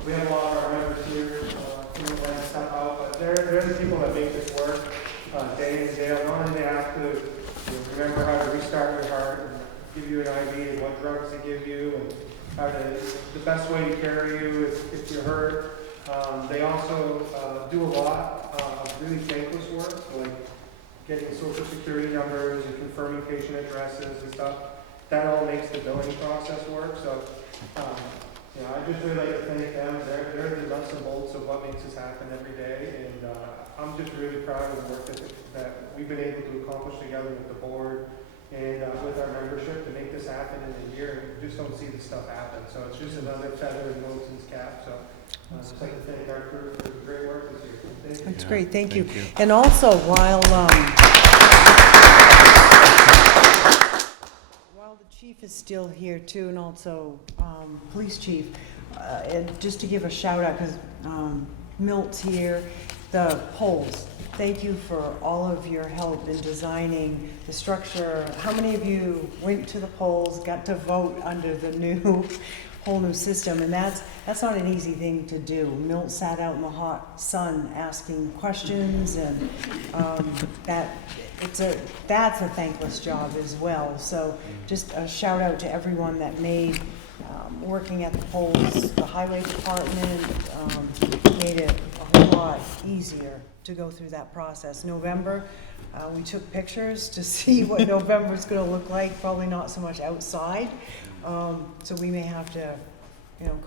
we have a lot of our members here, who want to step out, but they're the people that make this work, day in and day out. Not only they have to, remember how to restart your heart, and give you an IV, and what drugs to give you, and how to, the best way to carry you if you're hurt. They also do a lot of really thankless work, like getting social security numbers and confirming patient addresses and stuff. That all makes the billing process work. So, I just really like to thank them. They're the nuts and bolts of what makes this happen every day. And I'm just really proud of the work that we've been able to accomplish together with the board and with our membership to make this happen in a year. We just don't see this stuff happen. So it's just another feather in Wilson's cap. So I'd just like to thank our crew for the great work this year. Thank you. That's Yeah, great, thank you. thank you. And also, while the chief is still here too, and also police chief, and just to give a shout out, because Milt's here, the polls. Thank you for all of your help in designing the structure. How many of you went to the polls, got to vote under the new, whole new system? And that's not an easy thing to do. Milt sat out in the hot sun asking questions, and that's a thankless job as well. So just a shout out to everyone that made working at the polls, the highway department, made it a whole lot easier to go through that process. November, we took pictures to see what November's gonna look like, probably not so much outside. So we may have to,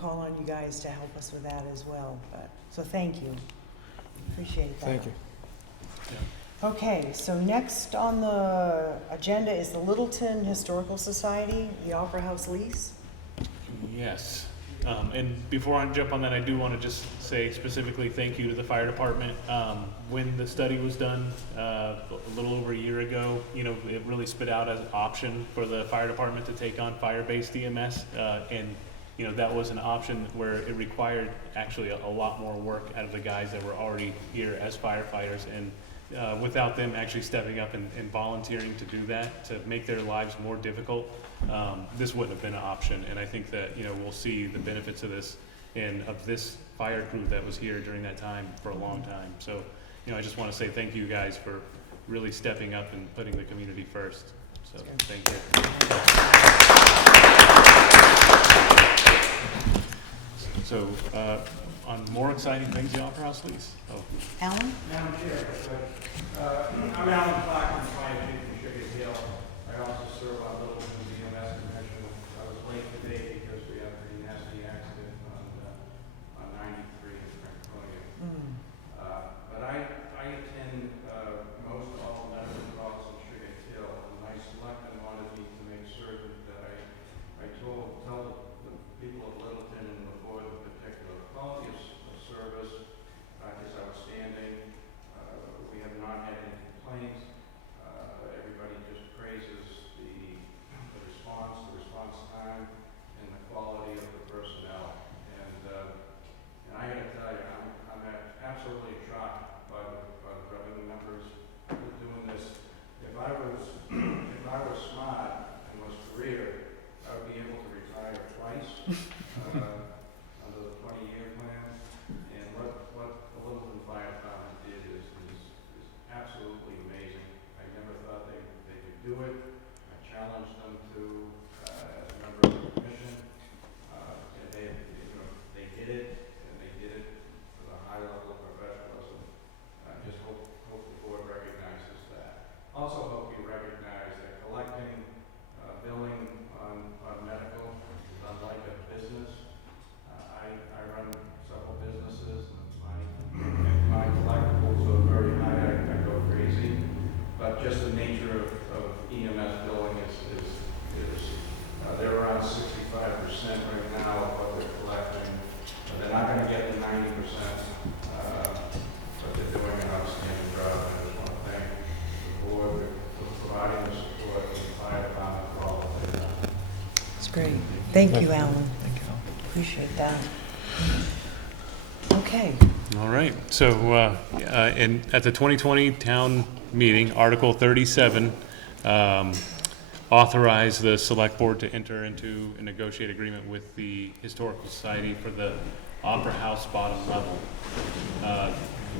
call on you guys to help us with that as well. But, so thank you. Appreciate that. Thank you. Okay, so next on the agenda is the Littleton Historical Society, the Opera House lease. Yes. And before I jump on that, I do want to just say specifically thank you to the fire department. When the study was done a little over a year ago, it really spit out as an option for the fire department to take on fire-based EMS. And that was an option where it required actually a lot more work out of the guys that were already here as firefighters. And without them actually stepping up and volunteering to do that, to make their lives more difficult, this wouldn't have been an option. And I think that, we'll see the benefits of this and of this fire crew that was here during that time for a long time. So, I just want to say thank you guys for really stepping up and putting the community first. So, thank you. So, on more exciting things, the Opera House lease. Oh. Alan? Madam Chair, I'm Alan Clark, I'm Fire Chief from Sugar Hill. I also serve on Littleton EMS Commission. I was late today because we had a nasty accident on 93 in Franconia. But I attend most all medical calls in Sugar Hill, and my selectman wanted me to make certain that I tell the people of Littleton and the board in particular, quality of service is outstanding. We have not had any complaints. Everybody just praises the Great. Thank you, Alan. Appreciate that. Okay. All right, so, at the 2020 town meeting, Article 37, authorized the select board to enter into a negotiated agreement with the Historical Society for the Opera House bottom level.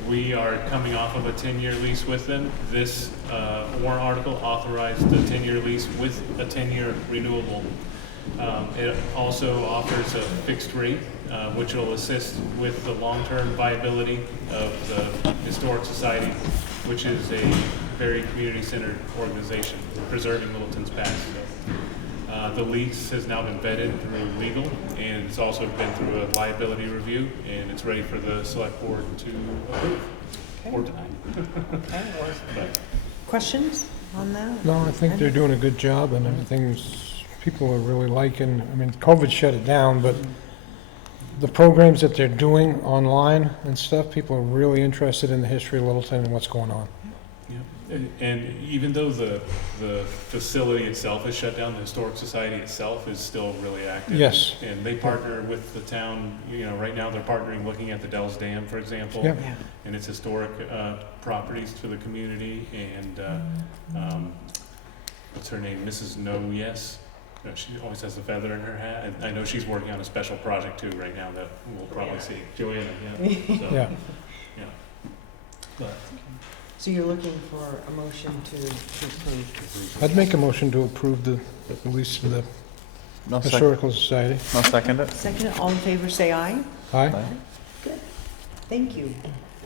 We are coming off of a 10-year lease with them. This warrant article authorized the 10-year lease with a 10-year renewable. It also offers a fixed rate, which will assist with the long-term viability of the Historic Society, which is a very community-centered organization, preserving Littleton's past. The lease has now been vetted through legal, and it's also been through a liability review, and it's ready for the select board to approve or deny. But Questions on that? No, I think they're doing a good job and everything's, people are really liking, I mean, COVID shut it down, but the programs that they're doing online and stuff, people are really interested in the history of Littleton and what's going on. And even though the facility itself is shut down, the Historic Society itself is still really active. Yes. And they partner with the town, right now they're partnering, looking at the Dells Dam, for example. Yeah. Yeah. And its historic properties to the community, and what's her name, Mrs. No Yes? She always has a feather in her hat. And I know she's working on a special project too right now that we'll probably see. Joanna, yeah. So, Yeah. yeah. But So you're looking for a motion to approve? I'd make a motion to approve the lease to the No second, Historical Society. no second it. Second, all in favor, say aye. Aye? Thank you.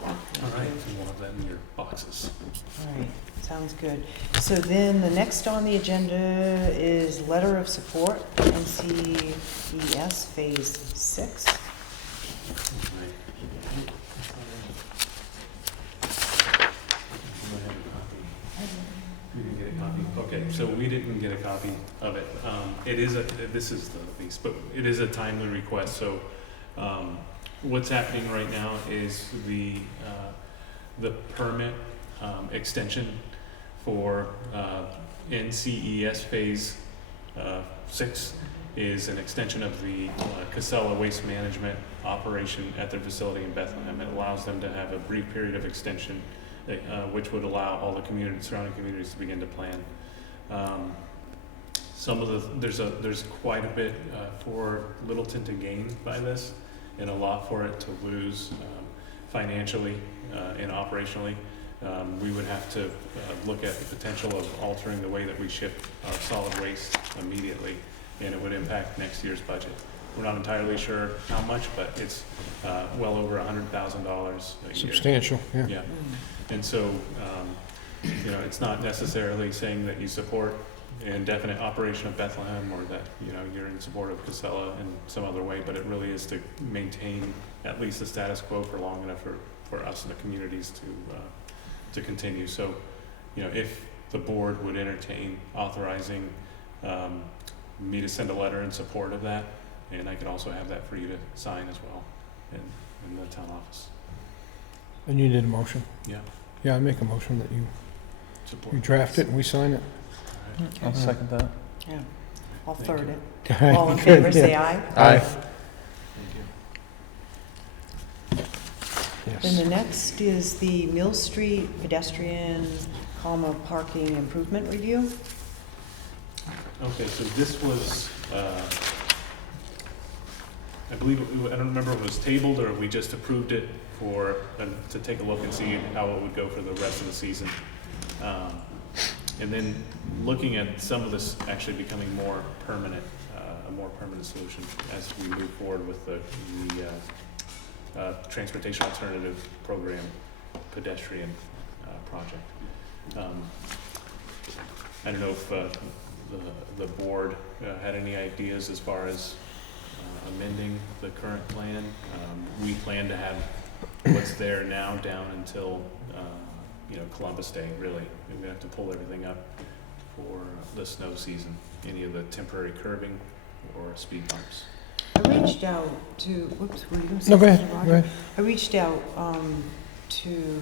all right, we'll have that in your boxes. All right, sounds good. So then the next on the agenda is letter of support, NCES Phase 6. You didn't get a copy? Okay, so we didn't get a copy of it. This is the lease, but it is a timely request, so, what's happening right now is the permit, extension for, NCES Phase, 6 is an extension of the Casella Waste Management operation at their facility in Bethlehem. It allows them to have a brief period of extension, which would allow all the surrounding communities to begin to plan. There's quite a bit for Littleton to gain by this, and a lot for it to lose financially and operationally. We would have to look at the potential of altering the way that we ship our solid waste immediately, and it would impact next year's budget. We're not entirely sure how much, but it's well over $100,000 a year. Substantial, yeah. Yeah, and so, it's not necessarily saying that you support indefinite operation of Bethlehem, or that, you're in support of Casella in some other way, but it really is to maintain at least the status quo for long enough for us and the communities to continue. So, if the board would entertain authorizing me to send a letter in support of that, and I could also have that for you to sign as well in the town office. And you did a motion? Yeah. Yeah, I make a motion that you Support. draft it and we sign it. All right. I'll second that. Yeah, I'll Thank third you. it. All in favor, say aye. Aye. Thank you. Then Yes. the next is the Mill Street pedestrian, parking improvement review. Okay, so this was, I believe, I don't remember if it was tabled or we just approved it to take a look and see how it would go for the rest of the season. And then looking at some of this actually becoming more permanent, a more permanent solution as we move forward with the Transportation Alternative Program pedestrian project. I don't know if the board had any ideas as far as amending the current plan. We plan to have what's there now down until Columbus Day, really. We're gonna have to pull everything up for the snow season, any of the temporary curbing or speed bumps. I reached out to, whoops, were you going to say No, go something, ahead, Roger? go ahead. I reached out to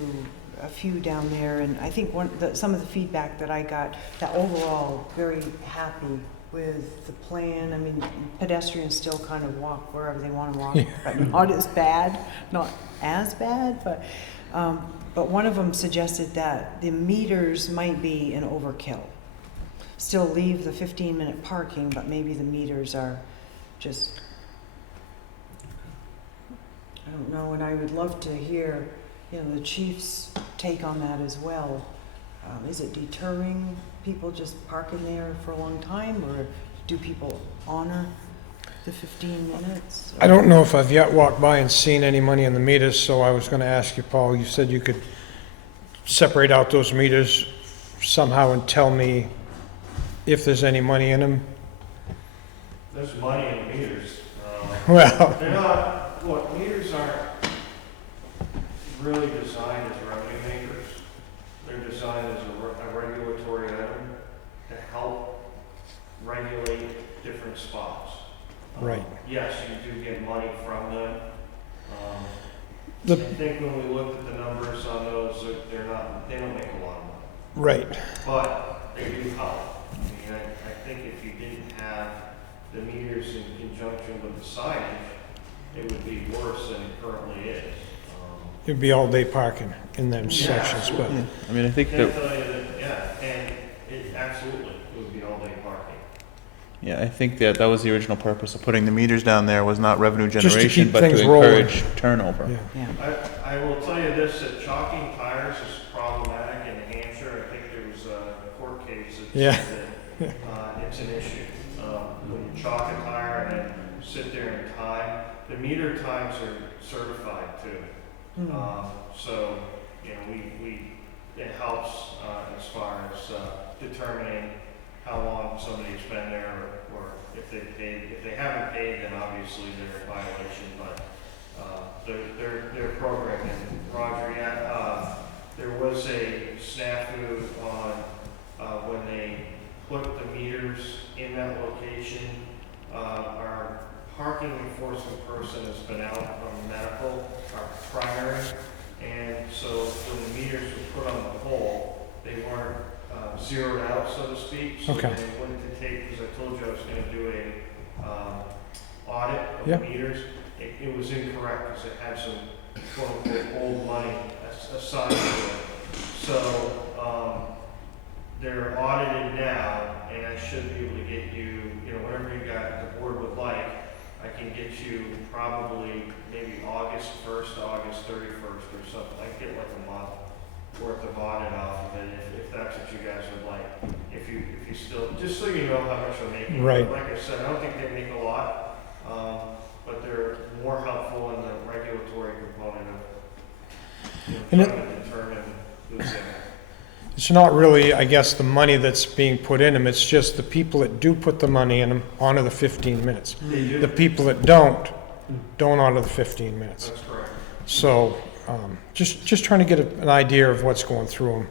a few down there, and I think some of the feedback that I got, that overall, very happy with the plan. I mean, pedestrians still kind of walk wherever they want to walk, but not as bad, but one of them suggested that the meters might be an overkill. Still leave the 15-minute parking, but maybe the meters are just, I don't know, and I would love to hear, the chief's take on that as well. Is it deterring people just parking there for a long time, or do people honor the 15 minutes? I don't know if I've yet walked by and seen any money in the meters, so I was gonna ask you, Paul, you said you could separate out those meters somehow and tell me if there's any money in them? There's money in meters. Well, They're not, look, meters aren't really designed as revenue makers. They're designed as a regulatory item to help regulate different spots. Right. Yes, you do get money from them. The- I think when we looked at the numbers on those, they don't make a lot of money. right. But they do help. I mean, I think if you didn't have the meters in conjunction with the signage, it would be worse than it currently is. It'd be all-day parking in them Yeah, sections, but, Yeah, I mean, I think Can't that, tell you that, yeah, and it absolutely would be all day parking. yeah, I think that was the original purpose of putting the meters down there, was not revenue Just to generation, keep but to things rolling. encourage turnover. yeah. Yeah. I will tell you this, that chalking tires is problematic in New Hampshire. I think there was a court case that Yeah. said that it's an issue. When you chalk a tire and then sit there and time, the meter times are certified too. So, it helps as far as determining how long somebody's been there, or if they paid. If they haven't paid, then obviously they're in violation, but they're programmed. And Roger, there was a snafu on when they put the meters in that location. Our parking enforcement person has been out on medical, our primary, and so when the meters were put on the pole, they weren't zeroed out, so to speak. So Okay. they went to take, because I told you I was gonna do a audit of Yeah. the meters. It was incorrect, because it had some quote-unquote old money assigned to it. So, they're audited now, and I should be able to get you, whatever you got, the board would like, I can get you probably maybe August 1st, August 31st or something. I can get like a month worth of audit off of it, if that's what you guys would like. If you still, just so you know how much they're making. Right. Like I said, I don't think they make a lot, but they're more helpful in the regulatory component of, And trying to determine who's there. It's not really, I guess, the money that's being put in them, it's just the people that do put the money in them honor the 15 minutes. They do. The people that don't honor the 15 minutes. That's correct. So, just trying to get an idea of what's going through them.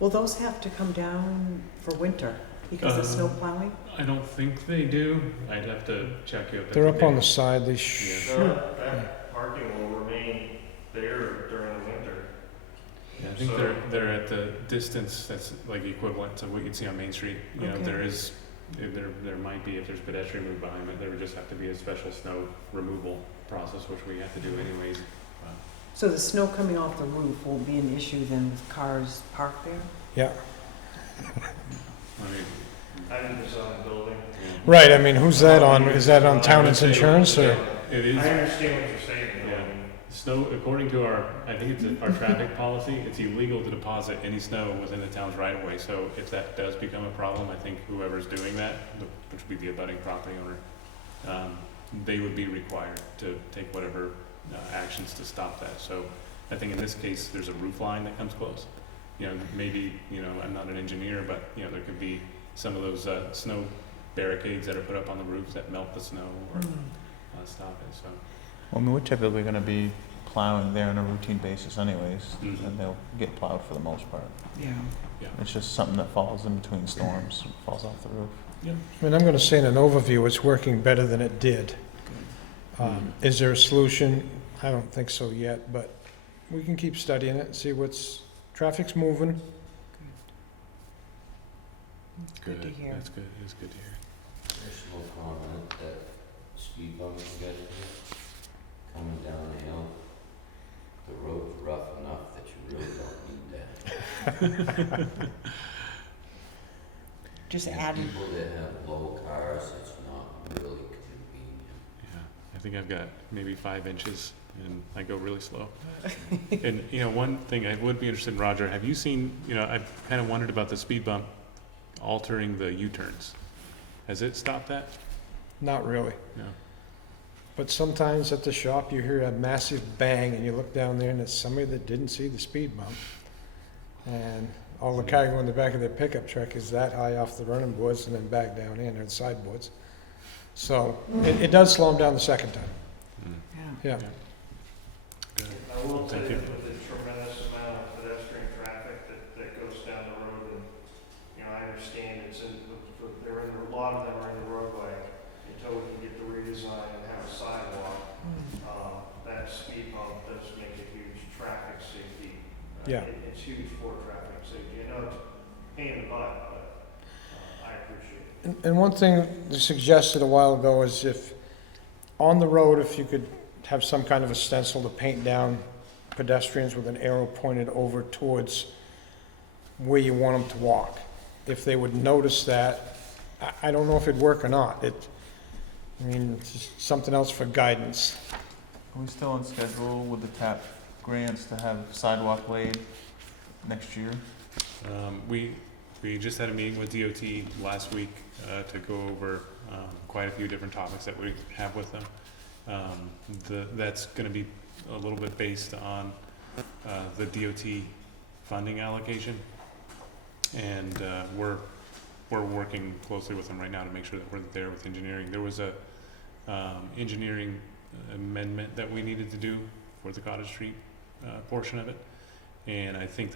Will those have to come down for winter because of snow plowing? I don't think they do. I'd have to check you. They're up on the side, they should. That parking will remain there during the winter. Yeah, I think So- they're at the distance that's like equivalent to what you'd see on Main Street. Okay. There might be, if there's pedestrian move behind it, there would just have to be a special snow removal process, which we have to do anyways. So the snow coming off the roof won't be an issue then with cars parked there? Yeah, I mean, I didn't design the building. right, I mean, who's that on, is that on town's insurance, or? it is. I understand what you're saying, though. Yeah. Snow, according to I think it's our traffic policy, it's illegal to deposit any snow within the town's right of way. So if that does become a problem, I think whoever's doing that, which would be the abutting property owner, they would be required to take whatever actions to stop that. So I think in this case, there's a roof line that comes close. Maybe, I'm not an engineer, but, there could be some of those snow barricades that are put up on the roofs that melt the snow or stop it, so. Well, I mean, we're typically gonna be plowing there on a routine basis anyways, Mhm. and they'll get plowed for the most part. Yeah. It's just something that falls in between storms, falls off the roof. I mean, I'm gonna say in an overview, it's working better than it did. Is there a solution? I don't think so yet, but we can keep studying it, see traffic's moving. Good to hear. That's good, it's good to hear. Personal comment, that speed bump you got here, coming down the hill, the road's rough enough that you really don't need that. Just And adding, people that have low cars, it's not really convenient. Yeah, I think I've got maybe 5 inches and I go really slow. And, one thing I would be interested in, Roger, have you seen, I've kind of wondered about the speed bump altering the U-turns. Has it stopped that? Not really. No. But sometimes at the shop, you hear a massive bang, and you look down there, and it's somebody that didn't see the speed bump. And all the cargo in the back of their pickup truck is that high off the running boards and then back down in, or the sideboards. So it does slow them down the second time. yeah. Yeah. Good. I will tell Thank you, you. with the tremendous amount of pedestrian traffic that goes down the road, and, I understand they're in, a lot of them are in the roadway until we can get the redesign and have a sidewalk. That speed bump does make a huge traffic safety. Yeah. It's huge for traffic safety. I know it's a pain in the butt, but I appreciate it. And one thing they suggested a while ago is if, on the road, if you could have some kind of a stencil to paint down pedestrians with an arrow pointed over towards where you want them to walk. If they would notice that, I don't know if it'd work or not. It's just something else for guidance. Are we still on schedule with the TAP grants to have sidewalk laid next year? We just had a meeting with DOT last week to go over quite a few different topics that we have with them. That's going to be a little bit based on the DOT funding allocation, and we're working closely with them right now to make sure that we're there with engineering. There was a engineering amendment that we needed to do for the Cottage Street portion of it, and I think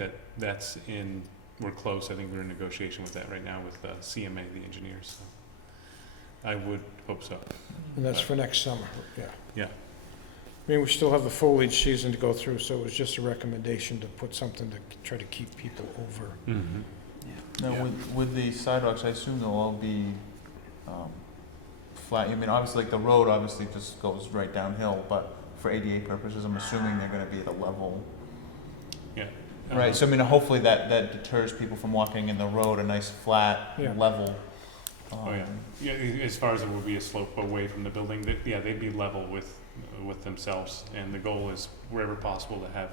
we're close. I think we're in negotiation with that right now with CMA, the engineers. So I would hope so. And that's for next summer, yeah. Yeah. We still have the foliage season to go through, so it was just a recommendation to put something to try to keep people over. Mm-hmm. Now, Yeah. with the sidewalks, I assume they'll all be flat. Obviously, like the road obviously just goes right downhill, but for ADA purposes, I'm assuming they're gonna be at a level. Yeah. Right, so hopefully that deters people from walking in the road, a nice flat Yeah. level. Yeah, as far as it will be a slope away from the building, they'd be level with themselves, and the goal is wherever possible to have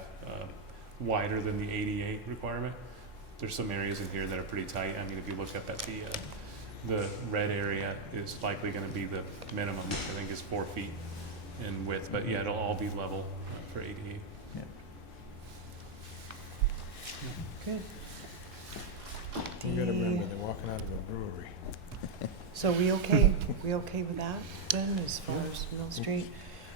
wider than the ADA requirement. There's some areas in here that are pretty tight. If you look up at the red area is likely going to be the minimum, which I think is 4 feet in width, but yeah, it'll all be level for ADA. Good. You gotta remember, they're walking out of a brewery. So we okay with that then, as far as Mill Street?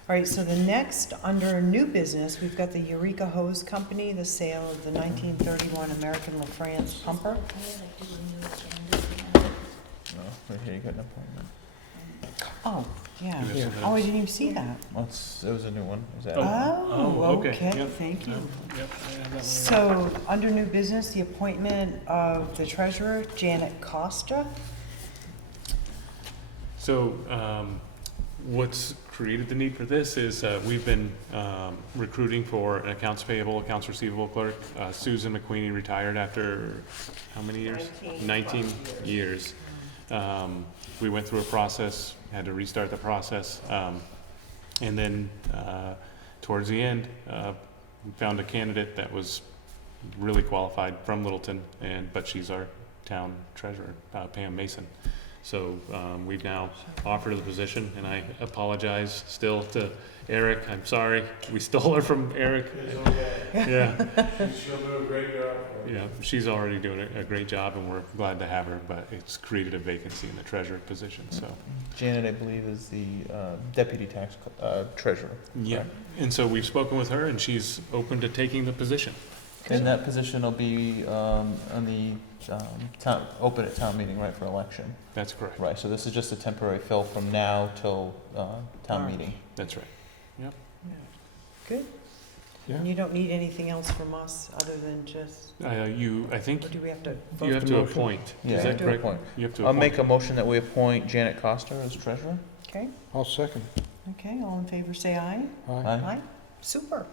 All right, so the next, under new business, we've got the Eureka Hose Company, the sale of the 1931 American LaFrance pumper. Right here, you got an appointment. Oh, yeah. Do we have some Oh, I notes? didn't even see that. It was a new one. Is that? Oh, okay. okay, Yep. thank you. Yep, I have that one. So, under new business, the appointment of the treasurer, Janet Costa. So, what's created the need for this is we've been recruiting for an accounts payable, accounts receivable clerk. Susan McQueenie retired after how many years? 19 years. We went through a process, had to restart the process, and then towards the end, found a candidate that was really qualified from Littleton, but she's our town treasurer, Pam Mason. So we've now offered her the position, and I apologize still to Eric. I'm sorry, we stole her from Eric. It's okay. Yeah, She'll do a great job. yeah, she's already doing a great job, and we're glad to have her, but it's created a vacancy in the treasurer position, so. Janet, I believe, is the deputy tax treasurer. Yeah, correct? and so we've spoken with her, and she's open to taking the position. And that position will be on the town, open at town meeting, right, for election? That's correct. Right, so this is just a temporary fill from now till town March. meeting. That's right. Good. Yeah. And you don't need anything else from us other than just, I think or do we have to you vote? have to appoint. Yeah, Is that to correct? appoint. You have to I'll appoint. make a motion that we appoint Janet Costa as treasurer. Okay, I'll second. okay, all in favor, say aye. Aye. Aye, super.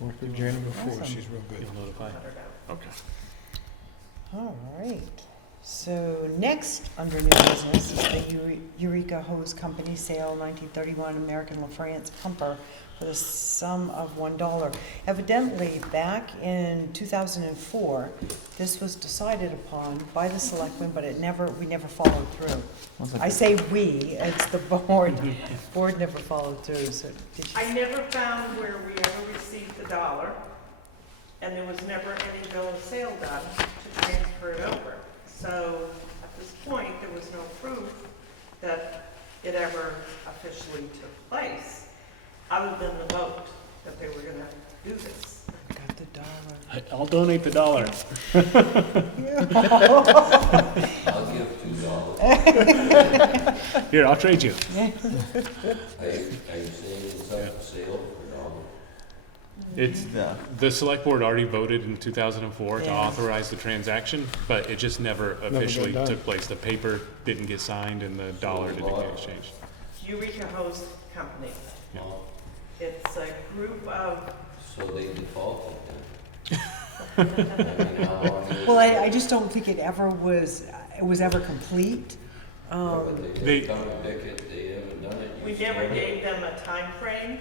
Worked with Jane before, Awesome. she's real good. You'll notify. Okay. All right. So next, under new business, is the Eureka Hose Company sale, 1931 American LaFrance pumper for the sum of $1. Evidently, back in 2004, this was decided upon by the selectmen, but we never followed through. I say we, it's the board. Board never followed through, so did you? I never found where we ever received the dollar, and there was never any bill of sale done to transfer it over. So at this point, there was no proof that it ever officially took place, other than the vote that they were gonna do this. Got the dollar. I'll donate the $1. I'll give $2. Here, I'll trade you. Are you saying it's up for sale for $1? It's, Yeah. the select board already voted in 2004 to Yeah. authorize the transaction, but it just never officially done. took place. The paper didn't get signed and the dollar didn't get exchanged. Eureka Hose Company. Yeah. It's a group of, So they defaulted then? I mean, how long is Well, it? I just don't think it was ever complete. But they- they haven't done it, they haven't done it. You we never started. gave them a time frame.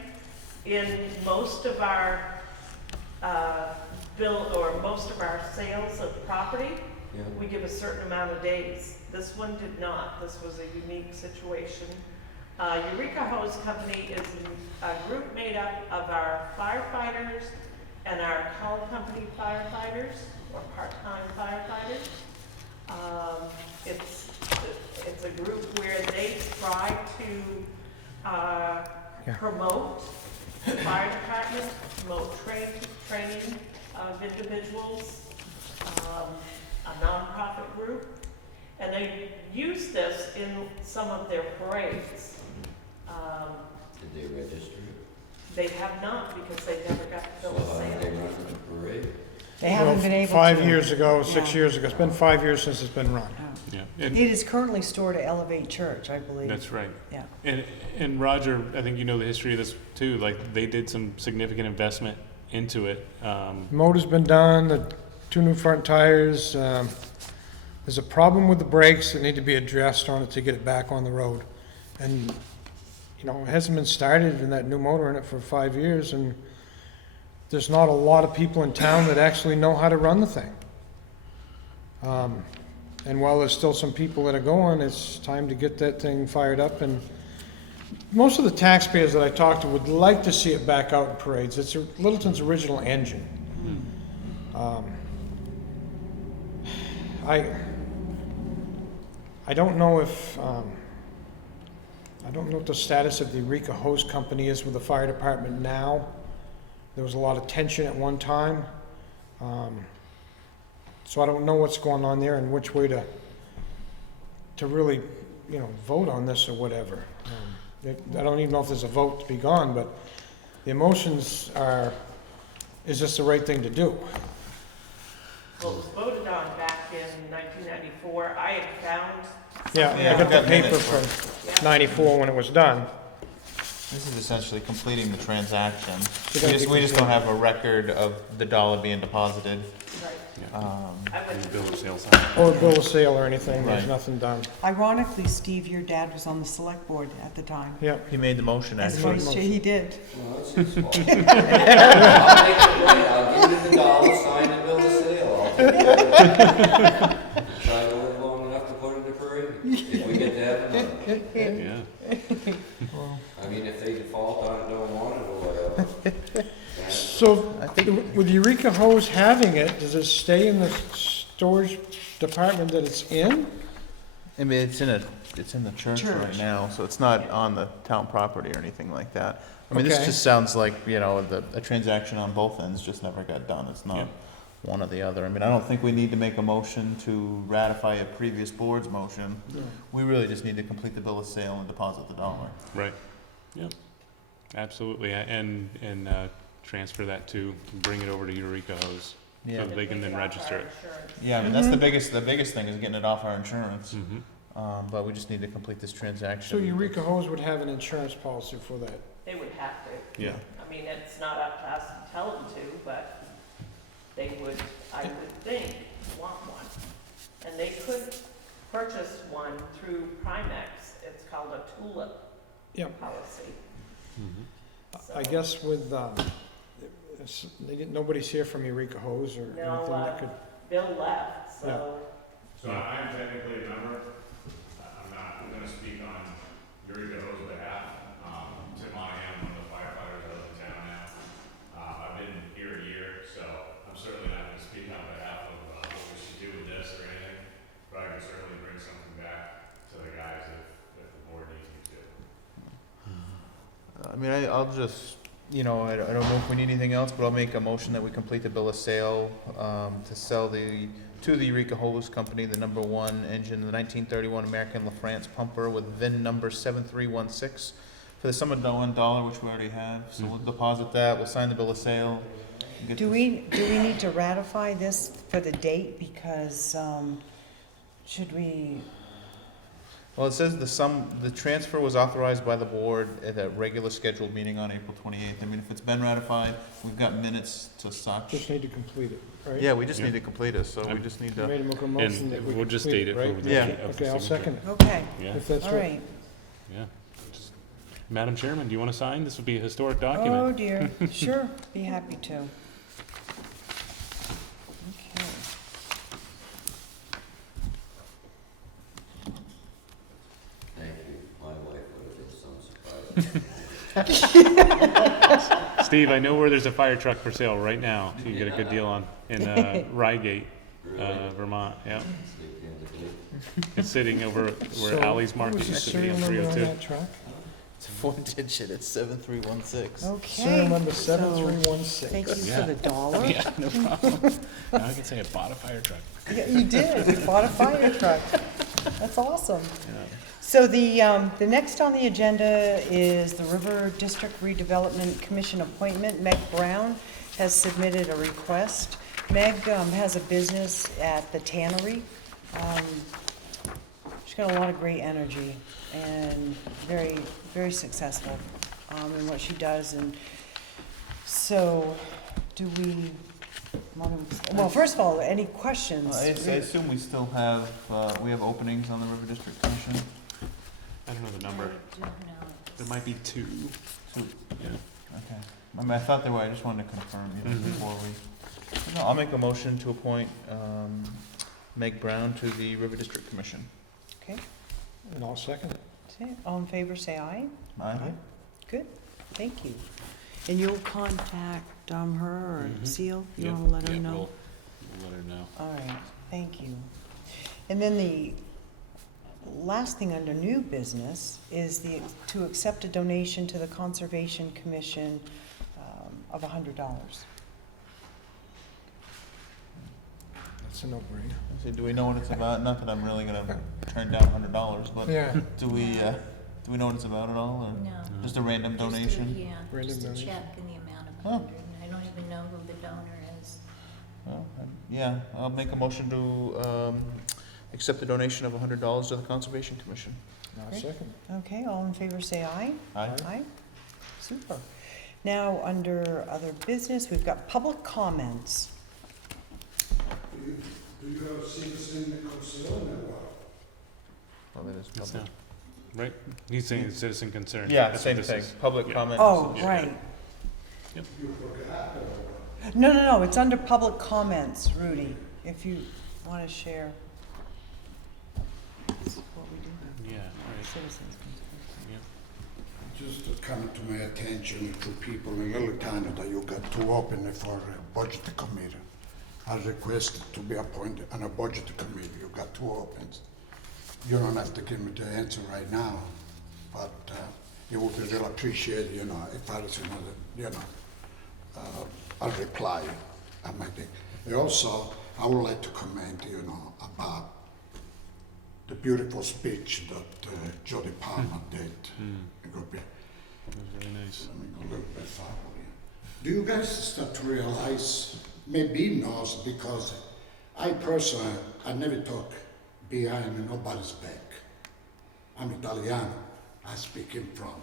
In most of our, most of our sales of property, Yeah. we give a certain amount of days. This one did not. This was a unique situation. Eureka Hose Company is a group made up of our firefighters and our call company firefighters, or part-time firefighters. It's a group where they try to promote the fire department, promote training of individuals, a nonprofit group. And they use this in some of their parades. Did they register it? They have not, because they never got the So bill of how did they sale. run the parade? They haven't been able to. 5 years ago, 6 Yeah. years ago, it's been 5 years since it's been run. Yeah. Yeah, and It is currently stored at Elevate Church, I believe. that's right. Yeah. And Roger, I think you know the history of this too. Like, they did some significant investment into it. Motor's been done, the 2 new front tires. There's a problem with the brakes that need to be addressed on it to get it back on the road. And, you know, it hasn't been started in that new motor in it for 5 years, and there's not a lot of people in town that actually know how to run the thing. And while there's still some people that are going, it's time to get that thing fired up. And most of the taxpayers that I talked to would like to see it back out in parades. It's Littleton's original engine. I don't know if, I don't know what the status of the Eureka Hose Company is with the fire department now. There was a lot of tension at one time. So I don't know what's going on there and which way to really, you know, vote on this or whatever. I don't even know if there's a vote to be gone, but the emotions are, is this the right thing to do? Well, it was voted on back in 1994. I had found. Yeah, I got the paper from 94 when it was done. This is essentially completing the transaction. So that'd be We just don't complete. have a record of the dollar being deposited. Right. Yeah. Um, I went And bill of sale sign. Or a bill of sale or anything, there's Right. nothing done. Ironically, Steve, your dad was on the select board at the time. Yeah. He made the motion, As actually. vice chair, he did. No, it's his fault. I'll make it right, I'll give you the dollar, sign the bill of sale, I'll take it. Try to live long enough to put it in the parade, if we get that enough. Yeah. I mean, if they default on it, don't want it or whatever. So, I think- with Eureka Hose having it, does it stay in the storage department that it's in? I mean, it's in the church right Church. now, so it's not on the town property or anything like that. I mean, this Okay. just sounds like, you know, a transaction on both ends just never got done. It's Yeah. not one or the other. I mean, I don't think we need to make a motion to ratify a previous board's motion. We really just need to complete the bill of sale and deposit the dollar. Right. Yep. Absolutely. And transfer that to, bring it over to Eureka Hose, Yeah. so that they can then register it. Yeah, I mean, that's the biggest thing is getting it off our insurance. Mhm. But we just need to complete this transaction. So Eureka Hose would have an insurance policy for that? They would have to. Yeah. I mean, it's not up to us to tell them to, but they would, I would think, want one. And they could purchase one through Primex. It's called a tulip Yep. policy. Mhm. I guess with, nobody's here from Eureka Hose or No, anything that could, Bill left, so. So I'm technically a member. I'm not gonna speak on Eureka Hose's behalf. Tim Monahan, one of the firefighters out in town now. I've been here a year, so I'm certainly not gonna speak on behalf of what we should do with this or anything. But I can certainly bring something back to the guys if the board needs me to. I mean, I'll just, I don't know if we need anything else, but I'll make a motion that we complete the bill of sale, to sell to the Eureka Hose Company, the number 1 engine, the 1931 American LaFrance pumper with VIN number 7316 for the sum of $1, which we already have. So we'll deposit that, we'll sign the bill of sale. and get Do this- we need to ratify this for the date, because, should we, Well, it says the transfer was authorized by the board at a regular scheduled meeting on April 28th. I mean, if it's been ratified, we've got minutes to such. just need to complete it, right? Yeah, we just Yeah. need to complete it, so we just need You to, made a motion that And we we'll just complete date it right? for the Yeah. date of the Okay, I'll signature. second it, okay, Yeah, if that's all what. right. yeah. Just- Madam Chairman, do you want to sign? This would be a historic Oh document. dear, sure, be happy to. Okay. Thank you. My wife would have been some surprise. Steve, I know where there's a fire truck for sale right now. You get a good deal on, in Rygate, Vermont, yeah. Sleep in the week. It's sitting over where So, Alley's Market what was used the to be on serial number 302. that truck? it's a 4-digit, it's 7316. Okay. Serial number so 7316. Thank you Yeah. for the dollar. Yeah, no problem. Now I can say I bought a fire truck. Yeah, you did, you bought a fire truck. That's awesome. Yeah. So the next on the agenda is the River District Redevelopment Commission appointment. Meg Brown has submitted a request. Meg has a business at the tannery. She's got a lot of great energy and very, very successful in what she does. And so, do we want to, well, first of all, any questions? I assume we still have, we have openings on the River District Commission? I don't know the number. There might be two. Two. Yeah. Okay. I mean, I thought there were, I just wanted to confirm, Mhm. before we. No, I'll make a motion to appoint, Meg Brown to the River District Commission. Okay, And I'll second it. okay, all in favor, say aye. Aye? Good, thank you. And you'll contact her or Mhm. Seal? You Yep, want to let her yep, know? we'll let her know. All right, thank you. And then the last thing under new business is to accept a donation to the Conservation Commission of $100. That's a no-brainer. I said, do we know what it's about? Not that I'm really gonna turn down $100, but Yeah, do we know what it's about at all, or No. just a random donation? Yeah, Random just a donation. check in the amount of Oh. 100, and I don't even know who the donor is. Well, yeah, I'll make a motion to, accept the donation of $100 to the Conservation Commission. I'll Great. second. Okay, all in favor, say aye. Aye? Aye, super. Now, under other business, we've got public comments. Do you have citizen concern or what? Well, that is Yes, public. no. Right? He's saying citizen concern. Yeah, That's same what this thing, is. public Yeah. comment. Oh, Yeah. right. You forgot or what? No, it's under public comments, Rudy, if you want to share. That's what we do, Yeah, right. citizens. Yeah. Just come to my attention to people in Littleton that you got to open for a budget committee. I requested to be appointed on a budget committee. You got two opens. You don't have to give me the answer right now, but it would be really appreciated, if I was another, I'll reply. I might think. And also, I would like to comment, about the beautiful speech that Jody Palmer did. Mm. It could be That was really nice. a little bit far away. Do you guys start to realize, maybe knows, because I personally, I never talk behind nobody's back. I'm Italiano, I speak in front.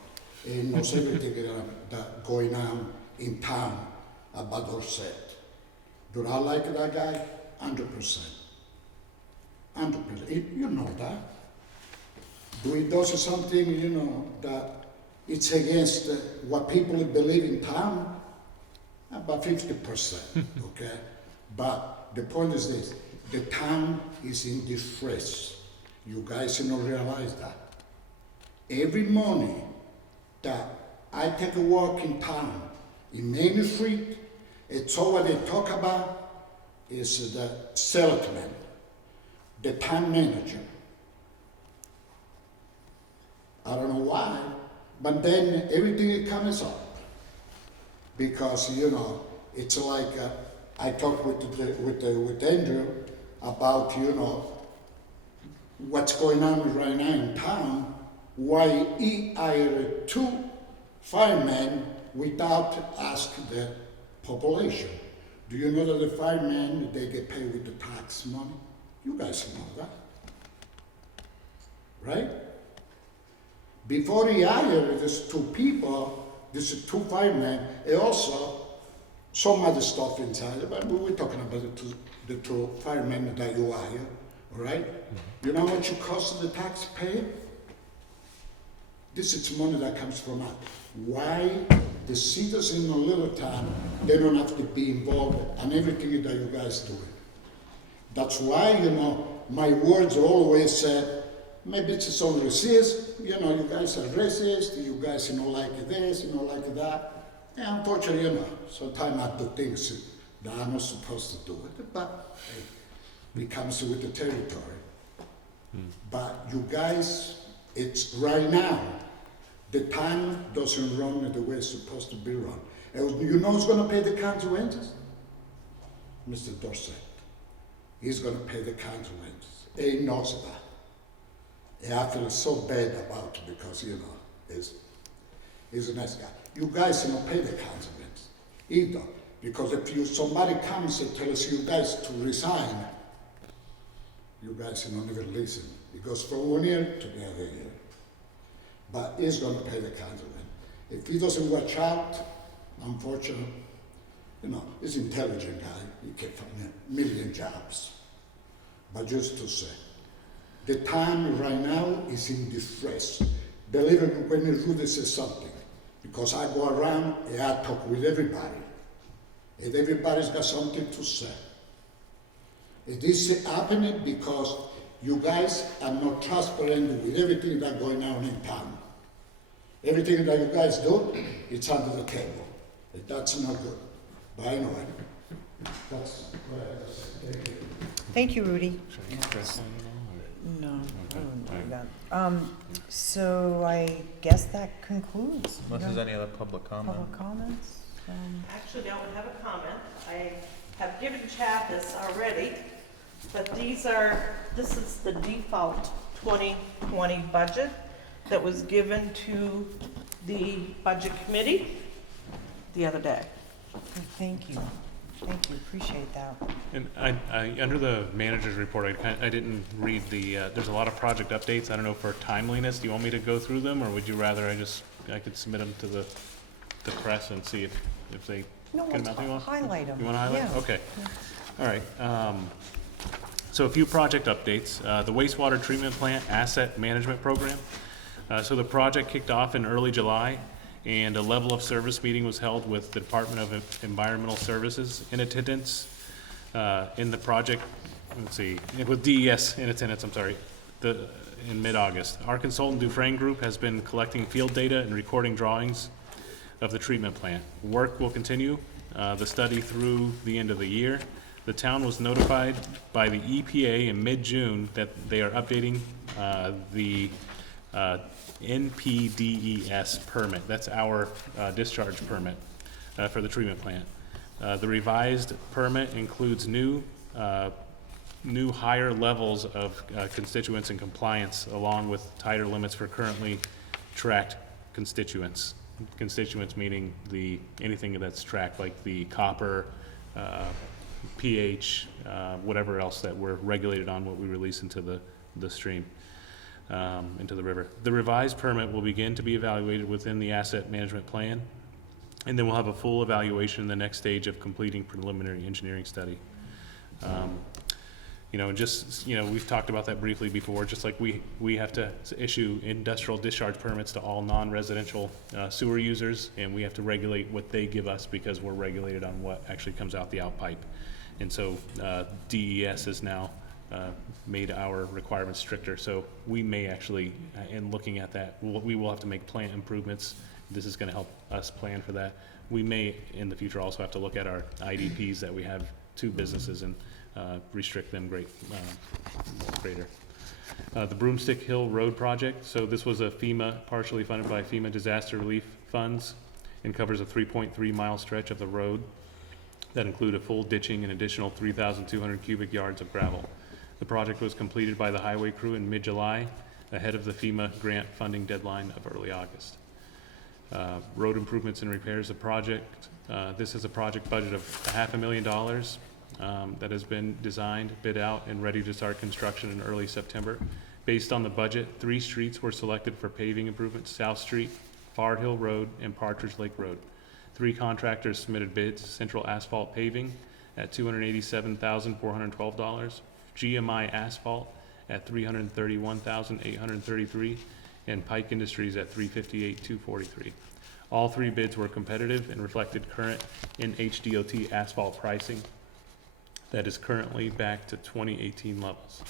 He knows everything that going on in town about Dorset. Do I like that guy? 100%. 100%. You know that. Do he do something, you know, that it's against what people believe in town? About 50%, okay? But the point is this, the town is in distress. You guys don't realize that. Every morning that I take a walk in town, in Main Street, it's all what they talk about is the selectman, the town manager. I don't know why, but then everything comes up. Because, you know, it's like, I talked with Andrew about, you know, what's going on right now in town, why he hired 2 firemen without asking the population. Do you know that the firemen, they get paid with the tax money? You guys know that, right? Before he hired these 2 people, these 2 firemen, and also some other stuff inside, but we were talking about the two firemen that you hire, all right? You know how much it costs the taxpayer? This is money that comes from us. Why the citizens in a little town, they don't have to be involved in everything that you guys do? That's why, you know, my words always said, maybe it's all racist, you know, you guys are racist, you guys, you know, like this, you know, like that. And unfortunately, you know, sometimes I do things that I'm not supposed to do it, but it comes with the territory. But you guys, it's right now, the town doesn't run the way it's supposed to be run. And you know who's gonna pay the consequences? Mr. Dorset. He's gonna pay the consequences. He knows that. And I feel so bad about it because, you know, he's a nice guy. You guys don't pay the consequences either. Because if somebody comes and tells you guys to resign, you guys don't even listen. It goes from 1 year to the other year. But he's going to pay the consequence. If he doesn't watch out, unfortunately, you know, he's an intelligent guy. He can find a million jobs. But just to say, the town right now is in distress. Believe me when Rudy says something, because I go around and I talk with everybody. And everybody's got something to say. It is happening because you guys are not transparent with everything that's going on in town. Everything that you guys do, it's under the table. And that's not good. But anyway, that's what I have to say. Thank you. Thank you, Rudy. Should I press on it all, or- No, I wouldn't do Alright. that. So I guess that concludes. Unless there's any other public comment. Public comments? Actually, I would have a comment. I have given Chad this already, but this is the default 2020 budget that was given to the budget committee the other day. Thank you. Thank you, appreciate that. And I under the manager's report, I didn't read the, there's a lot of project updates. I don't know for timeliness, do you want me to go through them, or would you rather I could submit them to the press and see if they No, get let's them out to you all? highlight them. You wanna highlight? Yeah. Okay. All right. So a few project updates. The wastewater treatment plant asset management program. So the project kicked off in early July, and a level of service meeting was held with the Department of Environmental Services in attendance. In the project, let's see, with DES in attendance, I'm sorry, in mid-August. Our consultant Dufresne Group has been collecting field data and recording drawings of the treatment plant. Work will continue, the study through the end of the year. The town was notified by the EPA in mid-June that they are updating the NPDES permit. That's our discharge permit for the treatment plant. The revised permit includes new higher levels of constituents and compliance, along with tighter limits for currently tracked constituents. constituents, meaning anything that's tracked, like the copper, pH, whatever else that we're regulated on, what we release into the stream, into the river. The revised permit will begin to be evaluated within the asset management plan, and then we'll have a full evaluation in the next stage of completing preliminary engineering study. We've talked about that briefly before, just like we have to issue industrial discharge permits to all non-residential sewer users, and we have to regulate what they give us because we're regulated on what actually comes out the outpipe. And so DES has now made our requirements stricter. So we may actually, in looking at that, we will have to make plant improvements. This is gonna help us plan for that. We may, in the future, also have to look at our IDPs that we have to businesses and restrict them greater. The Broomstick Hill Road Project. So this was a partially funded by FEMA disaster relief funds, and covers a 3.3 mile stretch of the road that include a full ditching and additional 3,200 cubic yards of gravel. The project was completed by the highway crew in mid-July, ahead of the FEMA grant funding deadline of early August. Road improvements and repairs. The project, this is a project budget of $500,000 that has been designed, bid out, and ready to start construction in early September. Based on the budget, 3 streets were selected for paving improvements: South Street, Far Hill Road, and Partridge Lake Road. 3 contractors submitted bids: Central Asphalt Paving at $287,412, GMI Asphalt at $331,833, and Pike Industries at $358,243. All 3 bids were competitive and reflected current NHDOT asphalt pricing that is currently back to 2018 levels.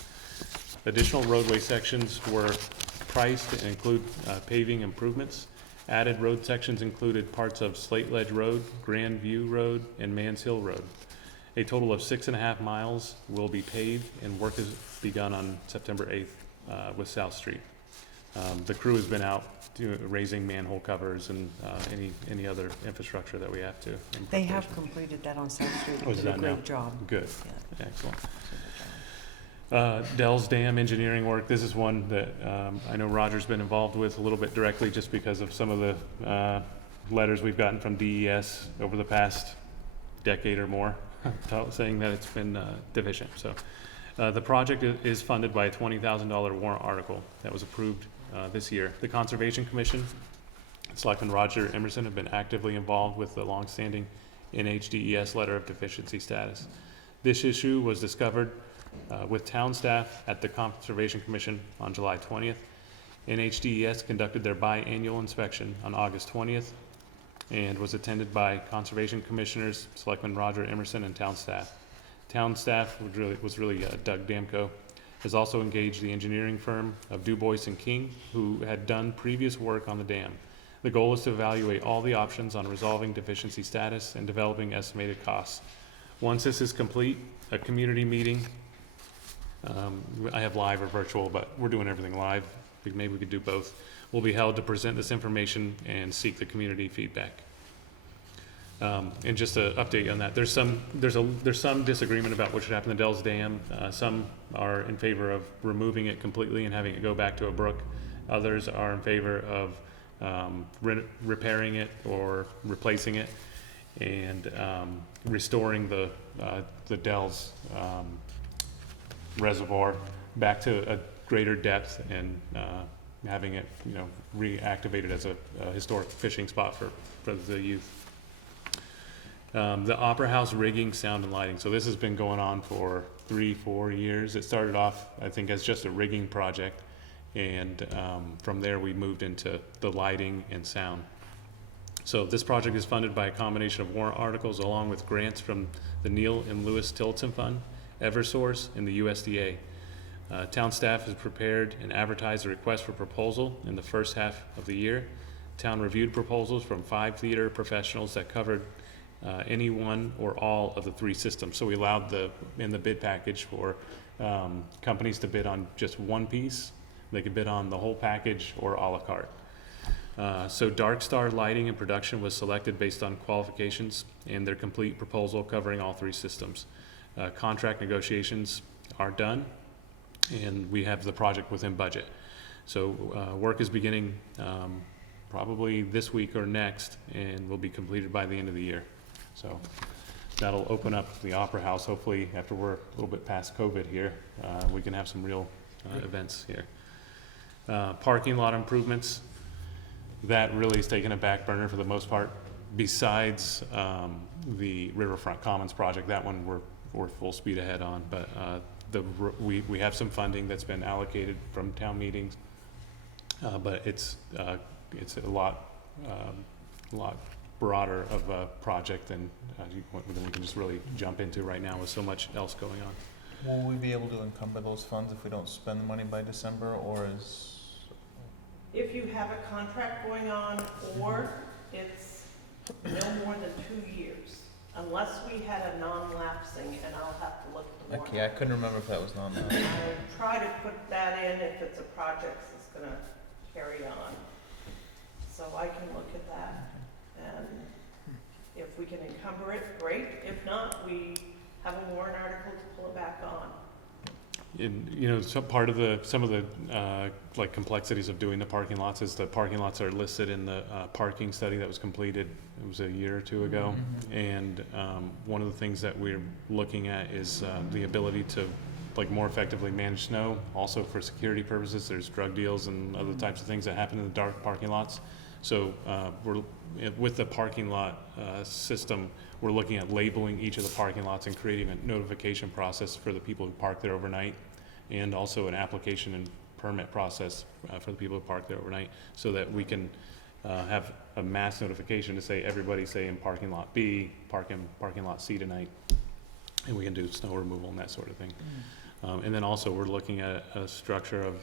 Additional roadway sections were priced and include paving improvements. Added road sections included parts of Slate Ledge Road, Grand View Road, and Mans Hill Road. A total of 6.5 miles will be paved, and work has begun on September 8th with South Street. The crew has been out raising manhole covers and any other infrastructure that we have to. They have completed that on South Street. Oh, is Did a that now? great job. Good, Yeah. excellent. Dell's Dam engineering work. This is one that I know Roger's been involved with a little bit directly, just because of some of the letters we've gotten from DES over the past decade or more, saying that it's been deficient. So the project is funded by a $20,000 warrant article that was approved this year. The Conservation Commission, Selectman Roger Emerson, have been actively involved with the longstanding NHDES letter of deficiency status. This issue was discovered with town staff at the Conservation Commission on July 20th. NHDES conducted their biannual inspection on August 20th and was attended by Conservation Commissioners, Selectman Roger Emerson, and town staff. Town staff was really Doug Damko, has also engaged the engineering firm of Dubois and King, who had done previous work on the dam. The goal is to evaluate all the options on resolving deficiency status and developing estimated costs. Once this is complete, a community meeting, I have live or virtual, but we're doing everything live. Maybe we could do both. Will be held to present this information and seek the community feedback. And just to update on that, there's some disagreement about what should happen to Dell's Dam. Some are in favor of removing it completely and having it go back to a brook. Others are in favor of repairing it or replacing it and restoring the Dell's reservoir back to a greater depth and having it, reactivated as a historic fishing spot for the youth. The Opera House rigging, sound and lighting. So this has been going on for 3-4 years. It started off, I think, as just a rigging project, and from there we moved into the lighting and sound. So this project is funded by a combination of warrant articles along with grants from the Neil and Lewis Tillotson Fund, Eversource, and the USDA. Town staff has prepared and advertised a request for proposal in the first half of the year. Town reviewed proposals from 5 theater professionals that covered any one or all of the 3 systems. So we allowed in the bid package for companies to bid on just one piece. They could bid on the whole package or a la carte. So Dark Star Lighting and Production was selected based on qualifications and their complete proposal covering all 3 systems. Contract negotiations are done, and we have the project within budget. So work is beginning probably this week or next, and will be completed by the end of the year. So that'll open up the Opera House, hopefully, after we're a little bit past COVID here. We can have some real events here. Parking lot improvements, that really is taking a back burner for the most part. Besides the Riverfront Commons project, that one we're full speed ahead on, but we have some funding that's been allocated from town meetings, but it's a lot broader of a project than we can just really jump into right now with so much else going on. Will we be able to encumber those funds if we don't spend the money by December, or is? If you have a contract going on, or it's no more than 2 years, unless we had a non-lapsing, and I'll have to look at the warrant. Okay, I couldn't remember if that was non-lapsing. I try to put that in if it's a project that's gonna carry on. So I can look at that, and if we can encumber it, great. If not, we have a warrant article to pull it back on. And, some of the like complexities of doing the parking lots is the parking lots are listed in the parking study that was completed, it was a year or two ago. And one of the things that we're looking at is the ability to more effectively manage snow. Also for security purposes, there's drug deals and other types of things that happen in the dark parking lots. So with the parking lot system, we're looking at labeling each of the parking lots and creating a notification process for the people who park there overnight, and also an application and permit process for the people who park there overnight, so that we can have a mass notification to say everybody, say in parking lot B, park in parking lot C tonight, and we can do snow removal and that sort of thing. And then also we're looking at a structure of,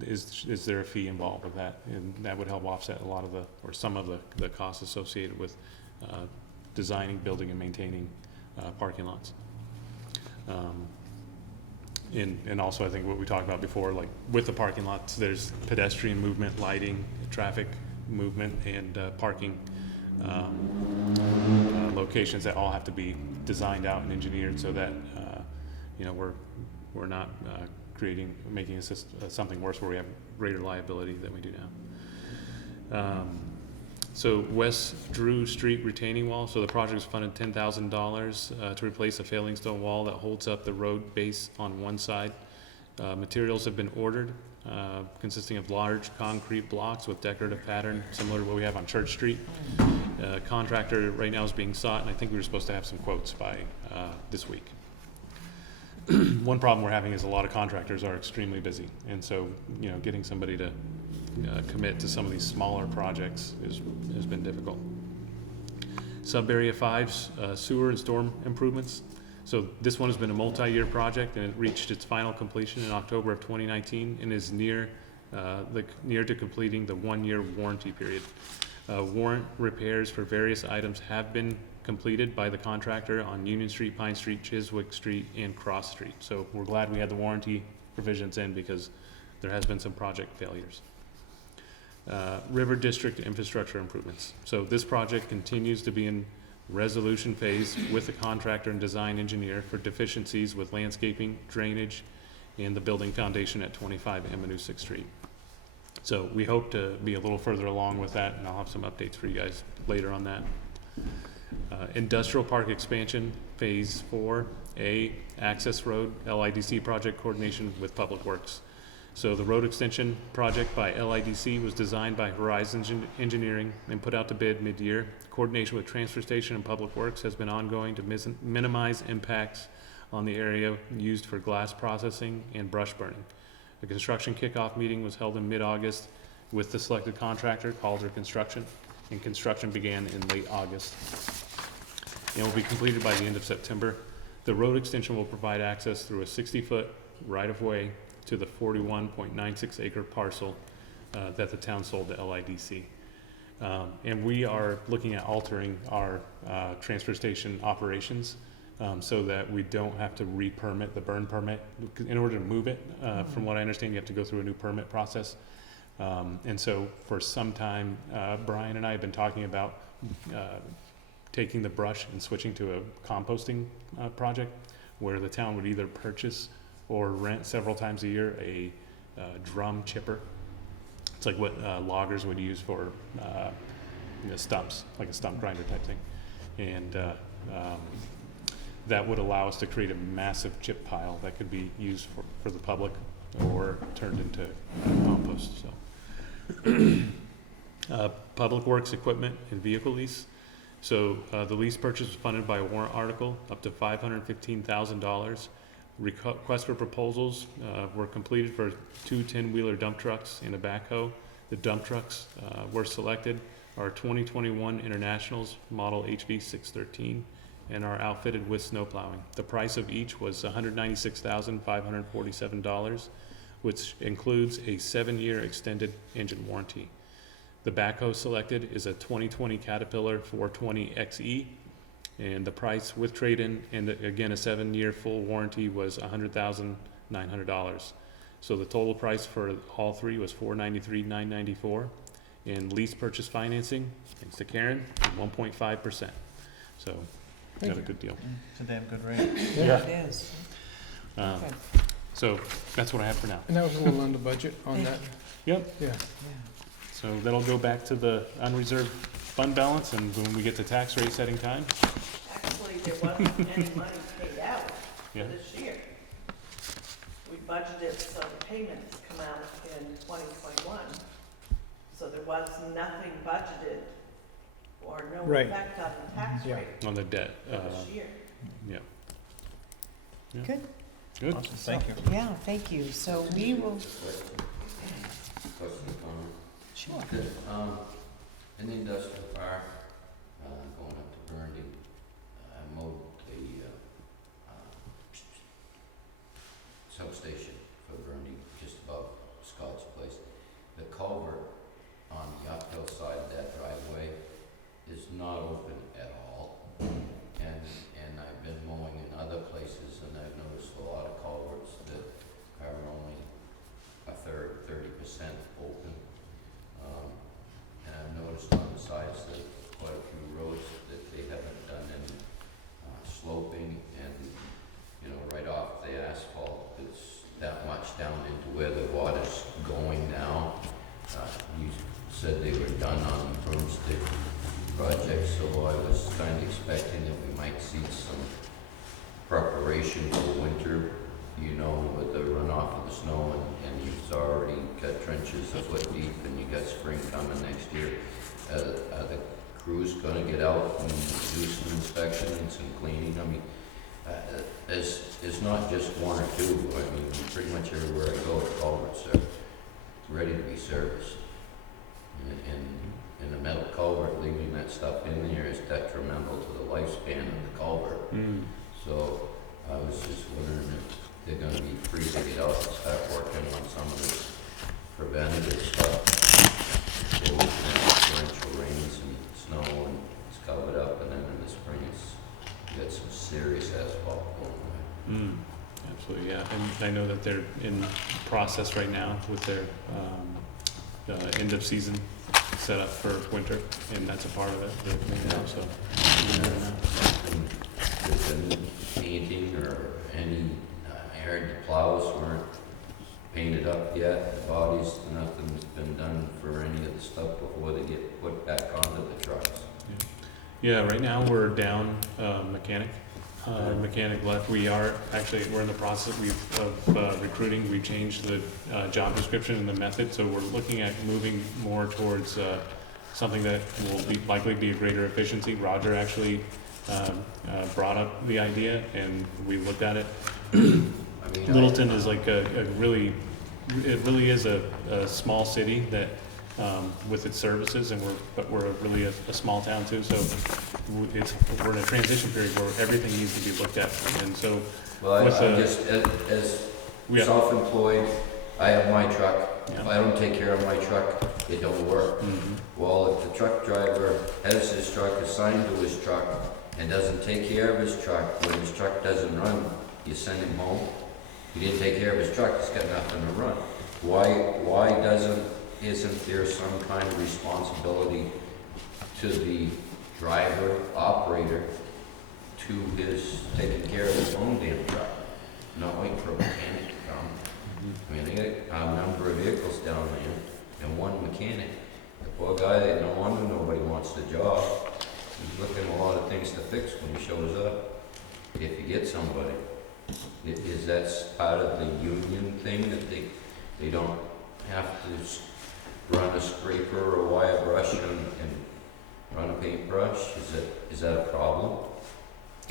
is there a fee involved with that? And that would help offset a lot of or some of the costs associated with designing, building, and maintaining parking lots. And also I think what we talked about before, like with the parking lots, there's pedestrian movement, lighting, traffic movement, and parking locations that all have to be designed out and engineered so that we're not making something worse where we have greater liability than we do now. So West Drew Street retaining wall. So the project was funded $10,000 to replace a failing stone wall that holds up the road base on one side. Materials have been ordered, consisting of large concrete blocks with decorative pattern, similar to what we have on Church Street. Contractor right now is being sought, and I think we were supposed to have some quotes by this week. One problem we're having is a lot of contractors are extremely busy, and so getting somebody to commit to some of these smaller projects has been difficult. Sub-Area 5's sewer and storm improvements. So this one has been a multi-year project, and it reached its final completion in October of 2019 and is near to completing the 1-year warranty period. Warrant repairs for various items have been completed by the contractor on Union Street, Pine Street, Chiswick Street, and Cross Street. So we're glad we had the warranty provisions in because there has been some project failures. River District infrastructure improvements. So this project continues to be in resolution phase with the contractor and design engineer for deficiencies with landscaping, drainage, and the building foundation at 25 Amanuensis Street. So we hope to be a little further along with that, and I'll have some updates for you guys later on that. Industrial Park Expansion Phase 4A Access Road LIDC project coordination with Public Works. So the road extension project by LIDC was designed by Horizon Engineering and put out to bid mid-year. Coordination with Transfer Station and Public Works has been ongoing to minimize impacts on the area used for glass processing and brush burning. The construction kickoff meeting was held in mid-August with the selected contractor, Calder Construction, and construction began in late August. It will be completed by the end of September. The road extension will provide access through a 60-foot right-of-way to the 41.96 acre parcel that the town sold to LIDC. And we are looking at altering our transfer station operations so that we don't have to re-permit the burn permit. In order to move it, from what I understand, you have to go through a new permit process. And so for some time, Brian and I have been talking about taking the brush and switching to a composting project where the town would either purchase or rent several times a year a drum chipper It's like what loggers would use for stumps, like a stump grinder type thing. And that would allow us to create a massive chip pile that could be used for the public or turned into compost. So, public works equipment and vehicle lease. So the lease purchase was funded by a warrant article up to $515,000. Requests for proposals were completed for 2 10-wheeler dump trucks and a backhoe. The dump trucks were selected are 2021 Internationals model HV 613 and are outfitted with snow plowing. The price of each was $196,547, which includes a 7-year extended engine warranty. The backhoe selected is a 2020 Caterpillar 420 XE, and the price with trade-in and again a 7-year full warranty was $100,900. So the total price for all three was $493,994, and lease purchase financing, thanks to Karen, 1.5%. So got a good deal. It's a damn good rate. Yeah, it is. Okay. So that's what I have for now. And that was a little under budget on that? Yep. Yeah. So that'll go back to the unreserved fund balance, and when we get to tax rate setting time. Actually, there wasn't any money paid out Yeah. for this year. We budgeted some payments come out in 2021, so there was nothing budgeted or no Right. effect on the tax Yeah. rate On the debt. for this year. Yeah. Yeah. Good. Good. Awesome, thank you. Yeah, thank you. So we will, Question, comment? sure. In the industrial park, going up to Burndy, I mowed the substation for Burndy, just above Scott's place. The culvert on the uphill side of that driveway is not open at all. And I've been mowing in other places, and I've noticed a lot of culverts that are only a third, 30% open. And I've noticed on the sides that quite a few roads that they haven't done any sloping, and, right off the asphalt, it's that much down into where the water's going now. You said they were done on the broomstick project, so I was kind of expecting that we might see some preparation for winter, with the runoff of the snow, and you've already got trenches a foot deep, and you got spring coming next year. Are the crews gonna get out and do some inspection and some cleaning? I mean, it's not just one or two. I mean, pretty much everywhere I go, the culverts are ready to be serviced. And the metal culvert, leaving that stuff in there is detrimental to the lifespan of the culvert. So I was just wondering if they're gonna be free to get out and start working on some of this preventative stuff. They're looking at torrential rains and snow, and it's covered up, and then in the spring it's got some serious asphalt going away. Absolutely, yeah. And I know that they're in process right now with their end of season set up for winter, and that's a part of it. So, There's any painting or any, I heard the plows weren't painted up yet, the bodies, nothing's been done for any of the stuff before they get put back onto the trucks. Yeah, right now we're down mechanic. Mechanic left. We're in the process of recruiting. We've changed the job description and the method, so we're looking at moving more towards something that will likely be a greater efficiency. Roger actually brought up the idea, and we looked at it. Littleton is like it really is a small city that with its services, and we're really a small town too, so we're in a transition period where everything needs to be looked at, and so. Well, I'm just, as self-employed, I have my truck. If I don't take care of my truck, it don't work. Well, if the truck driver has his truck assigned to his truck and doesn't take care of his truck, when his truck doesn't run, you send him home. He didn't take care of his truck, he's got nothing to run. Why isn't there some kind of responsibility to the driver, operator, to his taking care of his own damn truck? Not wait for a mechanic to come. I mean, they got a number of vehicles down there. and one mechanic. The poor guy, they no wonder nobody wants the job. He's looking at a lot of things to fix when he shows up, if you get somebody. Is that part of the union thing, that they don't have to run a scraper or a wire brush and run a paintbrush? Is that a problem?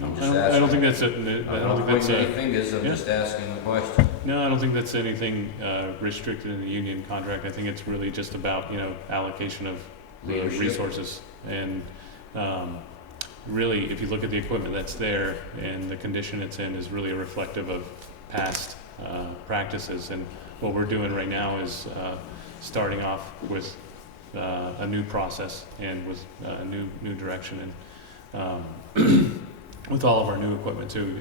I'm just asking. I don't think that's I'm not pointing any fingers, I'm just asking the question. No, I don't think that's anything restricted in the union contract. I think it's really just about, allocation of Leadership. resources. And really, if you look at the equipment that's there and the condition it's in is really reflective of past practices. And what we're doing right now is starting off with a new process and with a new direction. And with all of our new equipment too,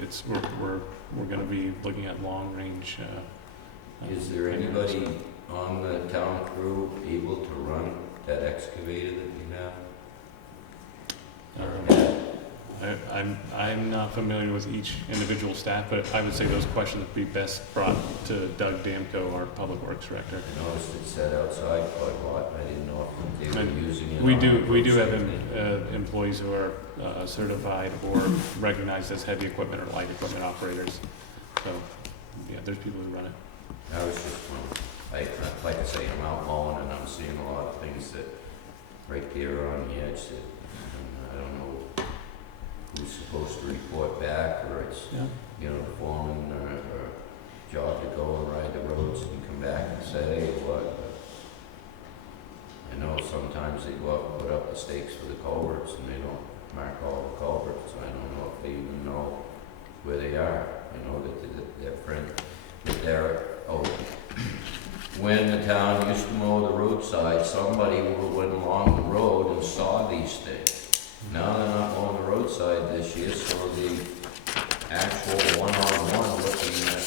we're going to be looking at long range. Is there anybody on the town crew able to run that excavator that we have? I'm not familiar with each individual staff, but I would say those questions would be best brought to Doug Damko, our Public Works Director. I noticed it sat outside quite a lot, I didn't know if they were using it. We do have employees who are certified or recognized as heavy equipment or light equipment operators. So, yeah, there's people who run it. I was just wondering, like I say, I'm out mowing and I'm seeing a lot of things that right there on the edge that I don't know who's supposed to report back, or it's, the foreman or job to go and ride the roads and come back and say, hey, what? I know sometimes they go up and put up the stakes for the culverts and they don't mark all the culverts. I don't know if they even know where they are. That their friend, that they're, when the town used to mow the roadside, somebody went along the road and saw these things. Now they're not mowing the roadside this year, so the actual one-on-one looking at,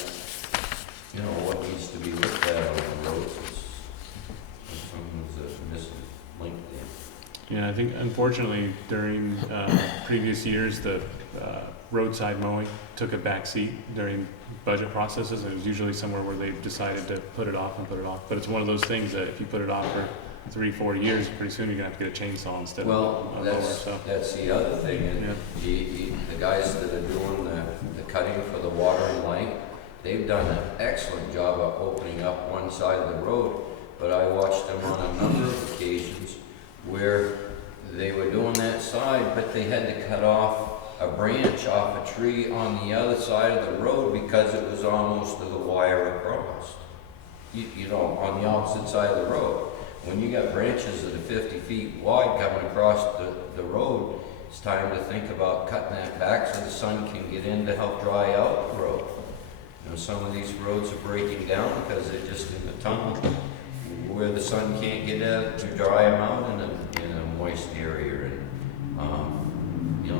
what needs to be looked at on the roads is something's missing link there. Yeah, I think unfortunately during previous years, the roadside mowing took a back seat during budget processes. It was usually somewhere where they've decided to put it off. But it's one of those things that if you put it off for 3-4 years, pretty soon you're gonna have to get a chainsaw instead of a mower. That's the other thing, and the guys that are doing the cutting for the water and light, they've done an excellent job of opening up one side of the road, but I watched them on a number of occasions where they were doing that side, but they had to cut off a branch off a tree on the other side of the road because it was almost to the wire across. On the opposite side of the road. When you got branches that are 50 feet wide coming across the road, it's time to think about cutting that back so the sun can get in to help dry out the road. Some of these roads are breaking down because they're just in the tunnel where the sun can't get out to dry them out in a moist area. And,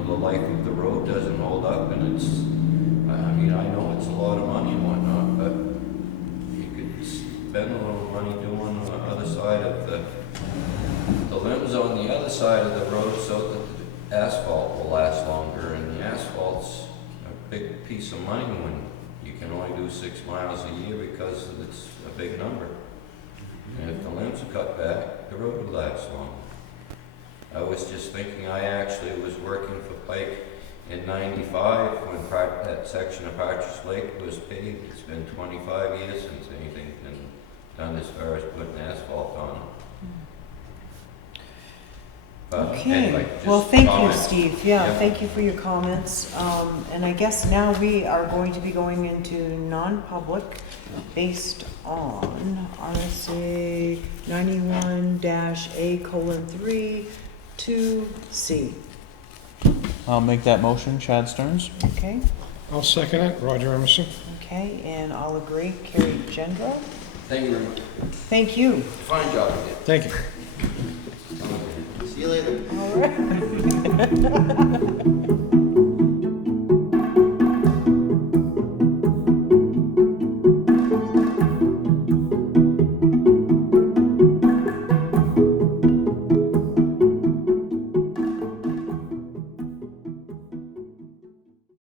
the life of the road doesn't hold up, and I know it's a lot of money and whatnot, but you could spend a little money doing the other side of the limbs on the other side of the road so that the asphalt will last longer, and the asphalt's a big piece of money when you can only do 6 miles a year because it's a big number. And if the limbs are cut back, the road would last longer. I was just thinking, I actually was working for Pike in '95 when that section of Partridge Lake was paved. It's been 25 years since anything's been done as far as putting asphalt on it. Okay, Anyway, well, just thank comments. you, Steve. Yeah, thank you for your comments. And I guess now we are going to be going into non-public based on RSA 91-A:3 2C. I'll make that motion, Chad Stearns. Okay, I'll second it, Roger Emerson. okay, and I'll agree, Carrie Gendro. Thank you very much. Thank you. Fine job you Thank you. did. See you later. All right.